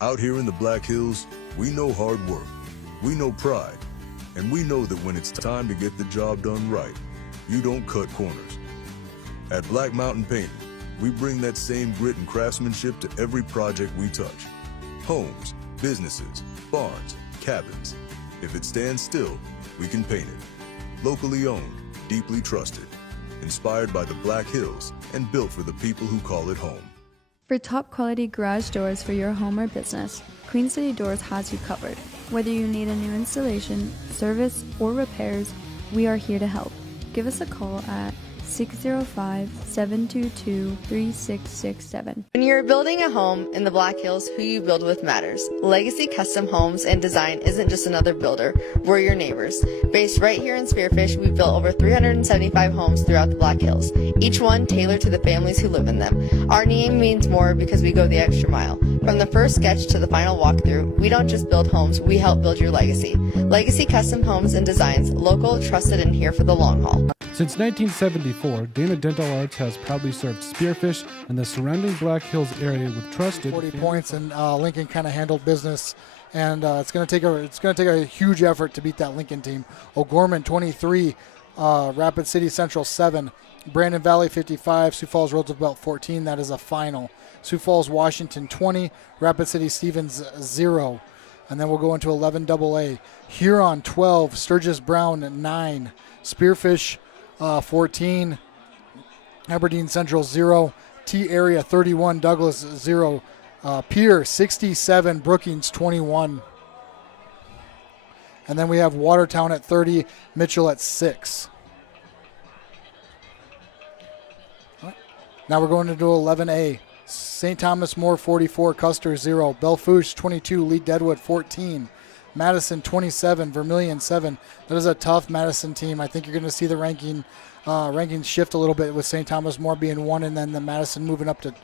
Out here in the Black Hills, we know hard work, we know pride, and we know that when it's time to get the job done right, you don't cut corners. At Black Mountain Painting, we bring that same grit and craftsmanship to every project we touch. Homes, businesses, barns, cabins. If it stands still, we can paint it. Locally owned, deeply trusted, inspired by the Black Hills, and built for the people who call it home. For top quality garage doors for your home or business, Queen City Doors has you covered. Whether you need a new installation, service, or repairs, we are here to help. Give us a call at 605-722-3667. When you're building a home in the Black Hills, who you build with matters. Legacy Custom Homes and Design isn't just another builder, we're your neighbors. Based right here in Spearfish, we've built over 375 homes throughout the Black Hills, each one tailored to the families who live in them. Our name means more because we go the extra mile. From the first sketch to the final walkthrough, we don't just build homes, we help build your legacy. Legacy Custom Homes and Designs, local, trusted, and here for the long haul. Since 1974, Dana Dental Arts has proudly served Spearfish and the surrounding Black Hills area with trusted 40 points, and Lincoln kind of handled business, and it's going to take a huge effort to beat that Lincoln team. O'Gorman 23, Rapid City Central 7, Brandon Valley 55, Sioux Falls Roosevelt 14. That is a final. Sioux Falls Washington 20, Rapid City Stevens 0, and then we'll go into 11 AA. Huron 12, Sturgis Brown 9, Spearfish 14, Aberdeen Central 0, T Area 31, Douglas 0, Pier 67, Brookings 21. And then we have Watertown at 30, Mitchell at 6. Now we're going into 11A. St. Thomas More 44, Custer 0, Belfouche 22, Lee Deadwood 14. Madison 27, Vermilion 7. That is a tough Madison team. I think you're going to see the rankings shift a little bit with St. Thomas More being 1 and then the Madison moving up to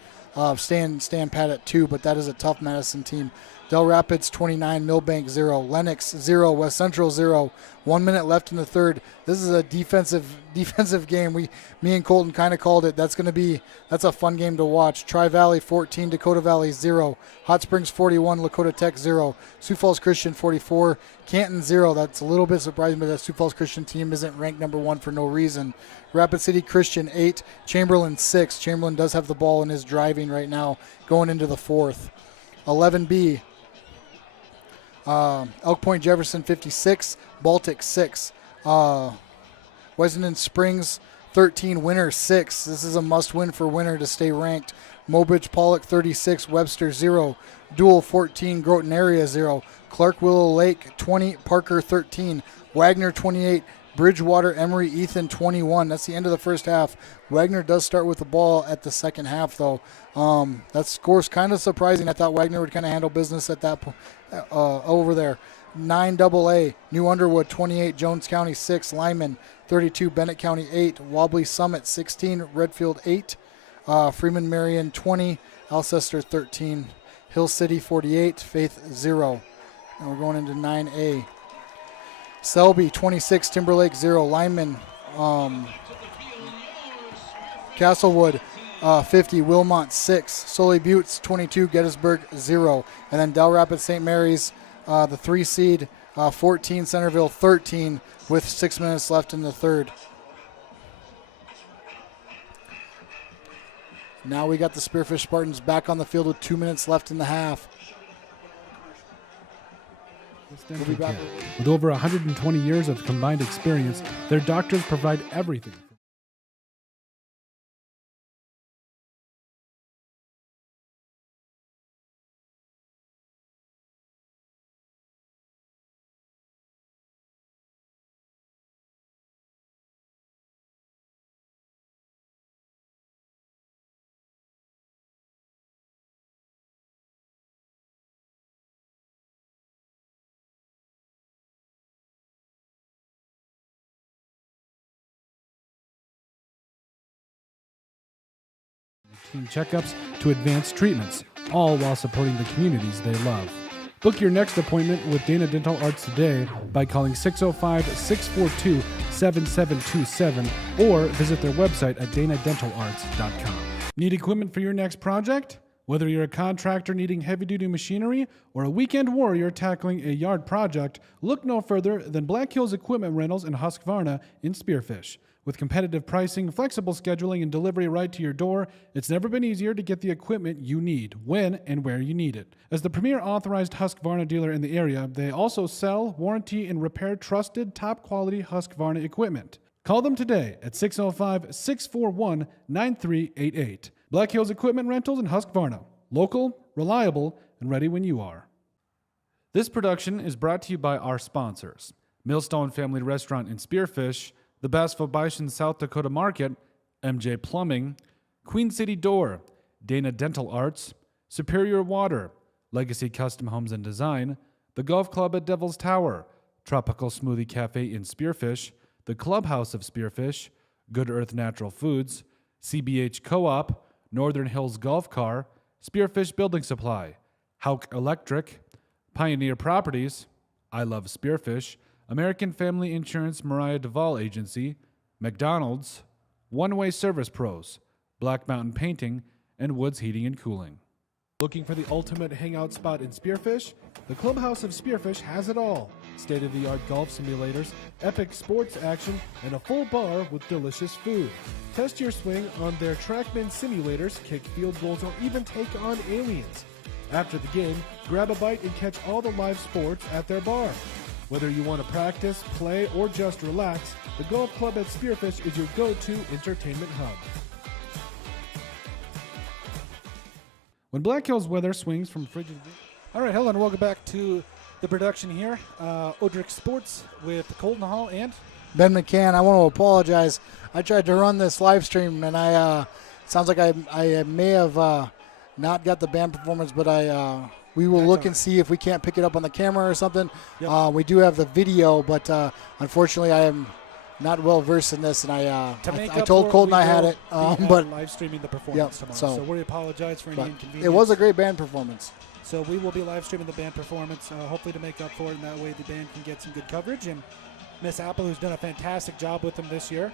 staying pat at 2, but that is a tough Madison team. Del Rapids 29, Millbank 0, Lennox 0, West Central 0. 1 minute left in the third. This is a defensive game. Me and Colton kind of called it. That's a fun game to watch. Tri-Valley 14, Dakota Valley 0, Hot Springs 41, Lakota Tech 0, Sioux Falls Christian 44, Canton 0. That's a little bit surprising, but that Sioux Falls Christian team isn't ranked number 1 for no reason. Rapid City Christian 8, Chamberlain 6. Chamberlain does have the ball and is driving right now, going into the fourth. 11B. Elk Point Jefferson 56, Baltic 6, Wesleyan Springs 13, Winter 6. This is a must-win for Winter to stay ranked. Mobridge Pollock 36, Webster 0, Dual 14, Groton Area 0, Clark Willow Lake 20, Parker 13, Wagner 28, Bridgewater Emory Ethan 21. That's the end of the first half. Wagner does start with the ball at the second half, though. That score's kind of surprising. I thought Wagner would kind of handle business at that point over there. 9 AA, New Underwood 28, Jones County 6, Lyman 32, Bennett County 8, Wobbly Summit 16, Redfield 8, Freeman Marion 20, Alcester 13, Hill City 48, Faith 0. And we're going into 9A. Selby 26, Timberlake 0, Lyman, Castlewood 50, Wilmot 6, Sully Buttes 22, Gettysburg 0, and then Del Rapids St. Mary's the 3 seed 14, Centerville 13 with 6 minutes left in the third. Now we got the Spearfish Spartans back on the field with 2 minutes left in the half. We'll be back. With over 120 years of combined experience, their doctors provide everything routine checkups to advanced treatments, all while supporting the communities they love. Book your next appointment with Dana Dental Arts today by calling 605-642-7727 or visit their website at danadentalarts.com. Need equipment for your next project? Whether you're a contractor needing heavy-duty machinery or a weekend warrior tackling a yard project, look no further than Black Hills Equipment Rentals in Husqvarna in Spearfish. With competitive pricing, flexible scheduling, and delivery right to your door, it's never been easier to get the equipment you need, when and where you need it. As the premier authorized Husqvarna dealer in the area, they also sell, warranty, and repair trusted, top-quality Husqvarna equipment. Call them today at 605-641-9388. Black Hills Equipment Rentals in Husqvarna. Local, reliable, and ready when you are. This production is brought to you by our sponsors: Millstone Family Restaurant in Spearfish, the Bassville Bison South Dakota Market, MJ Plumbing, Queen City Door, Dana Dental Arts, Superior Water, Legacy Custom Homes and Design, the Golf Club at Devil's Tower, Tropical Smoothie Cafe in Spearfish, the Clubhouse of Spearfish, Good Earth Natural Foods, CBH Co-op, Northern Hills Golf Car, Spearfish Building Supply, Hauk Electric, Pioneer Properties, I Love Spearfish, American Family Insurance Mariah Duvall Agency, McDonald's, One Way Service Pros, Black Mountain Painting, and Woods Heating and Cooling. Looking for the ultimate hangout spot in Spearfish? The Clubhouse of Spearfish has it all. State-of-the-art golf simulators, epic sports action, and a full bar with delicious food. Test your swing on their TrackMan simulators, kick field goals, or even take on aliens. After the game, grab a bite and catch all the live sports at their bar. Whether you want to practice, play, or just relax, the Golf Club at Spearfish is your go-to entertainment hub. When Black Hills weather swings from frigid... All right, hello and welcome back to the production here. Odrix Sports with Colton Hall and... Ben McCann. I want to apologize. I tried to run this live stream, and sounds like I may have not got the band performance, but we will look and see if we can't pick it up on the camera or something. Yep. We do have the video, but unfortunately I am not well versed in this, and I told Colton I had it, but live streaming the performance tomorrow. So we apologize for any inconvenience. It was a great band performance. So we will be live streaming the band performance, hopefully to make up for it, and that way the band can get some good coverage. And Miss Apple, who's done a fantastic job with them this year.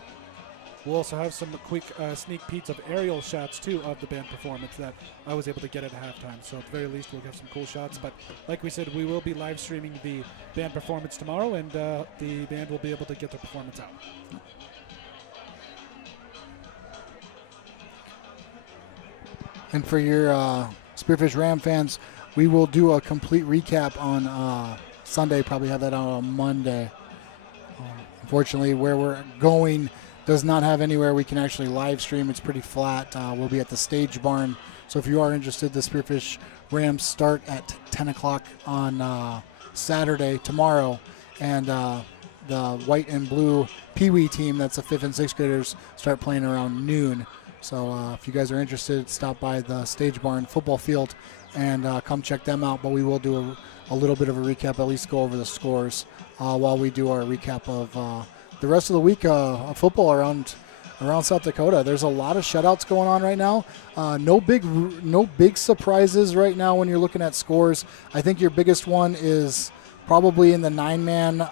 We'll also have some quick sneak peeks of aerial shots, too, of the band performance that I was able to get at halftime. So at the very least, we'll have some cool shots. But like we said, we will be live streaming the band performance tomorrow, and the band will be able to get their performance out. And for your Spearfish Ram fans, we will do a complete recap on Sunday, probably have that out on Monday. Unfortunately, where we're going does not have anywhere we can actually live stream. It's pretty flat. We'll be at the Stage Barn. So if you are interested, the Spearfish Rams start at 10 o'clock on Saturday, tomorrow. And the white and blue Pee Wee team, that's the 5th and 6th graders, start playing around noon. So if you guys are interested, stop by the Stage Barn football field and come check them out. But we will do a little bit of a recap, at least go over the scores while we do our recap of the rest of the week of football around South Dakota. There's a lot of shutouts going on right now. No big surprises right now when you're looking at scores. I think your biggest one is probably in the nine-man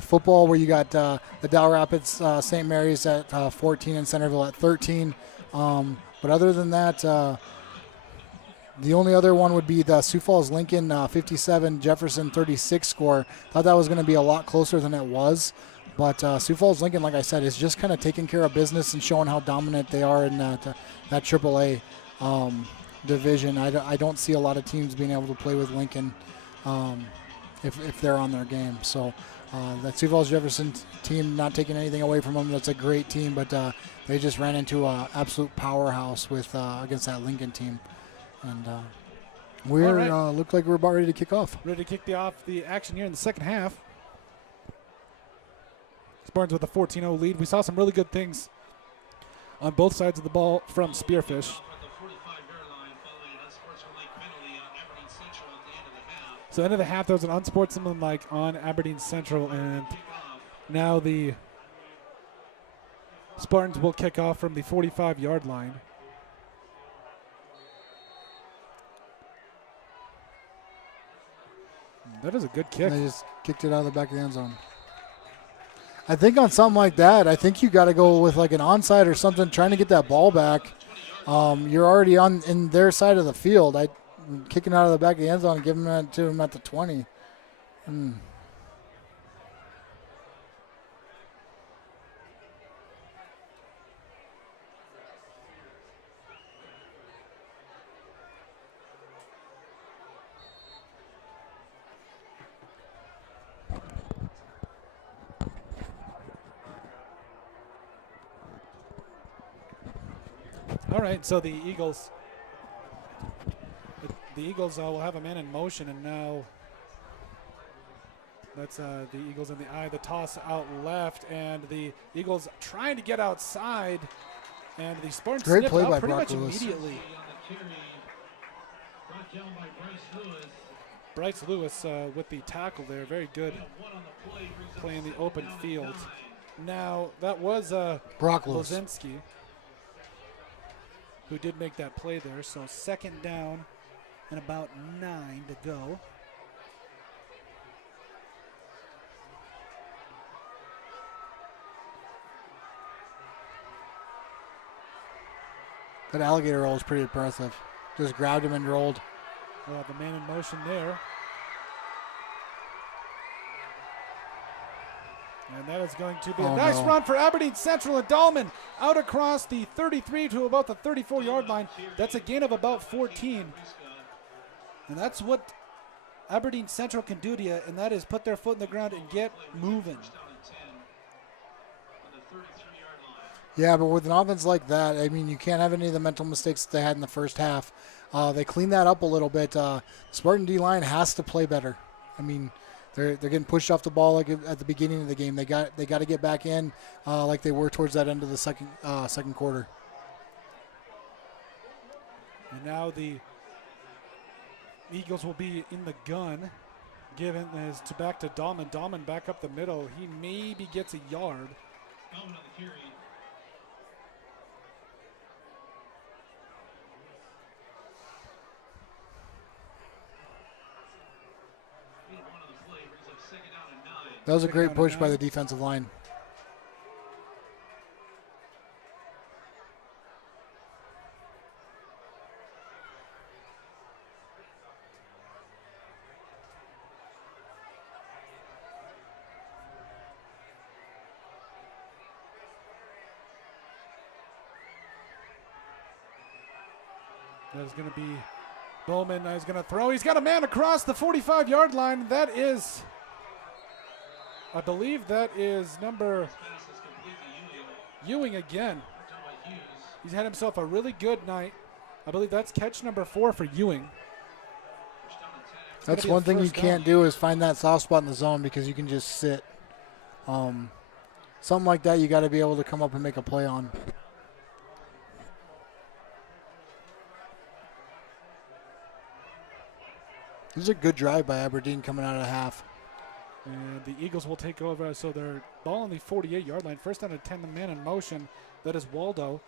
football, where you got the Dow Rapids St. Mary's at 14 and Centerville at 13. But other than that, the only other one would be the Sioux Falls Lincoln 57, Jefferson 36 score. Thought that was going to be a lot closer than it was. But Sioux Falls Lincoln, like I said, is just kind of taking care of business and showing how dominant they are in that AAA division. I don't see a lot of teams being able to play with Lincoln if they're on their game. So that Sioux Falls Jefferson team, not taking anything away from them, that's a great team, but they just ran into an absolute powerhouse with against that Lincoln team. And look like we're about ready to kick off. Ready to kick off the action here in the second half. Spartans with a 14-0 lead. We saw some really good things on both sides of the ball from Spearfish. So end of the half, there was an unsportsmanlike on Aberdeen Central, and now the Spartans will kick off from the 45-yard line. That is a good kick. And they just kicked it out of the back of the end zone. I think on something like that, I think you got to go with like an onside or something, trying to get that ball back. You're already in their side of the field. Kicking out of the back of the end zone and giving it to them at the 20. All right, so the Eagles will have a man in motion, and now that's the Eagles in the eye. The toss out left, and the Eagles trying to get outside, and the Spartans Great sniff play out by pretty Brock much Lewis. immediately. Bryce Lewis with the tackle there, very good, playing the open field. Now that was Brock Lewis. Lozinski who did make that play there. So second down and about 9 to go. That alligator roll is pretty impressive. Just grabbed him and rolled. We'll have the man in motion there. And that is going to be a nice run for Aberdeen Central, and Dahlman out across the 33 to about the 34-yard line. That's a gain of about 14. And that's what Aberdeen Central can do to you, and that is put their foot in the ground and get moving. Yeah, but with an offense like that, I mean, you can't have any of the mental mistakes that they had in the first half. They cleaned that up a little bit. Spartan D-line has to play better. I mean, they're getting pushed off the ball like at the beginning of the game. They got to get back in like they were towards that end of the second quarter. And now the Eagles will be in the gun. Given is to back to Dahlman. Dahlman back up the middle. He maybe gets a yard. That was a great push by the defensive line. That's going to be Bowman. He's going to throw. He's got a man across the 45-yard line. That is, I believe that is number Ewing again. He's had himself a really good night. I believe that's catch number 4 for Ewing. That's one thing you can't do is find that soft spot in the zone because you can just sit. Something like that you got to be able to come up and make a play on. This is a good drive by Aberdeen coming out of half. And the Eagles will take over. So they're ball on the 48-yard line. First down and 10, the man in motion. That is Waldo.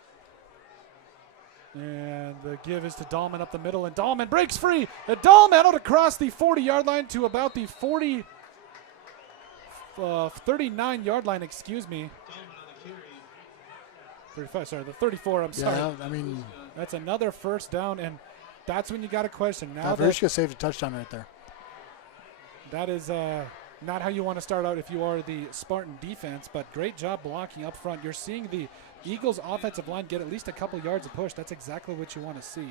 And the give is to Dahlman up the middle. And Dahlman breaks free. And Dahlman out across the 40-yard line to about the 39-yard line, excuse me. 35, sorry, the 34, I'm sorry. Yeah, I mean. That's another first down, and that's when you got a question. Now Varsity saved a touchdown right there. That is not how you want to start out if you are the Spartan defense, but great job blocking up front. You're seeing the Eagles offensive line get at least a couple yards of push. That's exactly what you want to see.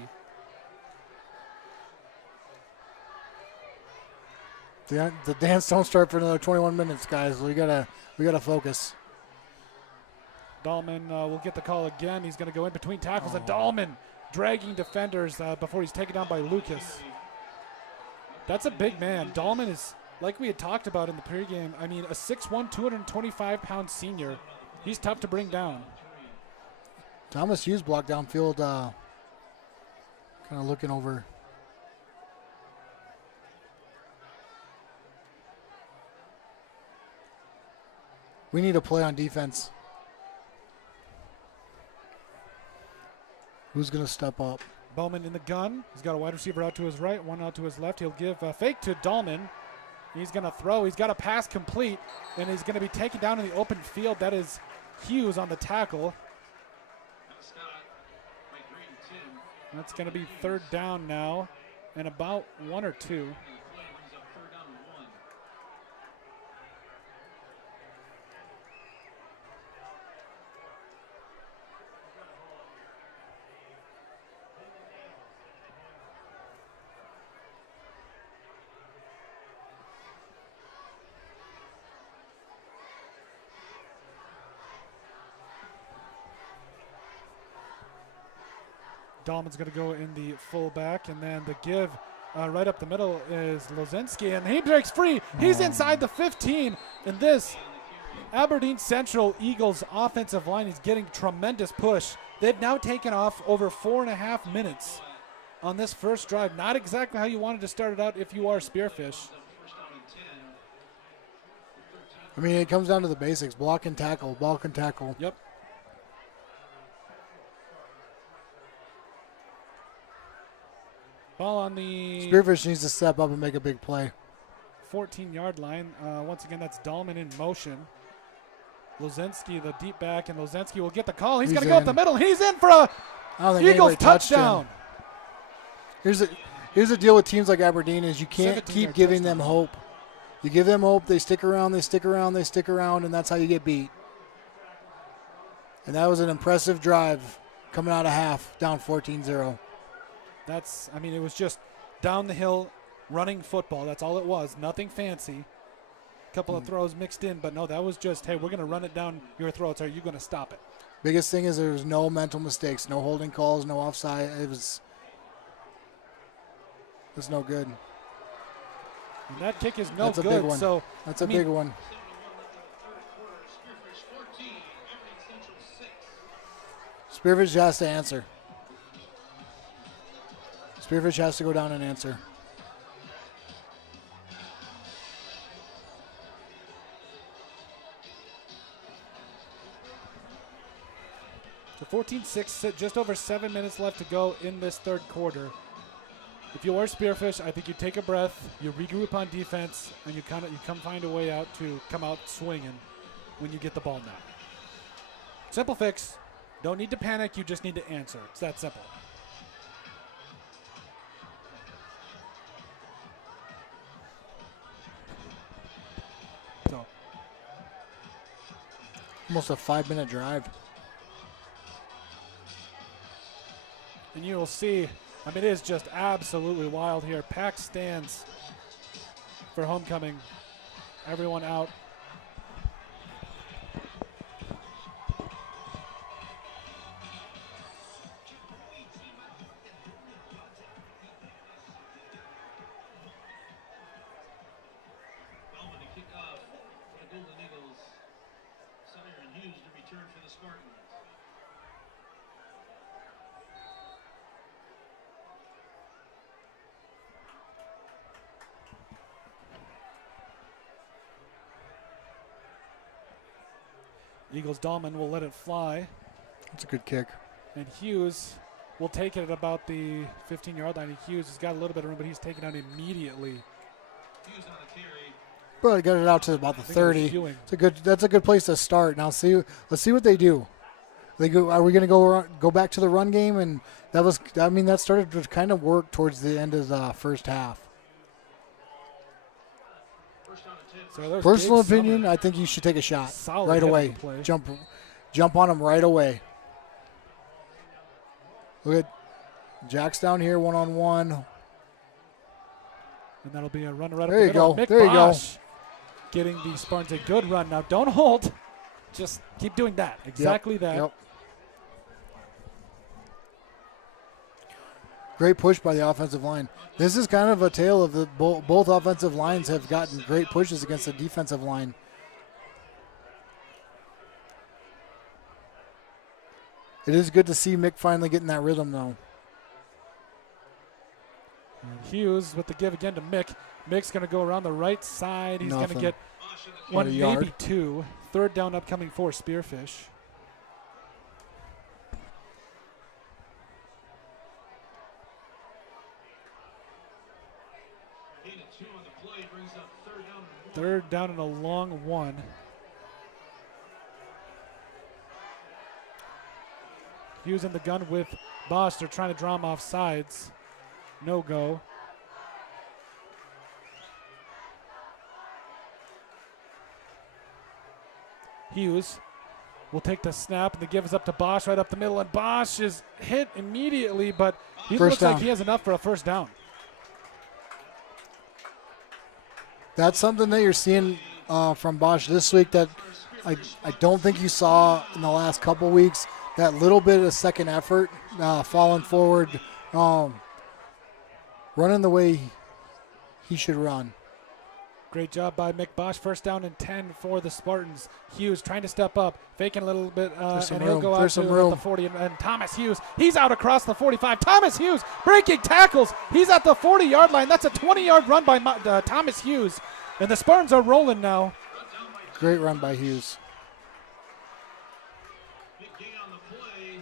The dance don't start for another 21 minutes, guys. We gotta focus. Dahlman will get the call again. He's going to go in between tackles, and Dahlman dragging defenders before he's taken down by Lucas. That's a big man. Dahlman is, like we had talked about in the pregame, I mean, a 6'1", 225-pound senior. He's tough to bring down. Thomas Hughes blocked downfield, kind of looking over. We need a play on defense. Who's going to step up? Bowman in the gun. He's got a wide receiver out to his right, one out to his left. He'll give a fake to Dahlman. He's going to throw. He's got a pass complete, and he's going to be taken down in the open field. That is Hughes on the tackle. That's going to be 3rd down now, and about 1 or 2. Dahlman's going to go in the fullback, and then the give right up the middle is Lozinski, and he breaks free. He's inside the 15, and this Aberdeen Central Eagles offensive line is getting tremendous push. They've now taken off over 4.5 minutes on this first drive. Not exactly how you wanted to start it out if you are Spearfish. I mean, it comes down to the basics. Block and tackle, block and tackle. Yep. Ball on the Spearfish needs to step up and make a big play. 14-yard line. Once again, that's Dahlman in motion. Lozinski, the deep back, and Lozinski will get the call. He's going to go up the middle. He's in for a Eagles touchdown. Here's the deal with teams like Aberdeen is you can't keep giving them hope. You give them hope, they stick around, they stick around, they stick around, and that's how you get beat. And that was an impressive drive coming out of half, down 14-0. I mean, it was just down the hill running football. That's all it was. Nothing fancy. A couple of throws mixed in, but no, that was just, hey, we're going to run it down your throats. Are you going to stop it? Biggest thing is there was no mental mistakes, no holding calls, no offside. It was no good. And that kick is no That's good. A big one. So that's a big one. Spearfish has to answer. Spearfish has to go down and answer. So 14-6, just over 7 minutes left to go in this third quarter. If you are Spearfish, I think you take a breath, you regroup on defense, and you come find a way out to come out swinging when you get the ball now. Simple fix. Don't need to panic. You just need to answer. It's that simple. So, almost a 5-minute drive. And you will see, I mean, it is just absolutely wild here. Packed stands for homecoming. Everyone out. Bowman to kick off for the Golden Eagles. Sawyer and Hughes to return for the Spartans. Eagles Dahlman will let it fly. That's a good kick. And Hughes will take it at about the 15-yard line. And Hughes has got a little bit of room, but he's taken out immediately. Hughes on the carry. But got it out to about the 30. That's a good place to start. Now let's see what they do. Are we going to go back to the run game? And that started to kind of work towards the end of the first half. So personal opinion, I think you should take a shot right away. Jump on him right away. Look at Jack's down here one-on-one. And that'll be a run right there up the middle. Mick there Bosch you go. Getting the Spartans a good run. Now don't hold. Just keep doing that. Exactly that. Yep. Great push by the offensive line. This is kind of a tale of the both offensive lines have gotten great pushes against the defensive line. It is good to see Mick finally getting that rhythm, though. And Hughes with the give again to Mick. Mick's going to go around the right side. He's going to get one, maybe two. Third down upcoming for Spearfish. 2 on the play brings up 3rd down and 1. Third down and a long one. Hughes in the gun with Bosch. They're trying to draw him off sides. No go. Hughes will take the snap, and the give is up to Bosch right up the middle, and Bosch is hit immediately, but he looks like he has enough for a first down. That's something that you're seeing from Bosch this week that I don't think you saw in the last couple weeks. That little bit of second effort, falling forward, running the way he should run. Great job by Mick Bosch. First down and 10 for the Spartans. Hughes trying to step up, faking a little bit, and he'll go out to the 40. And Thomas Hughes, he's out across the 45. Thomas Hughes breaking tackles. He's at the 40-yard line. That's a 20-yard run by Thomas Hughes. And the Spartans are rolling now. Great run by Hughes. Big gain on the play.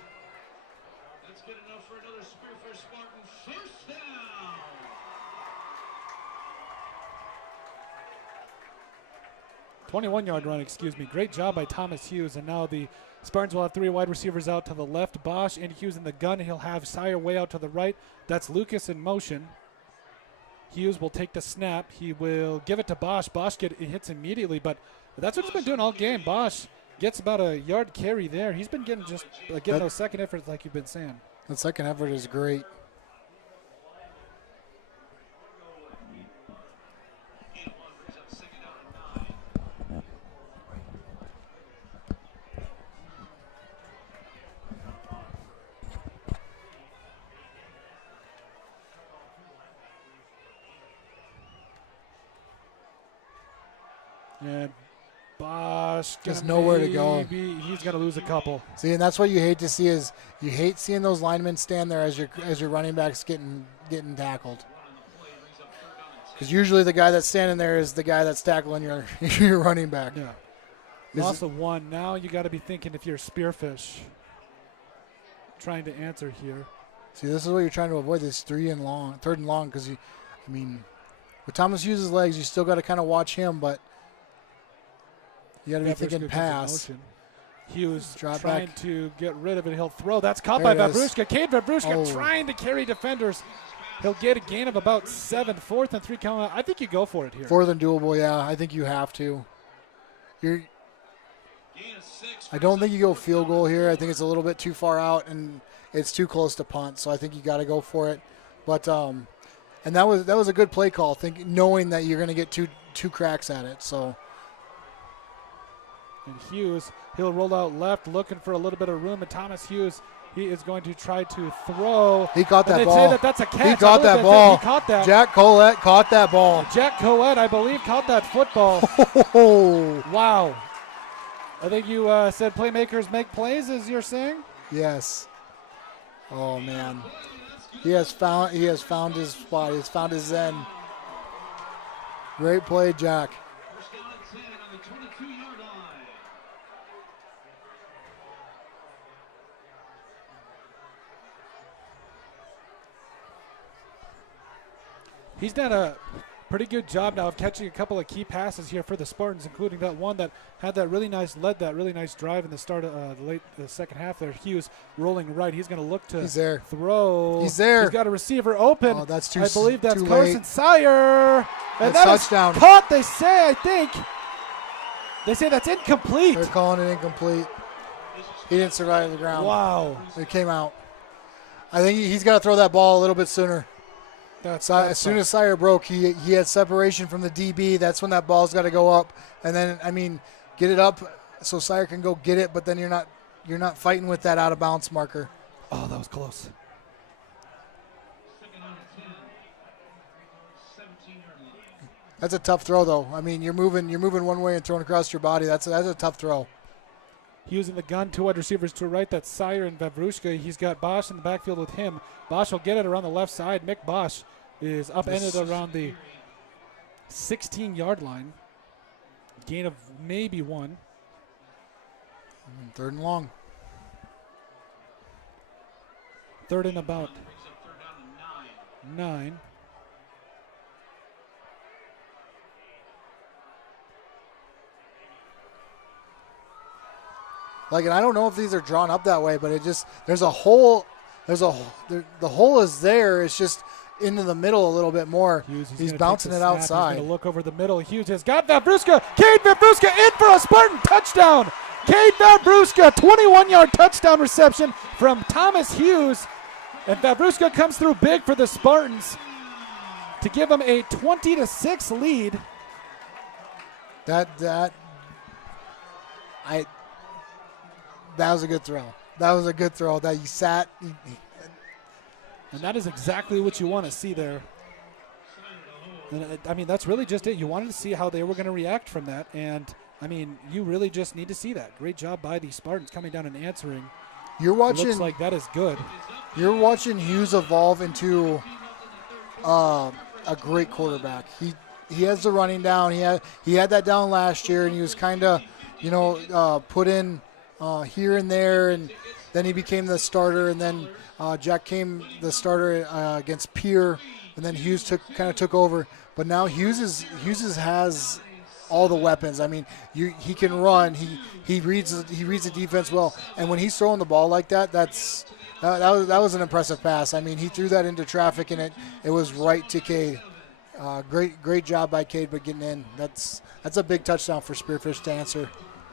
That's good enough for another Spearfish Spartan first down. 21-yard run, excuse me. Great job by Thomas Hughes. And now the Spartans will have 3 wide receivers out to the left. Bosch and Hughes in the gun. He'll have Sire way out to the right. That's Lucas in motion. Hughes will take the snap. He will give it to Bosch. Bosch hits immediately, but that's what he's been doing all game. Bosch gets about a yard carry there. He's been getting those second efforts like you've been saying. That second effort is great. And Bosch there's nowhere to go. He's going to lose a couple. See, and that's what you hate to see is you hate seeing those linemen stand there as your running backs getting tackled. Because usually the guy that's standing there is the guy that's tackling your running back. Yeah. Loss of 1. Now you got to be thinking if you're Spearfish trying to answer here. See, this is what you're trying to avoid, this 3rd and long, because with Thomas Hughes' legs, you still got to kind of watch him, but you got to be thinking pass. Hughes Drop trying back. to get rid of it. He'll throw. That's caught There by it is. Vavrushka. Cade Vavrushka Oh. trying to carry defenders. He'll get a gain of about 7. 4th and 3 count. I think you go for it here. 4th and doable, yeah. I think you have to. I don't think you go field goal here. I think it's a little bit too far out, and it's too close to punt. So I think you got to go for it. But and that was a good play call. Knowing that you're going to get two cracks at it. So. And Hughes, he'll roll out left, looking for a little bit of room. And Thomas Hughes, he is going to try to throw. He caught that and ball. Say that's a catch. He caught that ball. He caught that. Jack Collette caught that ball. Jack Collette, I believe, caught that football. Oh. Wow. I think you said playmakers make plays, as you're saying. Yes. Oh man, he has found his spot. He's found his zen. Great play, Jack. First down and 10 on the 22-yard line. He's done a pretty good job now of catching a couple of key passes here for the Spartans, including that one that had that really nice drive in the start of the second half there. Hughes rolling right. He's going to look to He's there. throw. He's there. He's got a receiver open. Oh, that's too. I believe that's too Carson late. Sire. And That's that is touchdown. caught, they say, I think. They say that's incomplete. They're calling it incomplete. He didn't survive the ground. Wow. It came out. I think he's got to throw that ball a little bit sooner. That's As soon as Sire broke, he had separation from the DB. That's when that ball's got to go up, and then get it up so Sire can go get it. But then you're not fighting with that out of bounds marker. Oh, that was close. Second down and 10. 17-yard line. That's a tough throw, though. You're moving one way and throwing across your body. That's a tough throw. Hughes in the gun, 2 wide receivers to the right. That's Sire and Vavrushka. He's got Bosch in the backfield with him. Bosch will get it around the left side. Mick Bosch is upended around the 16-yard line. Gain of maybe 1. 3rd and long. 3rd and about Brings up 3rd down and 9. 9. Like, and I don't know if these are drawn up that way, but it just, there's a hole. The hole is there. It's just into the middle a little bit more. He's bouncing it outside. He's going to look over the middle. Hughes has got Vavruska. Cade Vavruska in for a Spartan touchdown. Cade Vavruska, 21-yard touchdown reception from Thomas Hughes. And Vavruska comes through big for the Spartans to give them a 20-6 lead. That was a good throw. That was a good throw. That you sat. And that is exactly what you want to see there. And, I mean, that's really just it. You wanted to see how they were going to react from that. And, I mean, you really just need to see that. Great job by the Spartans coming down and answering. You're watching. It looks like that is good. You're watching Hughes evolve into a great quarterback. He has the running down. He had that down last year, and he was kind of, put in here and there, and then he became the starter, and then Jack came the starter against Pierre, and then Hughes took over. But now Hughes has all the weapons. I mean, he can run. He reads the defense well, and when he's throwing the ball like that, that was an impressive pass. I mean, he threw that into traffic, and it was right to Cade. Great job by Cade, but getting in. That's a big touchdown for Spearfish to answer.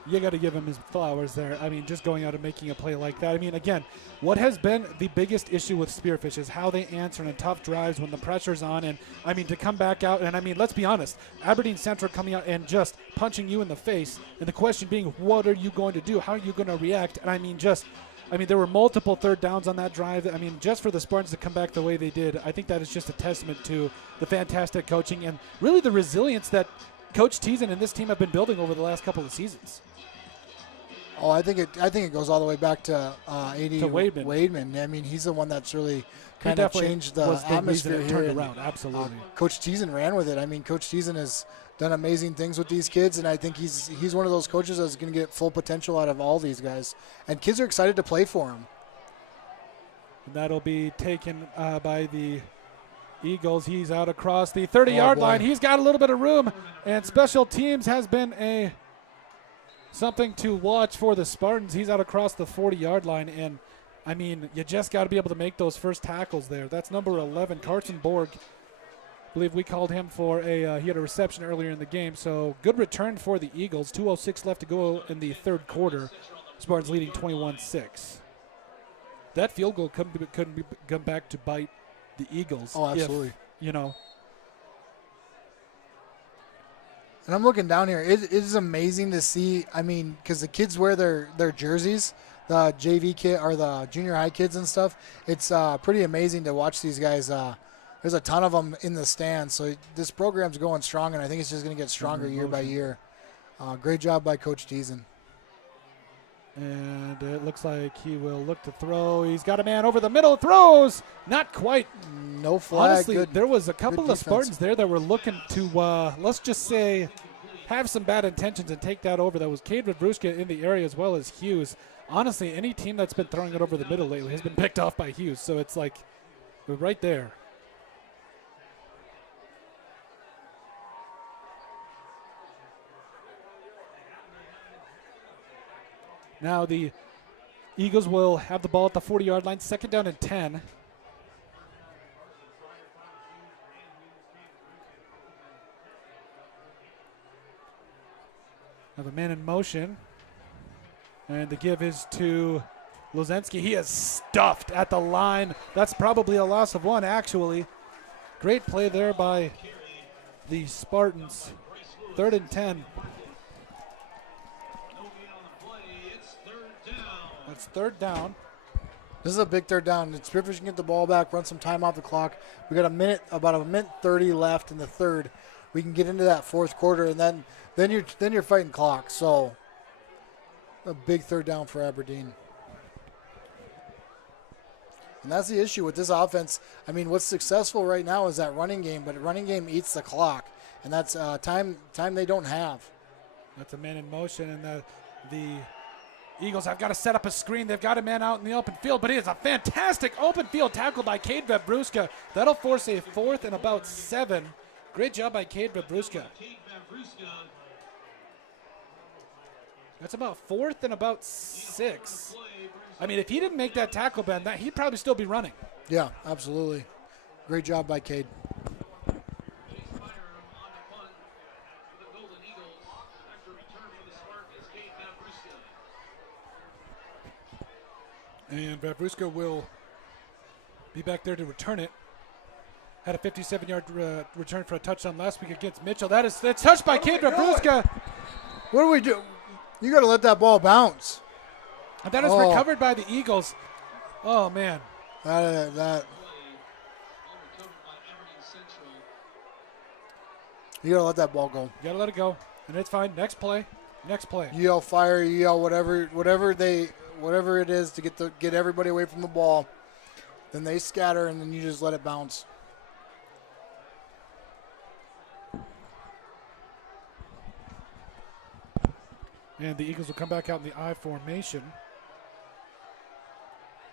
You got to give him his flowers there. I mean, just going out and making a play like that. I mean, again, what has been the biggest issue with Spearfish is how they answer in tough drives when the pressure's on. And, I mean, to come back out, and, I mean, let's be honest, Aberdeen Central coming out and just punching you in the face, and the question being, what are you going to do? How are you going to react? And, I mean, there were multiple third downs on that drive. I mean, just for the Spartans to come back the way they did, I think that is just a testament to the fantastic coaching and really the resilience that Coach Teason and this team have been building over the last couple of seasons. Oh, I think it goes all the way back to A.D. Wademan. I mean, he's the one that's really kind of changed the atmosphere here. Turned around, absolutely. Coach Teason ran with it. I mean, Coach Teason has done amazing things with these kids, and I think he's one of those coaches that's going to get full potential out of all these guys. And kids are excited to play for him. And that'll be taken by the Eagles. He's out across the 30-yard line. He's got a little bit of room, and special teams has been something to watch for the Spartans. He's out across the 40-yard line, and, I mean, you just got to be able to make those first tackles there. That's number 11, Carson Borg. I believe we called him for he had a reception earlier in the game, so good return for the Eagles. 2:06 left to go in the third quarter. Spartans leading 21-6. That field goal couldn't come back to bite the Eagles. Oh, absolutely. And I'm looking down here. It is amazing to see. I mean, because the kids wear their jerseys, the JV kid or the junior high kids and stuff. It's pretty amazing to watch these guys. There's a ton of them in the stands. So this program's going strong, and I think it's just going to get stronger year by year. Great job by Coach Teason. And it looks like he will look to throw. He's got a man over the middle. Throws. Not quite. No flag. Honestly, there was a couple of Spartans there that were looking to, let's just say, have some bad intentions and take that over. That was Cade Vavruska in the area as well as Hughes. Honestly, any team that's been throwing it over the middle lately has been picked off by Hughes. So it's like we're right there. Now the Eagles will have the ball at the 40-yard line, second down and 10. Now the man in motion. And the give is to Lozensky. He is stuffed at the line. That's probably a loss of one, actually. Great play there by the Spartans. 3rd and 10. It's 3rd down. This is a big 3rd down. Spearfish can get the ball back, run some time off the clock. We got about a minute 30 left in the third. We can get into that 4th quarter, and then you're fighting clock. So a big 3rd down for Aberdeen. And that's the issue with this offense. I mean, what's successful right now is that running game, but running game eats the clock, and that's time they don't have. That's a man in motion, and the Eagles have got to set up a screen. They've got a man out in the open field, but it is a fantastic open field tackle by Cade Vavruska. That'll force a 4th and about 7. Great job by Cade Vavruska. That's about 4th and about 6. I mean, if he didn't make that tackle, Ben, he'd probably still be running. Yeah, absolutely. Great job by Cade. Chase Byram on the punt for the Golden Eagles. After return for the Spartans, Cade Vavruska. And Vavruska will be back there to return it. Had a 57-yard return for a touchdown last week against Mitchell. That's touched by Cade Vavruska. What do we do? You got to let that ball bounce. And that is recovered by the Eagles. Oh, man. That. All recovered by Aberdeen Central. You got to let that ball go. You got to let it go. And it's fine. Next play. You yell fire, you yell whatever it is to get everybody away from the ball. Then they scatter, and then you just let it bounce. And the Eagles will come back out in the I formation.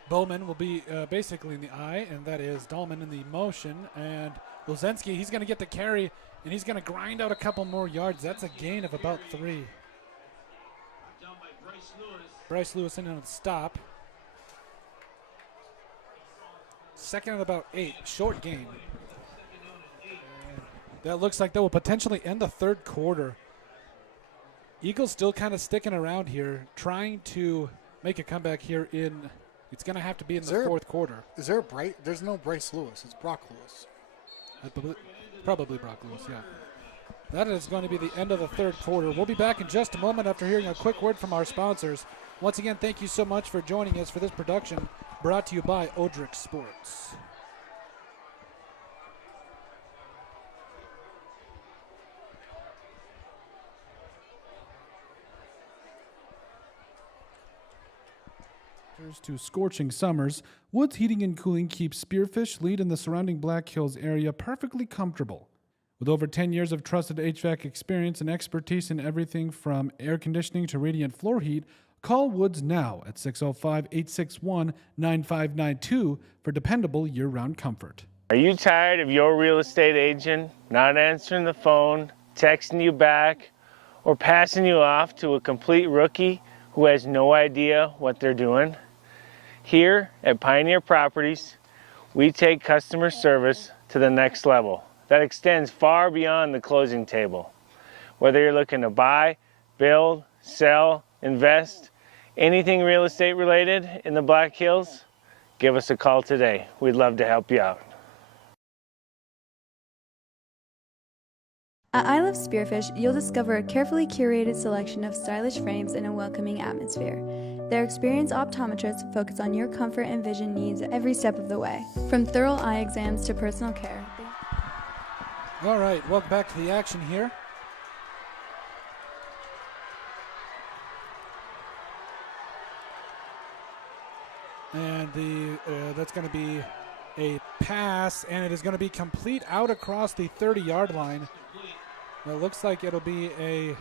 Bowman will be basically in the I, and that is Dahlman in the motion. And Lozensky, he's going to get the carry, and he's going to grind out a couple more yards. That's a gain of about 3. Down by Bryce Lewis. Bryce Lewis in on the stop. 2nd and about 8. Short gain. And that looks like that will potentially end the 3rd quarter. Eagles still kind of sticking around here, trying to make a comeback here in, it's going to have to be in the 4th quarter. Is there there's no Bryce Lewis. It's Brock Lewis. Probably Brock Lewis, yeah. That is going to be the end of the 3rd quarter. We'll be back in just a moment after hearing a quick word from our sponsors. Once again, thank you so much for joining us for this production brought to you by Odrix Sports. To scorching summers, Woods Heating and Cooling keeps Spearfish, Lead, and the surrounding Black Hills area perfectly comfortable. With over 10 years of trusted HVAC experience and expertise in everything from air conditioning to radiant floor heat, call Woods now at 605-861-9592 for dependable year-round comfort. Are you tired of your real estate agent not answering the phone, texting you back, or passing you off to a complete rookie who has no idea what they're doing? Here at Pioneer Properties, we take customer service to the next level that extends far beyond the closing table. Whether you're looking to buy, build, sell, invest, anything real estate related in the Black Hills, give us a call today. We'd love to help you out. At I Love Spearfish, you'll discover a carefully curated selection of stylish frames in a welcoming atmosphere. Their experienced optometrists focus on your comfort and vision needs every step of the way, from thorough eye exams to personal care. All right, welcome back to the action here. And that's going to be a pass, and it is going to be complete out across the 30-yard line. It looks like it'll be a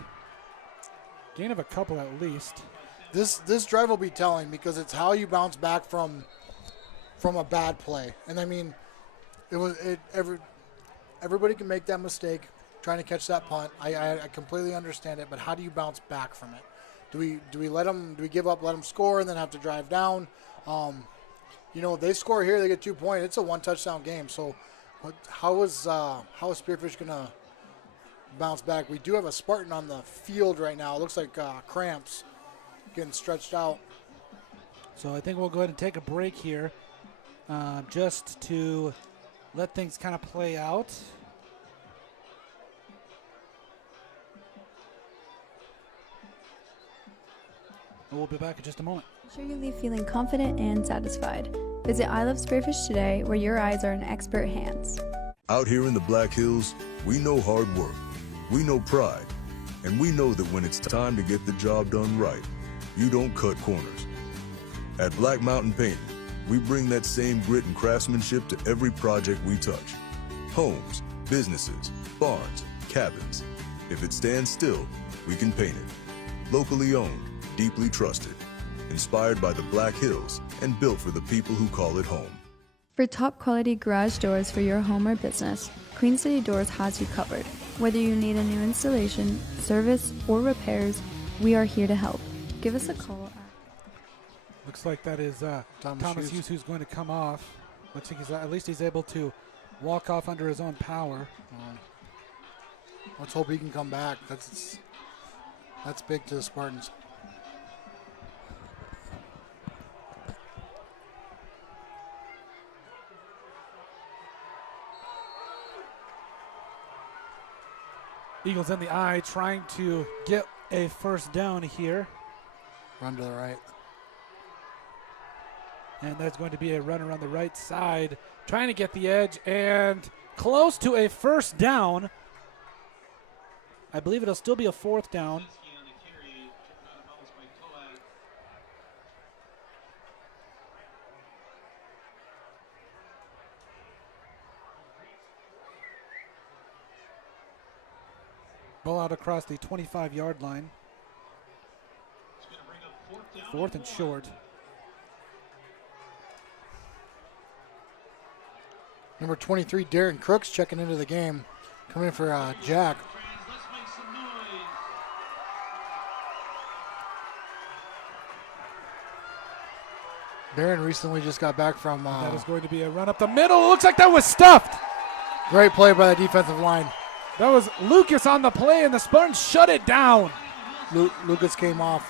gain of a couple at least. This drive will be telling because it's how you bounce back from a bad play. And I mean, everybody can make that mistake trying to catch that punt. I completely understand it, but how do you bounce back from it? Do we give up, let them score, and then have to drive down? If they score here, they get 2 points. It's a 1-touchdown game. So, how is Spearfish gonna bounce back? We do have a Spartan on the field right now. It looks like cramps getting stretched out. So I think we'll go ahead and take a break here, just to let things kind of play out. And we'll be back in just a moment. Make sure you leave feeling confident and satisfied. Visit I Love Spearfish today, where your eyes are in expert hands. Out here in the Black Hills, we know hard work, we know pride, and we know that when it's time to get the job done right, you don't cut corners. At Black Mountain Painting, we bring that same grit and craftsmanship to every project we touch. Homes, businesses, barns, cabins. If it stands still, we can paint it. Locally owned, deeply trusted, inspired by the Black Hills, and built for the people who call it home. For top quality garage doors for your home or business, Queen City Doors has you covered. Whether you need a new installation, service, or repairs, We are here to help. Give us a call. Looks like that is Thomas Hughes who's going to come off. Looks like at least he's able to walk off under his own power. Let's hope he can come back. That's big to the Spartans. Eagles in the eye trying to get a first down here. Run to the right. And that's going to be a run around the right side, trying to get the edge and close to a first down. I believe it'll still be a fourth down. Ball out across the 25-yard line. Fourth and short. Number 23, Darren Crooks checking into the game. Coming in for Jack. Darren recently just got back from... that is going to be a run up the middle. It looks like that was stuffed. Great play by the defensive line. That was Lucas on the play, and the Spartans shut it down. Lucas came off.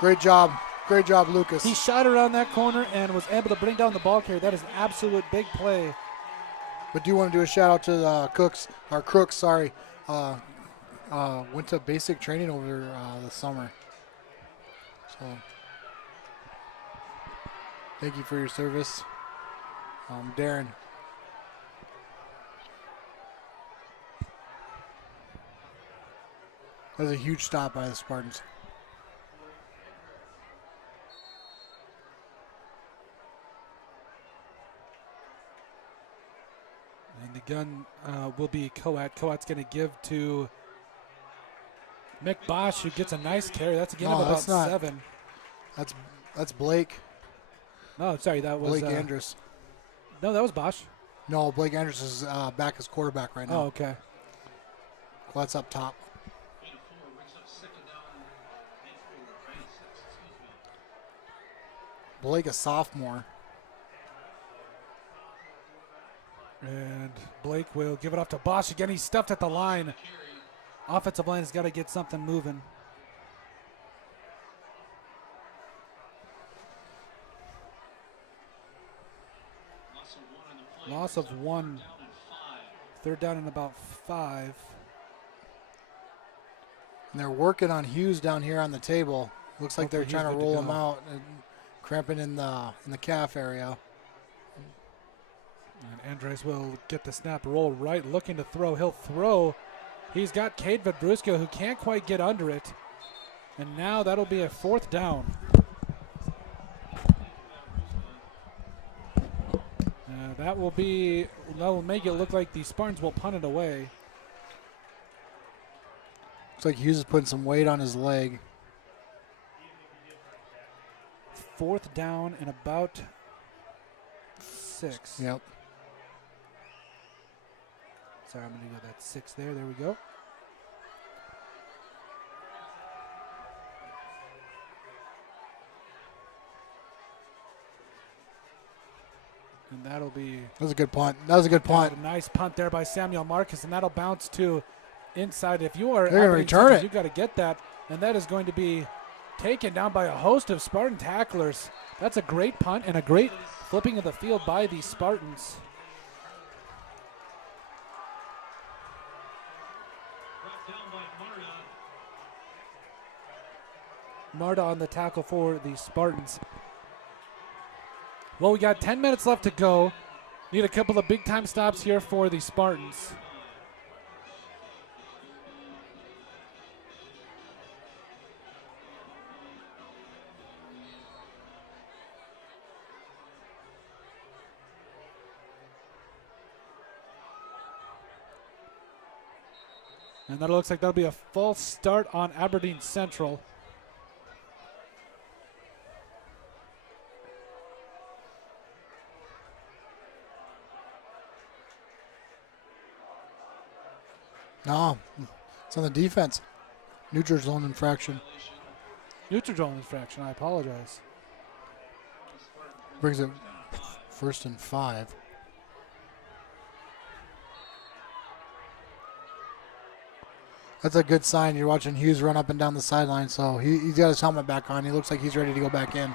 Great job. Great job, Lucas. He shot around that corner and was able to bring down the ball carrier. That is an absolute big play. But do want to do a shout out to the Crooks, sorry. Went to basic training over the summer. So thank you for your service, Darren. That was a huge stop by the Spartans. And the gun will be Coat. Coat's going to give to Mick Bosch, who gets a nice carry. That's again of about 7. That's Blake. No, sorry, that was Blake Andrus. No, that was Bosch. No, Blake Andrus is back as quarterback right now. Oh, okay. Coat's up top. Blake, a sophomore. And Blake will give it off to Bosch again. He's stuffed at the line. Offensive line has got to get something moving. Loss of 1. Third down and about 5. And they're working on Hughes down here on the table. Looks like they're trying to roll him out and cramping in the calf area. And Andres will get the snap, roll right, looking to throw. He'll throw. He's got Cade Vadruska, who can't quite get under it. And now that'll be a fourth down. That will make it look like the Spartans will punt it away. Looks like Hughes is putting some weight on his leg. Fourth down and about 6. Yep. Sorry, I'm going to go that 6 there. There we go. And that'll be... That was a good punt. That was a good punt. A nice punt there by Samuel Marcus, and that'll bounce to inside. If you are... They're going to return it. You've got to get that, and that is going to be taken down by a host of Spartan tacklers. That's a great punt and a great flipping of the field by the Spartans. Marta on the tackle for the Spartans. Well, we got 10 minutes left to go. Need a couple of big-time stops here for the Spartans. And that looks like that'll be a false start on Aberdeen Central. No, it's on the defense. Neutral zone infraction. Neutral zone infraction. I apologize. Brings it 1st and 5. That's a good sign. You're watching Hughes run up and down the sideline, so he's got his helmet back on. He looks like he's ready to go back in.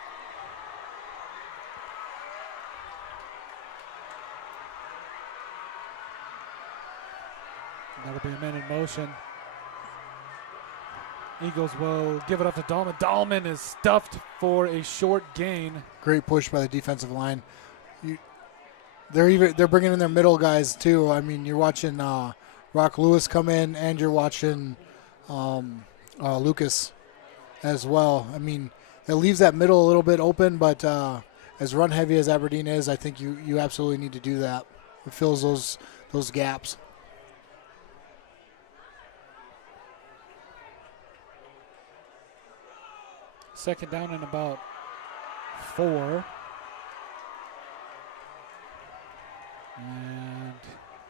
That'll be a man in motion. Eagles will give it up to Dahlman. Dahlman is stuffed for a short gain. Great push by the defensive line. They're bringing in their middle guys too. I mean, you're watching Rock Lewis come in, and you're watching Lucas as well. I mean, it leaves that middle a little bit open, but as run heavy as Aberdeen is, I think you absolutely need to do that. It fills those gaps. Second down and about 4. And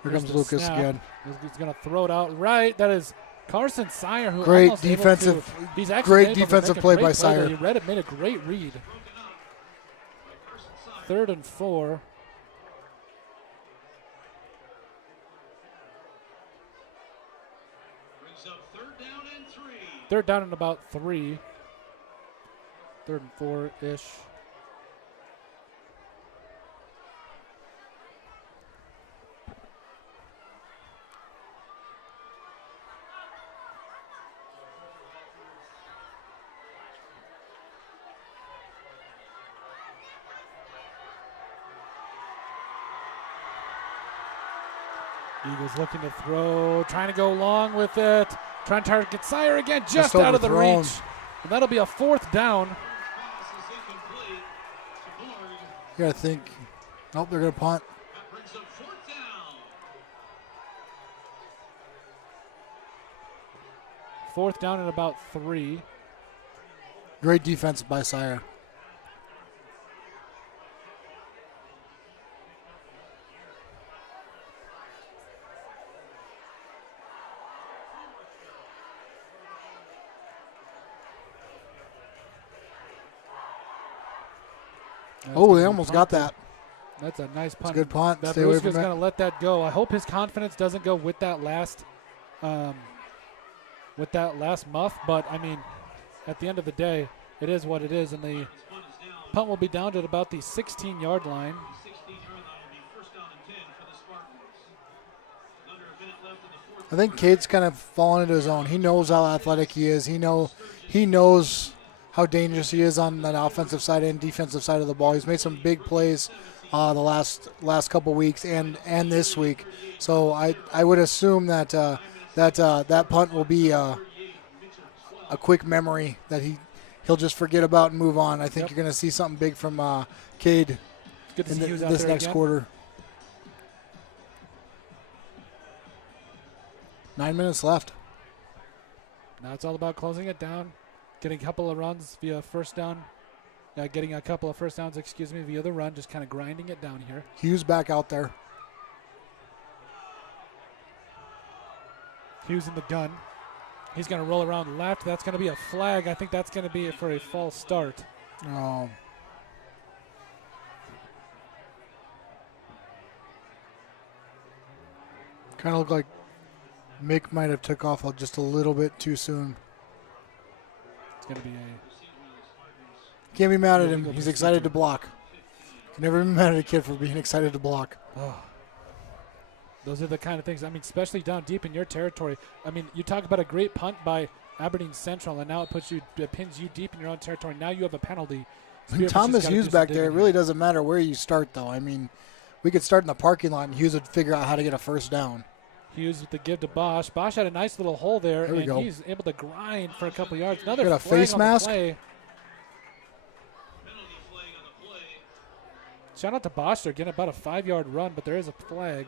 Here here's comes the Lucas snap. again. He's going to throw it out right. That is Carson Sire, who Great almost able defensive- to, he's actually great able to defensive make a play great by there. Sire. He made a great read. 3rd and 4. Brings up 3rd down and 3. 3rd down and about 3. 3rd and 4-ish. Eagles looking to throw, trying to go long with it, trying to target Sire again, just out of the overthrown. reach. And that'll be a 4th down. Pass is incomplete to Board. You got to think. Nope, they're going to punt. That brings up 4th down. 4th down and about 3. Great defense by Sire. Oh, they almost got that. That's a nice punt. It's a good punt. That Stay away Bruska's from going it. to let that go. I hope his confidence doesn't go with that last muff. But, I mean, at the end of the day, it is what it is. And the punt will be down to about the 16-yard line. 16-yard line will be 1st down and 10 for the Spartans. Under a minute left in the 4th. I think Cade's kind of fallen into his own. He knows how athletic he is. He knows how dangerous he is on that offensive side and defensive side of the ball. He's made some big plays the last couple weeks and this week. So I would assume that that punt will be a quick memory that he'll just forget about and move on. I think you're going to see something big from Cade Good to in see Hughes out this there next again. quarter. 9 minutes left. Now it's all about closing it down, getting a couple of runs via first down. Getting a couple of first downs, via the run, just kind of grinding it down here. Hughes back out there. Hughes in the gun. He's going to roll around left. That's going to be a flag. I think that's going to be for a false start. Oh. Kind of looked like Mick might have took off just a little bit too soon. It's going to be a... Can't be mad at him. Illegal He's excited procedure. to block. Can never be mad at a kid for being excited to block. Oh. Those are the kind of things, especially down deep in your territory. You talk about a great punt by Aberdeen Central, and now it pins you deep in your own territory. Now you have a penalty. When Spearfish has Thomas gotta Hughes do some back there, it digging really here. doesn't matter where you start, though. We could start in the parking lot, and Hughes would figure out how to get a first down. Hughes with the give to Bosch. Bosch had a nice little hole there, There we and go. he's able to grind for a couple yards. Another Got a flag face on the mask? play. Penalty flag on the play. Shout out to Bosch. They're getting about a 5-yard run, but there is a flag.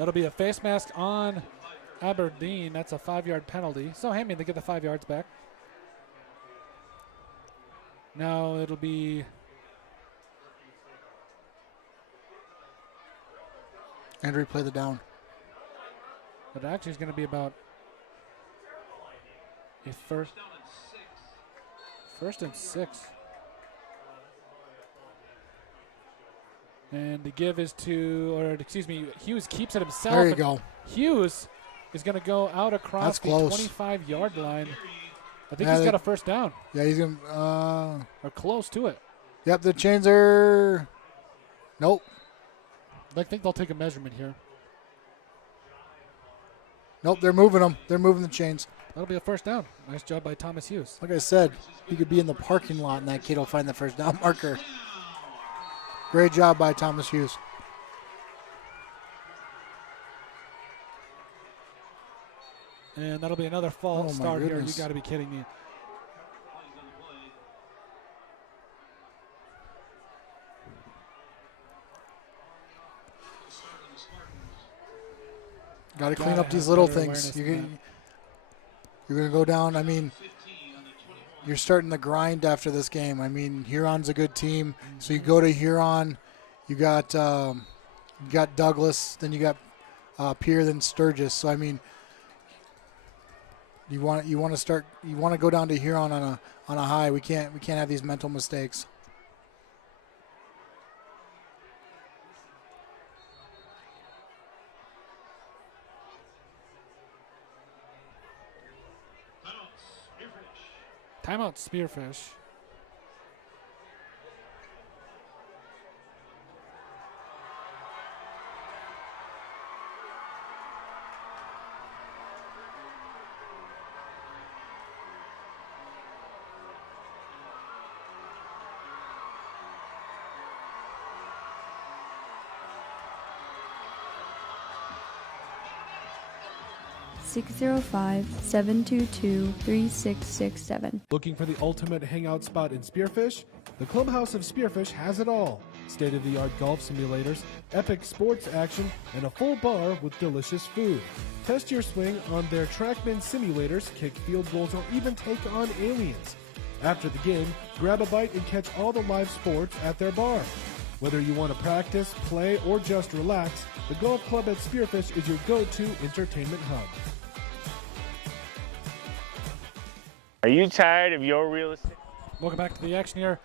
That'll be a face mask on Aberdeen. That's a 5-yard penalty. So Hamian, they get the 5 yards back. Now it'll be Andrew, play the down. But actually, it's going to be about a first and 6. And the give is to, or excuse me, Hughes keeps it himself. There you go. Hughes is going to go out across the 25-yard line. I think he's got a first down. Yeah, he's going to. Or close to it. Yep, the chains are. Nope. I think they'll take a measurement here. Nope, they're moving them. They're moving the chains. That'll be a first down. Nice job by Thomas Hughes. Like I said, he could be in the parking lot and that kid will find the first down marker. Great job by Thomas Hughes. And that'll be another false start here. You got to be kidding me. Got to clean up these little things. You're going to go down. I mean, you're starting the grind after this game. I mean, Huron's a good team. So you go to Huron. You got Douglas. Then you got Pierre. Then Sturgis. So I mean, you want to go down to Huron on a high. We can't have these mental mistakes. Timeout, Spearfish. (605-722-3667). Looking for the ultimate hangout spot in Spearfish? The Clubhouse of Spearfish has it all. State-of-the-art golf simulators, epic sports action, and a full bar with delicious food. Test your swing on their TrackMan simulators, kick field goals, or even take on aliens. After the game, grab a bite and catch all the live sports at their bar. Whether you want to practice, play, or just relax, the golf club at Spearfish is your go-to entertainment hub. Are you tired of your real estate? Welcome back to the action here.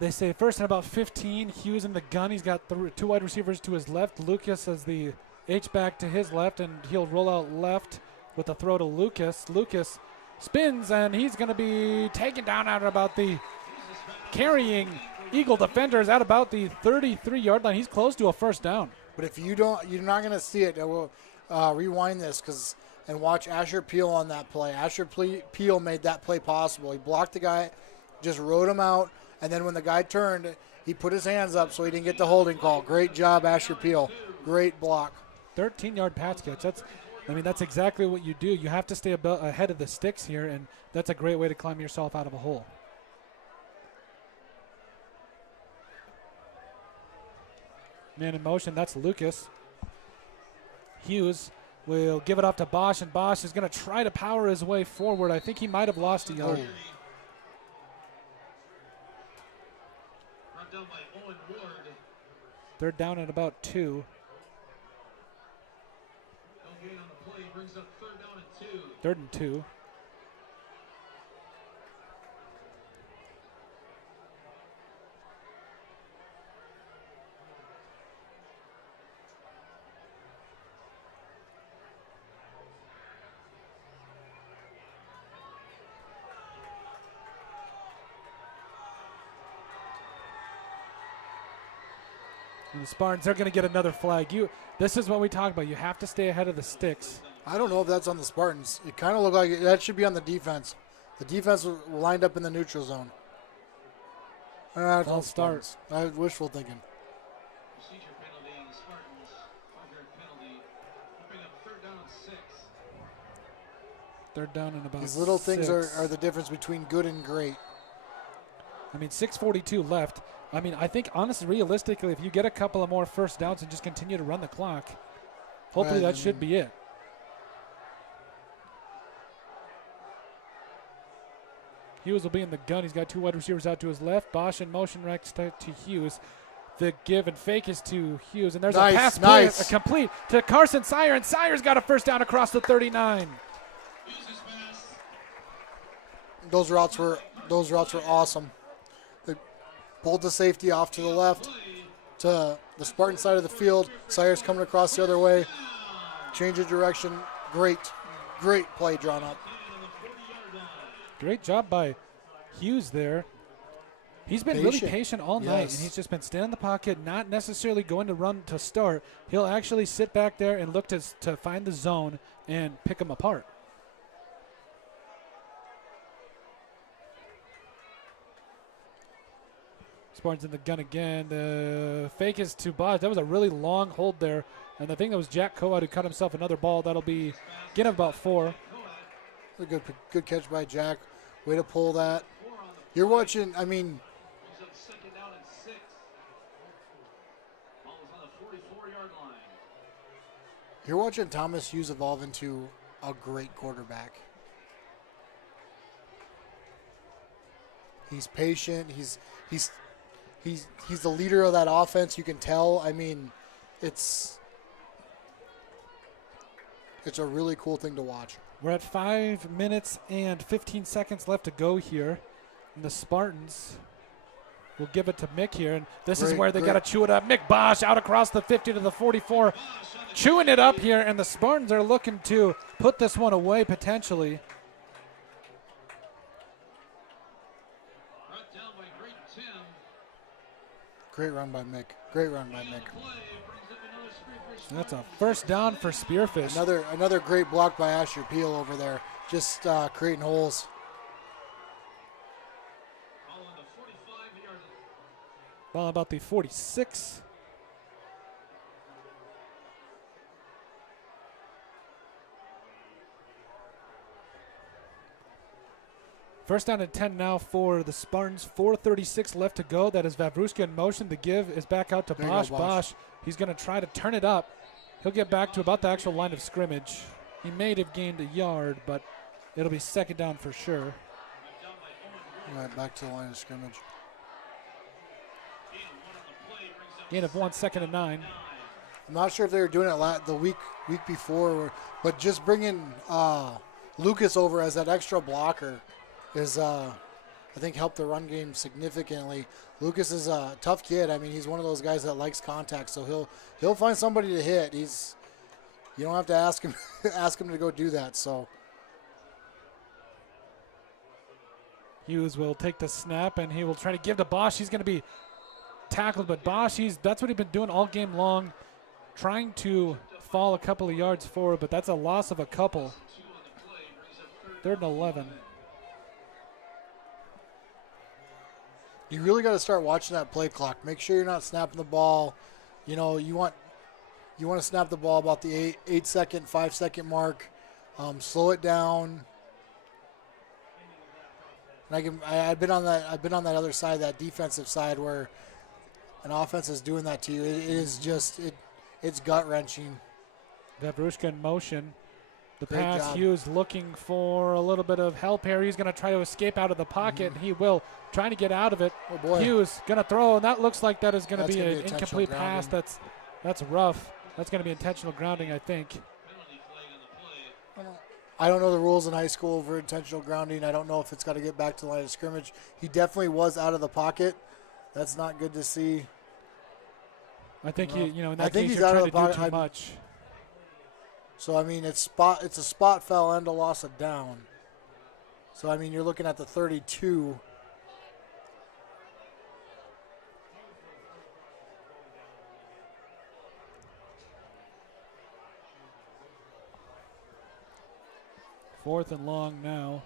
They say first and about 15. Hughes in the gun. He's got 2 wide receivers to his left. Lucas as the H-back to his left, and he'll roll out left with a throw to Lucas. Lucas spins, and he's going to be taken down at about the carrying Eagle defenders at about the 33-yard line. He's close to a first down. But if you don't, you're not going to see it. We'll rewind this and watch Asher Peel on that play. Asher Peel made that play possible. He blocked the guy, just rode him out, and then when the guy turned, he put his hands up so he didn't get the holding call. Great job, Asher Peel. Great block. 13-yard pass catch. That's exactly what you do. You have to stay ahead of the sticks here, and that's a great way to climb yourself out of a hole. Man in motion, that's Lucas. Hughes will give it off to Bosch, and Bosch is going to try to power his way forward. I think he might have lost a yard. Third down at about 2. Third and 2. And the Spartans, they're going to get another flag. This is what we talk about. You have to stay ahead of the sticks. I don't know if that's on the Spartans. It kind of looked like that should be on the defense. The defense was lined up in the neutral zone. False start. Wishful thinking. Procedure penalty, the Spartans, 5-yard penalty. Bring up third down and 6. Third down and about These little 6. things are the difference between good and great. 6:42 left. I think, honestly, realistically, if you get a couple of more first downs and just continue to run the clock, hopefully that should be it. Hughes will be in the gun. He's got 2 wide receivers out to his left. Bosch in motion right to Hughes. The give and fake is to Hughes. And there's a pass complete to Carson Sire. And Sire's got a first down across the 39. Those routes were awesome. They pulled the safety off to the left to the Spartan side of the field. Sire's coming across the other way. Change of direction. Great play drawn up. Great job by Hughes there. He's been really patient all night, and he's just been staying in the pocket, not necessarily going to run to start. He'll actually sit back there and look to find the zone and pick them apart. Spartans in the gun again. The fake is to Bosch. That was a really long hold there. And I think that was Jack Coat who cut himself another ball. That'll be get him about 4. A good catch by Jack. Way to pull that. You're watching, you're watching Thomas Hughes evolve into a great quarterback. He's patient. He's the leader of that offense. You can tell. It's a really cool thing to watch. We're at 5 minutes and 15 seconds left to go here. And the Spartans will give it to Mick here. And this is where they got to chew it up. Mick Bosch out across the 50 to the 44. Chewing it up here. And the Spartans are looking to put this one away potentially. Great run by Mick. That's a first down for Spearfish. Another great block by Asher Peel over there. Just creating holes. Ball about the 46. First down and 10 now for the Spartans. 4:36 left to go. That is Vavruska in motion. The give is back out to Bosch. Bosch, he's going to try to turn it up. He'll get back to about the actual line of scrimmage. He may have gained a yard, but it'll be second down for sure. Right, back to the line of scrimmage. Gain of 1, 2nd and 9. I'm not sure if they were doing it the week before, but just bringing Lucas over as that extra blocker is, I think, helped the run game significantly. Lucas is a tough kid. He's one of those guys that likes contact, so he'll find somebody to hit. You don't have to ask him to go do that. So Hughes will take the snap and he will try to give to Bosch. He's going to be tackled, but Bosch, that's what he's been doing all game long, trying to fall a couple of yards forward, but that's a loss of a couple. 3rd and 11. You really got to start watching that play clock. Make sure you're not snapping the ball. You want to snap the ball about the 8-second, 5-second mark. Slow it down. And I've been on that other side, that defensive side, where an offense is doing that to you. It is just it's gut wrenching. Vavruska in motion. The Great pass, job. Hughes looking for a little bit of help here. He's going to try to escape out of the pocket, and he will, trying to get out of it. Oh boy. Hughes going to throw, and that looks like that is going to be an intentional incomplete pass. grounding. That's rough. That's going to be intentional grounding, I think. I don't know the rules in high school for intentional grounding. I don't know if it's got to get back to the line of scrimmage. He definitely was out of the pocket. That's not good to see. I think in I that think case he's you're out of trying the to do pocket. too much. So it's a spot foul and a loss of down. So you're looking at the 32. Fourth and long now.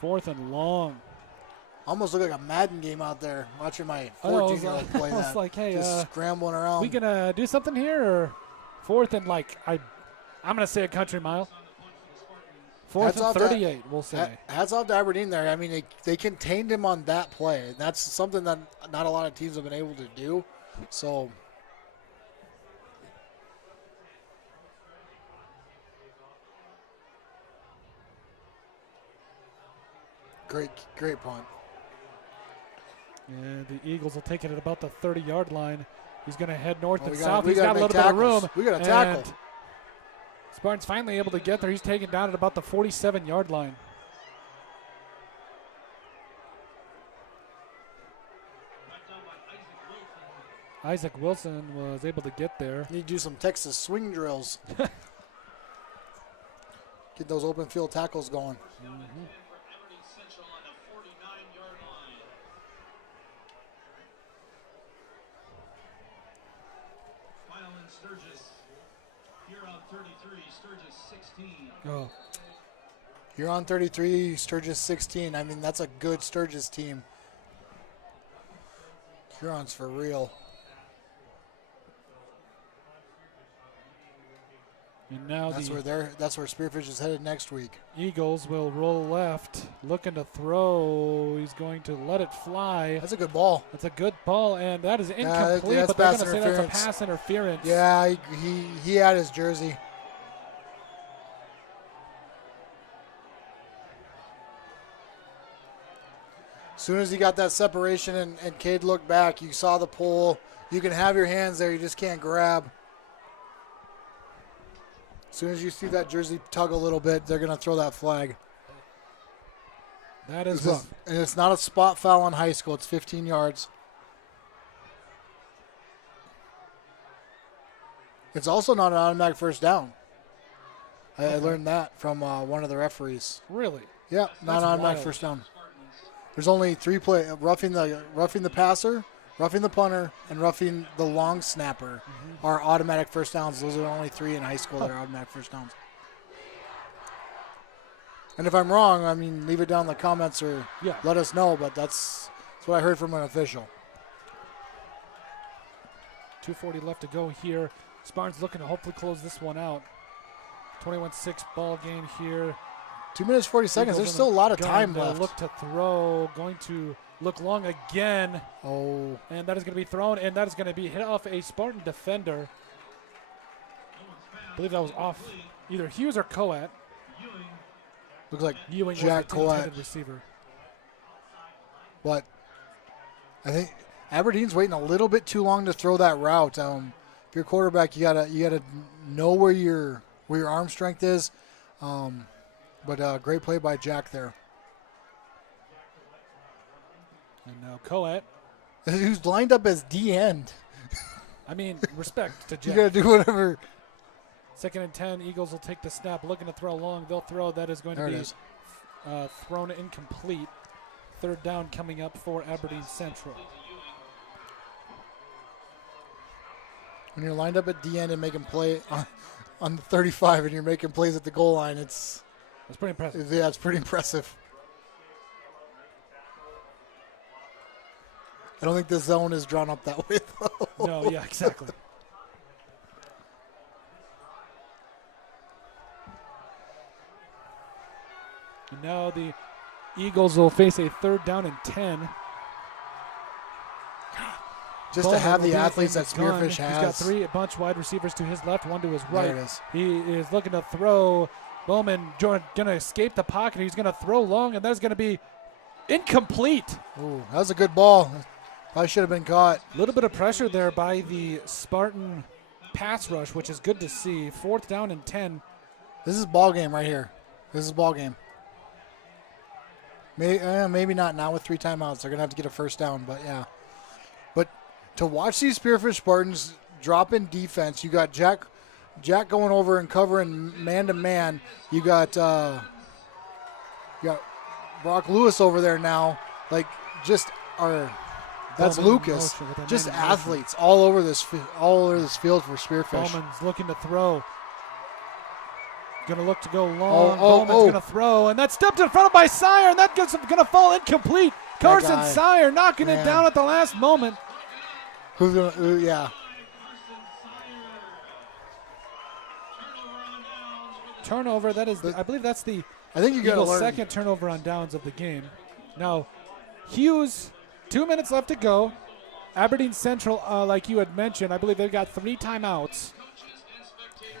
Fourth and long. Almost look like a Madden game out there. Watching my I know, 14-year-old play I was that. like, hey, just scrambling around. We gonna do something here, or fourth and I'm gonna say a country mile. 4th and 38, we'll say. Hats off to Aberdeen there. I mean, they contained him on that play. That's something that not a lot of teams have been able to do. So, great punt. And the Eagles will take it at about the 30-yard line. He's going to head north and We south. He's got a little bit of room. We got a tackle. And Spartans finally able to get there. He's taken down at about the 47-yard line. Isaac Wilson was able to get there. Need to do some Texas swing drills. Get those open field tackles going. Aberdeen Central on the 49-yard line. Final in Sturgis. Here on 33, Sturgis 16. Oh, You're on 33, Sturgis 16. I mean, that's a good Sturgis team. Huron's for real. and now That's the where Spearfish is headed next week. Eagles will roll left, looking to throw. He's going to let it fly. That's a good ball. That's a good ball, and that is incomplete, that's but they're going pass to say that's a interference. pass interference. Yeah, he had his jersey. As soon as he got that separation and Cade looked back, you saw the pull. You can have your hands there, you just can't grab. As soon as you see that jersey tug a little bit, they're going to throw that flag. That is rough. And it's not a spot foul in high school. It's 15 yards. It's also not an automatic first down. I learned that from one of the referees. Really? Yeah, not an automatic wild. first down. There's only 3 play: roughing the passer, roughing the punter, and roughing the long snapper are automatic first downs. Those are only 3 in high school that are automatic first downs. And if I'm wrong, I mean, leave it down in the comments or let us know. But that's what I heard from an official. 2:40 left to go here. Spartans looking to hopefully close this one out. 21-6 ball game here. 2 minutes 40 seconds. There's still a lot of time left. Look to throw. Going to look long again. Oh. And that is going to be thrown, and that is going to be hit off a Spartan defender. I believe that was off either Hughes or Coat. Looks like Ewing Jack was the Coat. intended receiver. But I think Aberdeen's waiting a little bit too long to throw that route. If you're a quarterback, you gotta know where your arm strength is. But great play by Jack there. And now Coat. Who's lined up as D end. I mean, respect to You Jack. gotta do whatever. 2nd and 10. Eagles will take the snap, looking to throw long. They'll throw. That is going to There it be is. thrown incomplete. 3rd down coming up for Aberdeen Central. When you're lined up at D end and making play on the 35 and you're making plays at the goal line, That's pretty impressive. yeah, it's pretty impressive. I don't think the zone is drawn up that way, though. No, yeah, exactly. And now the Eagles will face a 3rd down and 10. Just to Bowman have will the be athletes in that the gun. Spearfish He's has. got 3 bunch wide receivers to his left, 1 to his right. There it is. He is looking to throw. Bowman going to escape the pocket. He's going to throw long, and that is going to be incomplete. Ooh, that was a good ball. Probably should have been caught. A little bit of pressure there by the Spartan pass rush, which is good to see. 4th down and 10. This is ball game right here. This is ball game. Maybe not with 3 timeouts. They're going to have to get a first down, but yeah. But to watch these Spearfish Spartans drop in defense, you got Jack going over and covering man-to-man. You got Brock Lewis over there now. That's Bowman in Lucas. motion with a Just man in motion. athletes all over this field for Spearfish. Bowman's looking to throw. Going to look to go long. Oh, Bowman's oh. going to throw, and that's stepped in front of by Sire, and that's going to fall incomplete. Carson guy. Sire knocking it Man. down at the last moment. Who's gonna? Yeah. Turnover. That is, I believe that's the I think you got to Eagles' learn. second turnover on downs of the game. Now, Hughes, 2 minutes left to go. Aberdeen Central, like you had mentioned, I believe they've got 3 timeouts.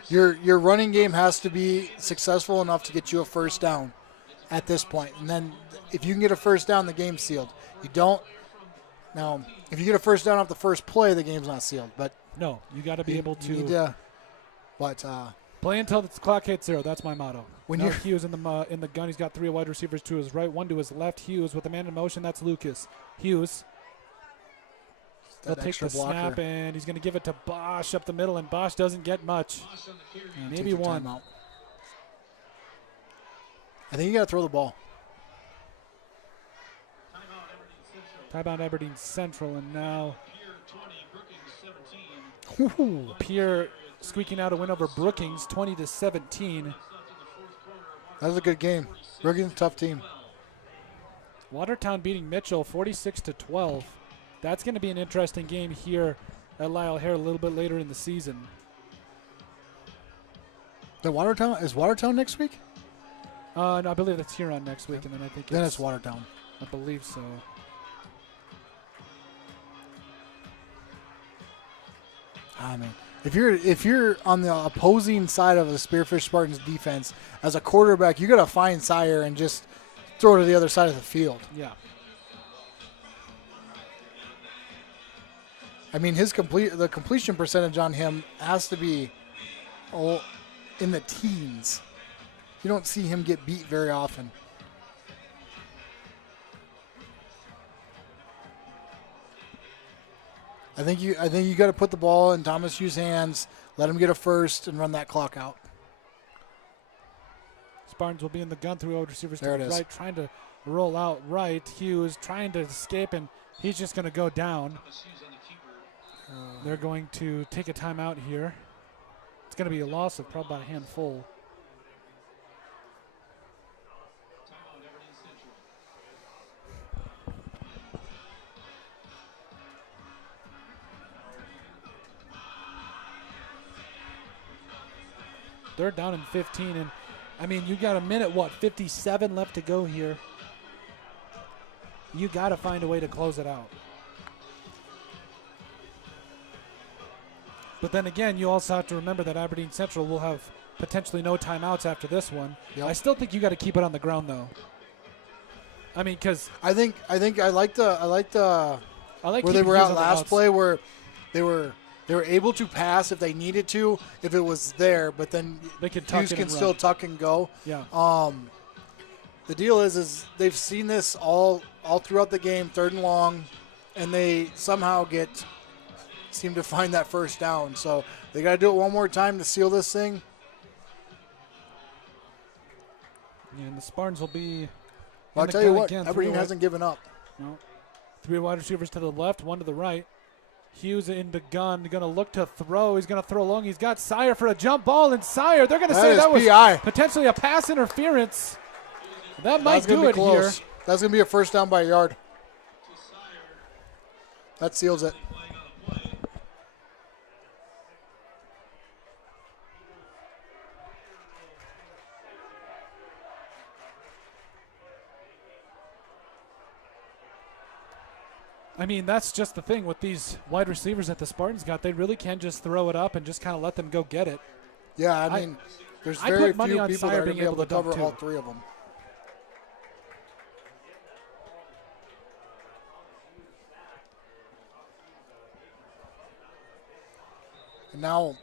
Your running game has to be successful enough to get you a first down at this point. And then if you can get a first down, the game's sealed. You don't. Now, if you get a first down off the first play, the game's not sealed. But No, you got to be able to you need to play until the clock hits 0. That's my motto. When Now you're- Hughes in the gun, he's got 3 wide receivers to his right, 1 to his left. Hughes with a man in motion. That's Lucas. Hughes. He'll that take extra the snap, blocker. and he's going to give it to Bosch up the middle, and Bosch doesn't get much. Maybe Take the 1. timeout. I think you got to throw the ball. Timeout Aberdeen Central, and now Pierre squeaking out a win over Brookings, 20-17. That was a good game. Brookings, tough team. Watertown beating Mitchell 46-12. That's going to be an interesting game here at Lyle Hare a little bit later in the season. Is Watertown next week? No, I believe it's Huron next week, and then I think Then it's Watertown. I believe so. I mean, if you're on the opposing side of the Spearfish Spartans defense as a quarterback, you got to find Sire and just throw it to the other side of the field. Yeah. I mean, the completion percentage on him has to be in the teens. You don't see him get beat very often. I think you got to put the ball in Thomas Hughes' hands, let him get a first, and run that clock out. Spartans will be in the gun, 3 wide receivers There to it the is. right, trying to roll out right. Hughes trying to escape, and he's just going to go down. They're going to take a timeout here. It's going to be a loss of probably about a handful. They're down in 15, and I mean, you got a minute, 57 left to go here. You got to find a way to close it out. But then again, you also have to remember that Aberdeen Central will have potentially no timeouts after this one. Yep. I still think you got to keep it on the ground, though. I mean, because I like where they keeping were Hughes at on the last outs. play where they were able to pass if they needed to, if it was there, but then They can tuck Hughes it can and still run. tuck and go. Yeah. The deal is they've seen this all throughout the game, 3rd and long, and they somehow seem to find that first down. So they got to do it one more time to seal this thing. And the Spartans will be. Well, I'll in the tell you gun what, again, Aberdeen 3 hasn't given up. No. 3 wide receivers to the left, 1 to the right. Hughes in the gun, going to look to throw. He's going to throw long. He's got Sire for a jump ball, and Sire, they're going to That say is that was PI. potentially a pass interference. That might That's going do to it be here. close. That's going to be a first down by a yard. That seals it. I mean, that's just the thing with these wide receivers that the Spartans got. They really can just throw it up and just kind of let them go get it. Yeah, I mean, there's I very put money few on people that Sire are going to being be able to able to cover dunk, all too. 3 of them. And now,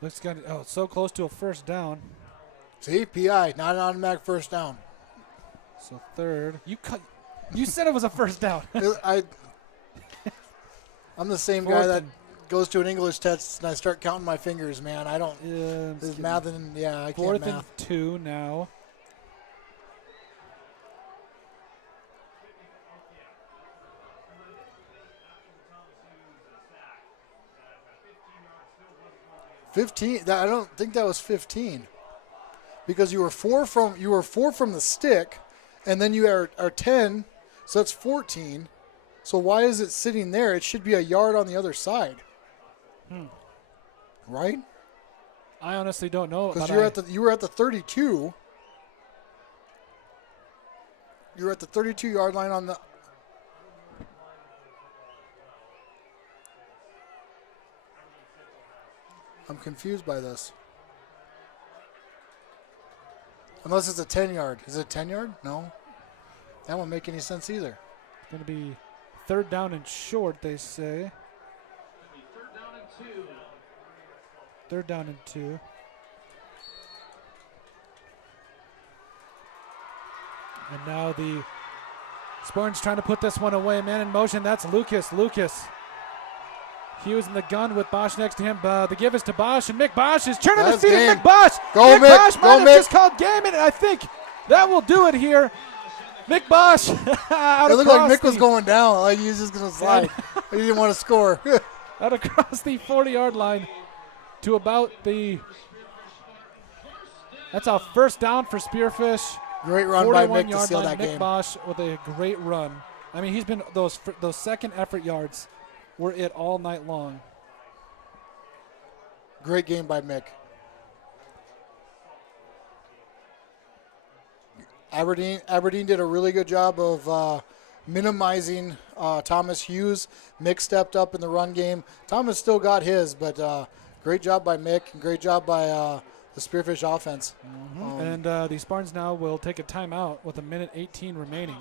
Looks good. Oh, so close to a first down. see, PI, not an automatic first down. So 3rd. You said it was a first down. I'm the same guy Fourth that and- goes to an English test and I start counting my fingers, man. I don't. Yeah, This math and I can't 4th math. and 2 now. I don't think that was 15, because you were four from the stick, and then you are 10, so that's 14. So why is it sitting there? It should be a yard on the other side, right? I honestly don't know. Because but you were at the 32. You're at the 32-yard line on the. I'm confused by this. Unless it's a 10-yard. Is it a 10-yard? No. That won't make any sense either. It's going to be 3rd down and short, they say. 3rd down and 2. And now the Spartans trying to put this one away. Man in motion, that's Lucas. Hughes in the gun with Bosch next to him. The give is to Bosch, and Mick Bosch is turning his feet. Mick Bosch. Go, Mick Bosch Mick. might have just called game, and I think that will do it here. Mick Bosch. It looked like Mick was going down, like he was just going to slide. He didn't want to score. Out across the 40-yard line to about the. That's a 1st down for Spearfish. Great run by Mick to seal that Mick game. Bosch with a great run. I mean, he's been those second effort yards were it all night long. Great game by Mick. Aberdeen did a really good job of minimizing Thomas Hughes. Mick stepped up in the run game. Thomas still got his, but great job by Mick and great job by the Spearfish offense. And the Spartans now will take a timeout with 1:18 remaining.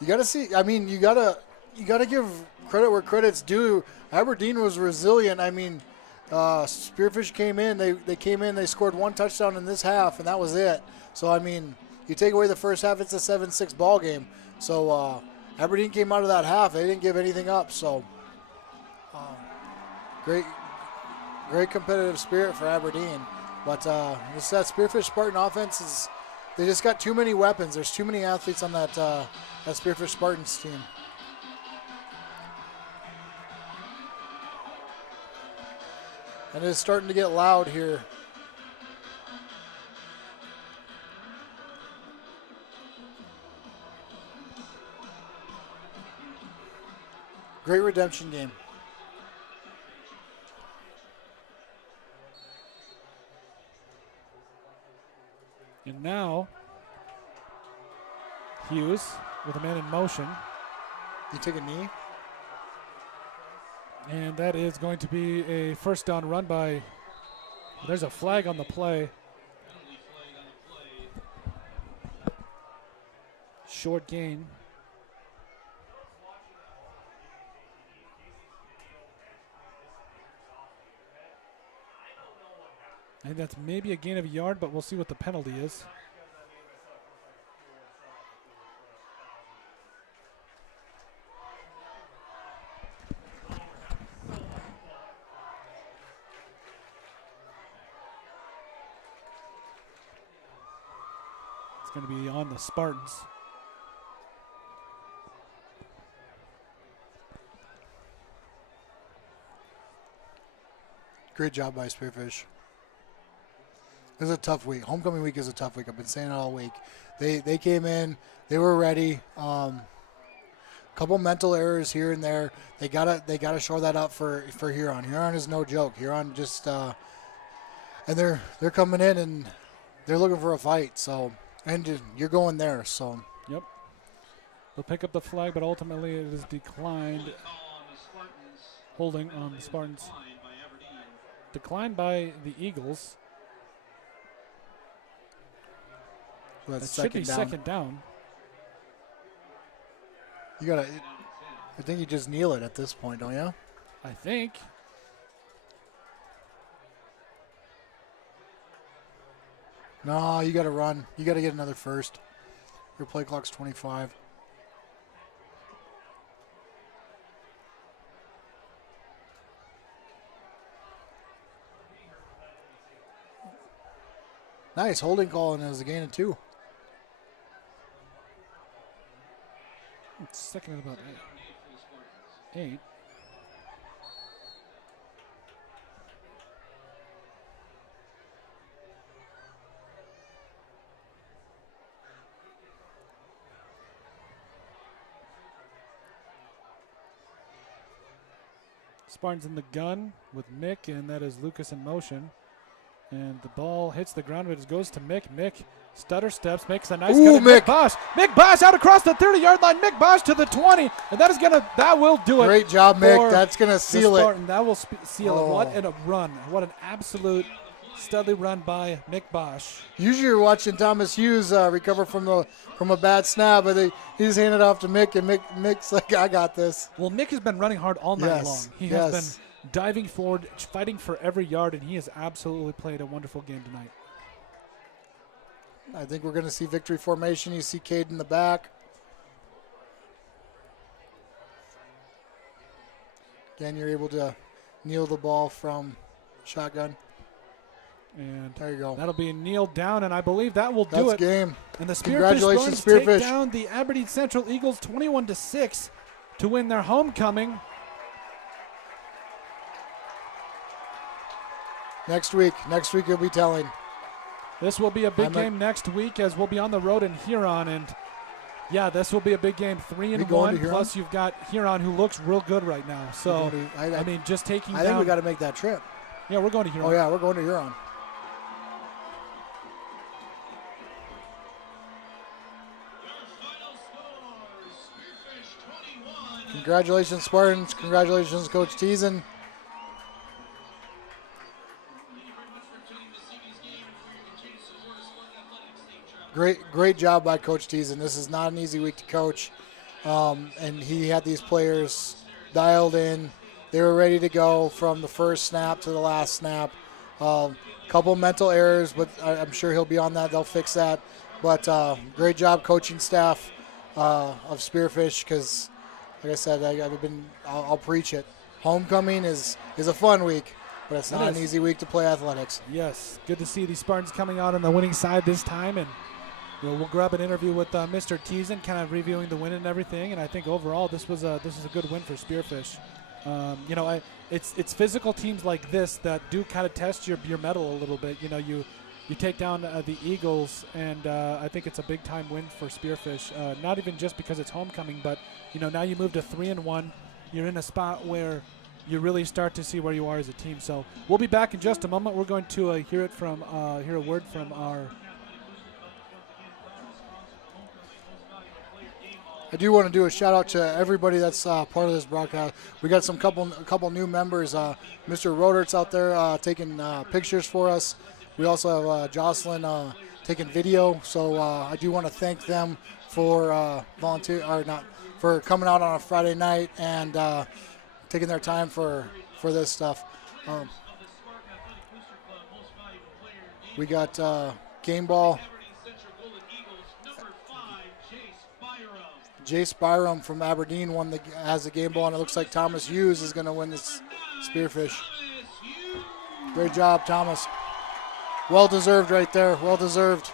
You got to see. I mean, you got to give credit where credit's due. Aberdeen was resilient. I mean, Spearfish came in. They came in. They scored 1 touchdown in this half, and that was it. So I mean, you take away the first half, it's a 7-6 ball game. So Aberdeen came out of that half. They didn't give anything up. So great competitive spirit for Aberdeen. But that Spearfish Spartan offense is. They just got too many weapons. There's too many athletes on that Spearfish Spartans team. And it's starting to get loud here. Great redemption game. And now, Hughes with a man in motion. You take a knee? And that is going to be a 1st down run by. There's a flag on the play. Short gain. I think that's maybe a gain of a yard, but we'll see what the penalty is. It's going to be on the Spartans. Great job by Spearfish. It was a tough week. Homecoming week is a tough week. I've been saying it all week. They came in. They were ready. Couple mental errors here and there. They gotta shore that up for Huron. Huron is no joke. Huron just and they're coming in and they're looking for a fight. So and you're going there. So yep. They'll pick up the flag, but ultimately it is declined. Holding on the Spartans. Declined by the Eagles. So that's that should be second down. You gotta. I think you just kneel it at this point, don't you? I think. No, you gotta run. You gotta get another first. Your play clock's 25. Nice holding call, and it was a gain of 2. It's second at about 8. Spartans in the gun with Mick, and that is Lucas in motion. And the ball hits the ground, but it goes to Mick. Mick stutter steps, makes a nice Ooh, cut. Mick Bosch. Mick Bosch out across the 30-yard line. Mick Bosch to the 20, and that will do it. Great job, Mick. That's going to seal it. That will seal it. What a run. What an absolute studly run by Mick Bosch. Usually you're watching Thomas Hughes recover from a bad snap, but he just handed it off to Mick, and Mick's like, I got this. Well, Mick has been running hard all night long. He has Yes. been diving forward, fighting for every yard, and he has absolutely played a wonderful game tonight. I think we're going to see victory formation. You see Cade in the back. Again, you're able to kneel the ball from shotgun. And there you go. That'll be kneeled down, and I believe that will do That's it. game. And the Spearfish Congratulations, Spartans Spearfish. take down the Aberdeen Central Eagles 21-6 to win their homecoming. Next week you'll be telling. This will be a big game next week as we'll be on the road in Huron, and yeah, this will be a big game. 3-1. Plus, you've got Huron, who looks real good right now. So, I mean, just taking down. I think we got to make that trip. Yeah, we're going to Huron. Oh, yeah, we're going to Huron. Congratulations, Spartans. Congratulations, Coach Teason. Great job by Coach Teason. This is not an easy week to coach. And he had these players dialed in. They were ready to go from the first snap to the last snap. Couple mental errors, but I'm sure he'll be on that. They'll fix that. But great job, coaching staff of Spearfish, because, like I said, I'll preach it. Homecoming is a fun week, but it's not an easy week to play athletics. Yes, good to see these Spartans coming out on the winning side this time, and we'll grab an interview with Mr. Teason, kind of reviewing the win and everything. And I think overall this is a good win for Spearfish. It's physical teams like this that do kind of test your mettle a little bit. You know, you take down the Eagles, and I think it's a big time win for Spearfish. Not even just because it's homecoming, but now you move to 3-1. You're in a spot where you really start to see where you are as a team. So we'll be back in just a moment. We're going to hear a word from our. I do want to do a shout out to everybody that's part of this broadcast. We got a couple new members. Mr. Rodert's out there taking pictures for us. We also have Jocelyn taking video. So I do want to thank them for for coming out on a Friday night and taking their time for this stuff. We got game ball. Jace Byram from Aberdeen has the game ball, and it looks like Thomas Hughes is going to win this Spearfish. Great job, Thomas. Well deserved right there. Well deserved.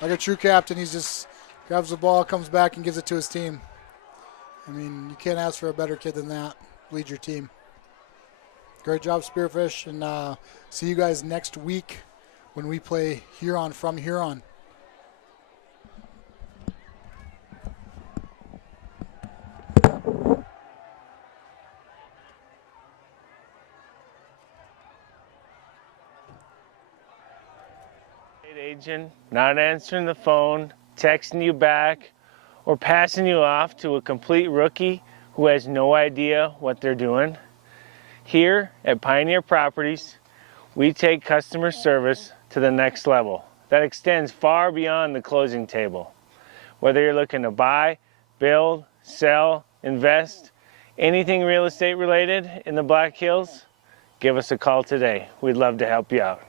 Like a true captain, he just grabs the ball, comes back, and gives it to his team. I mean, you can't ask for a better kid than that. Lead your team. Great job, Spearfish, and see you guys next week when we play Huron from Huron. Agent not answering the phone, texting you back, or passing you off to a complete rookie who has no idea what they're doing. Here at Pioneer Properties, we take customer service to the next level that extends far beyond the closing table. Whether you're looking to buy, build, sell, invest, anything real estate related in the Black Hills, give us a call today. We'd love to help you out.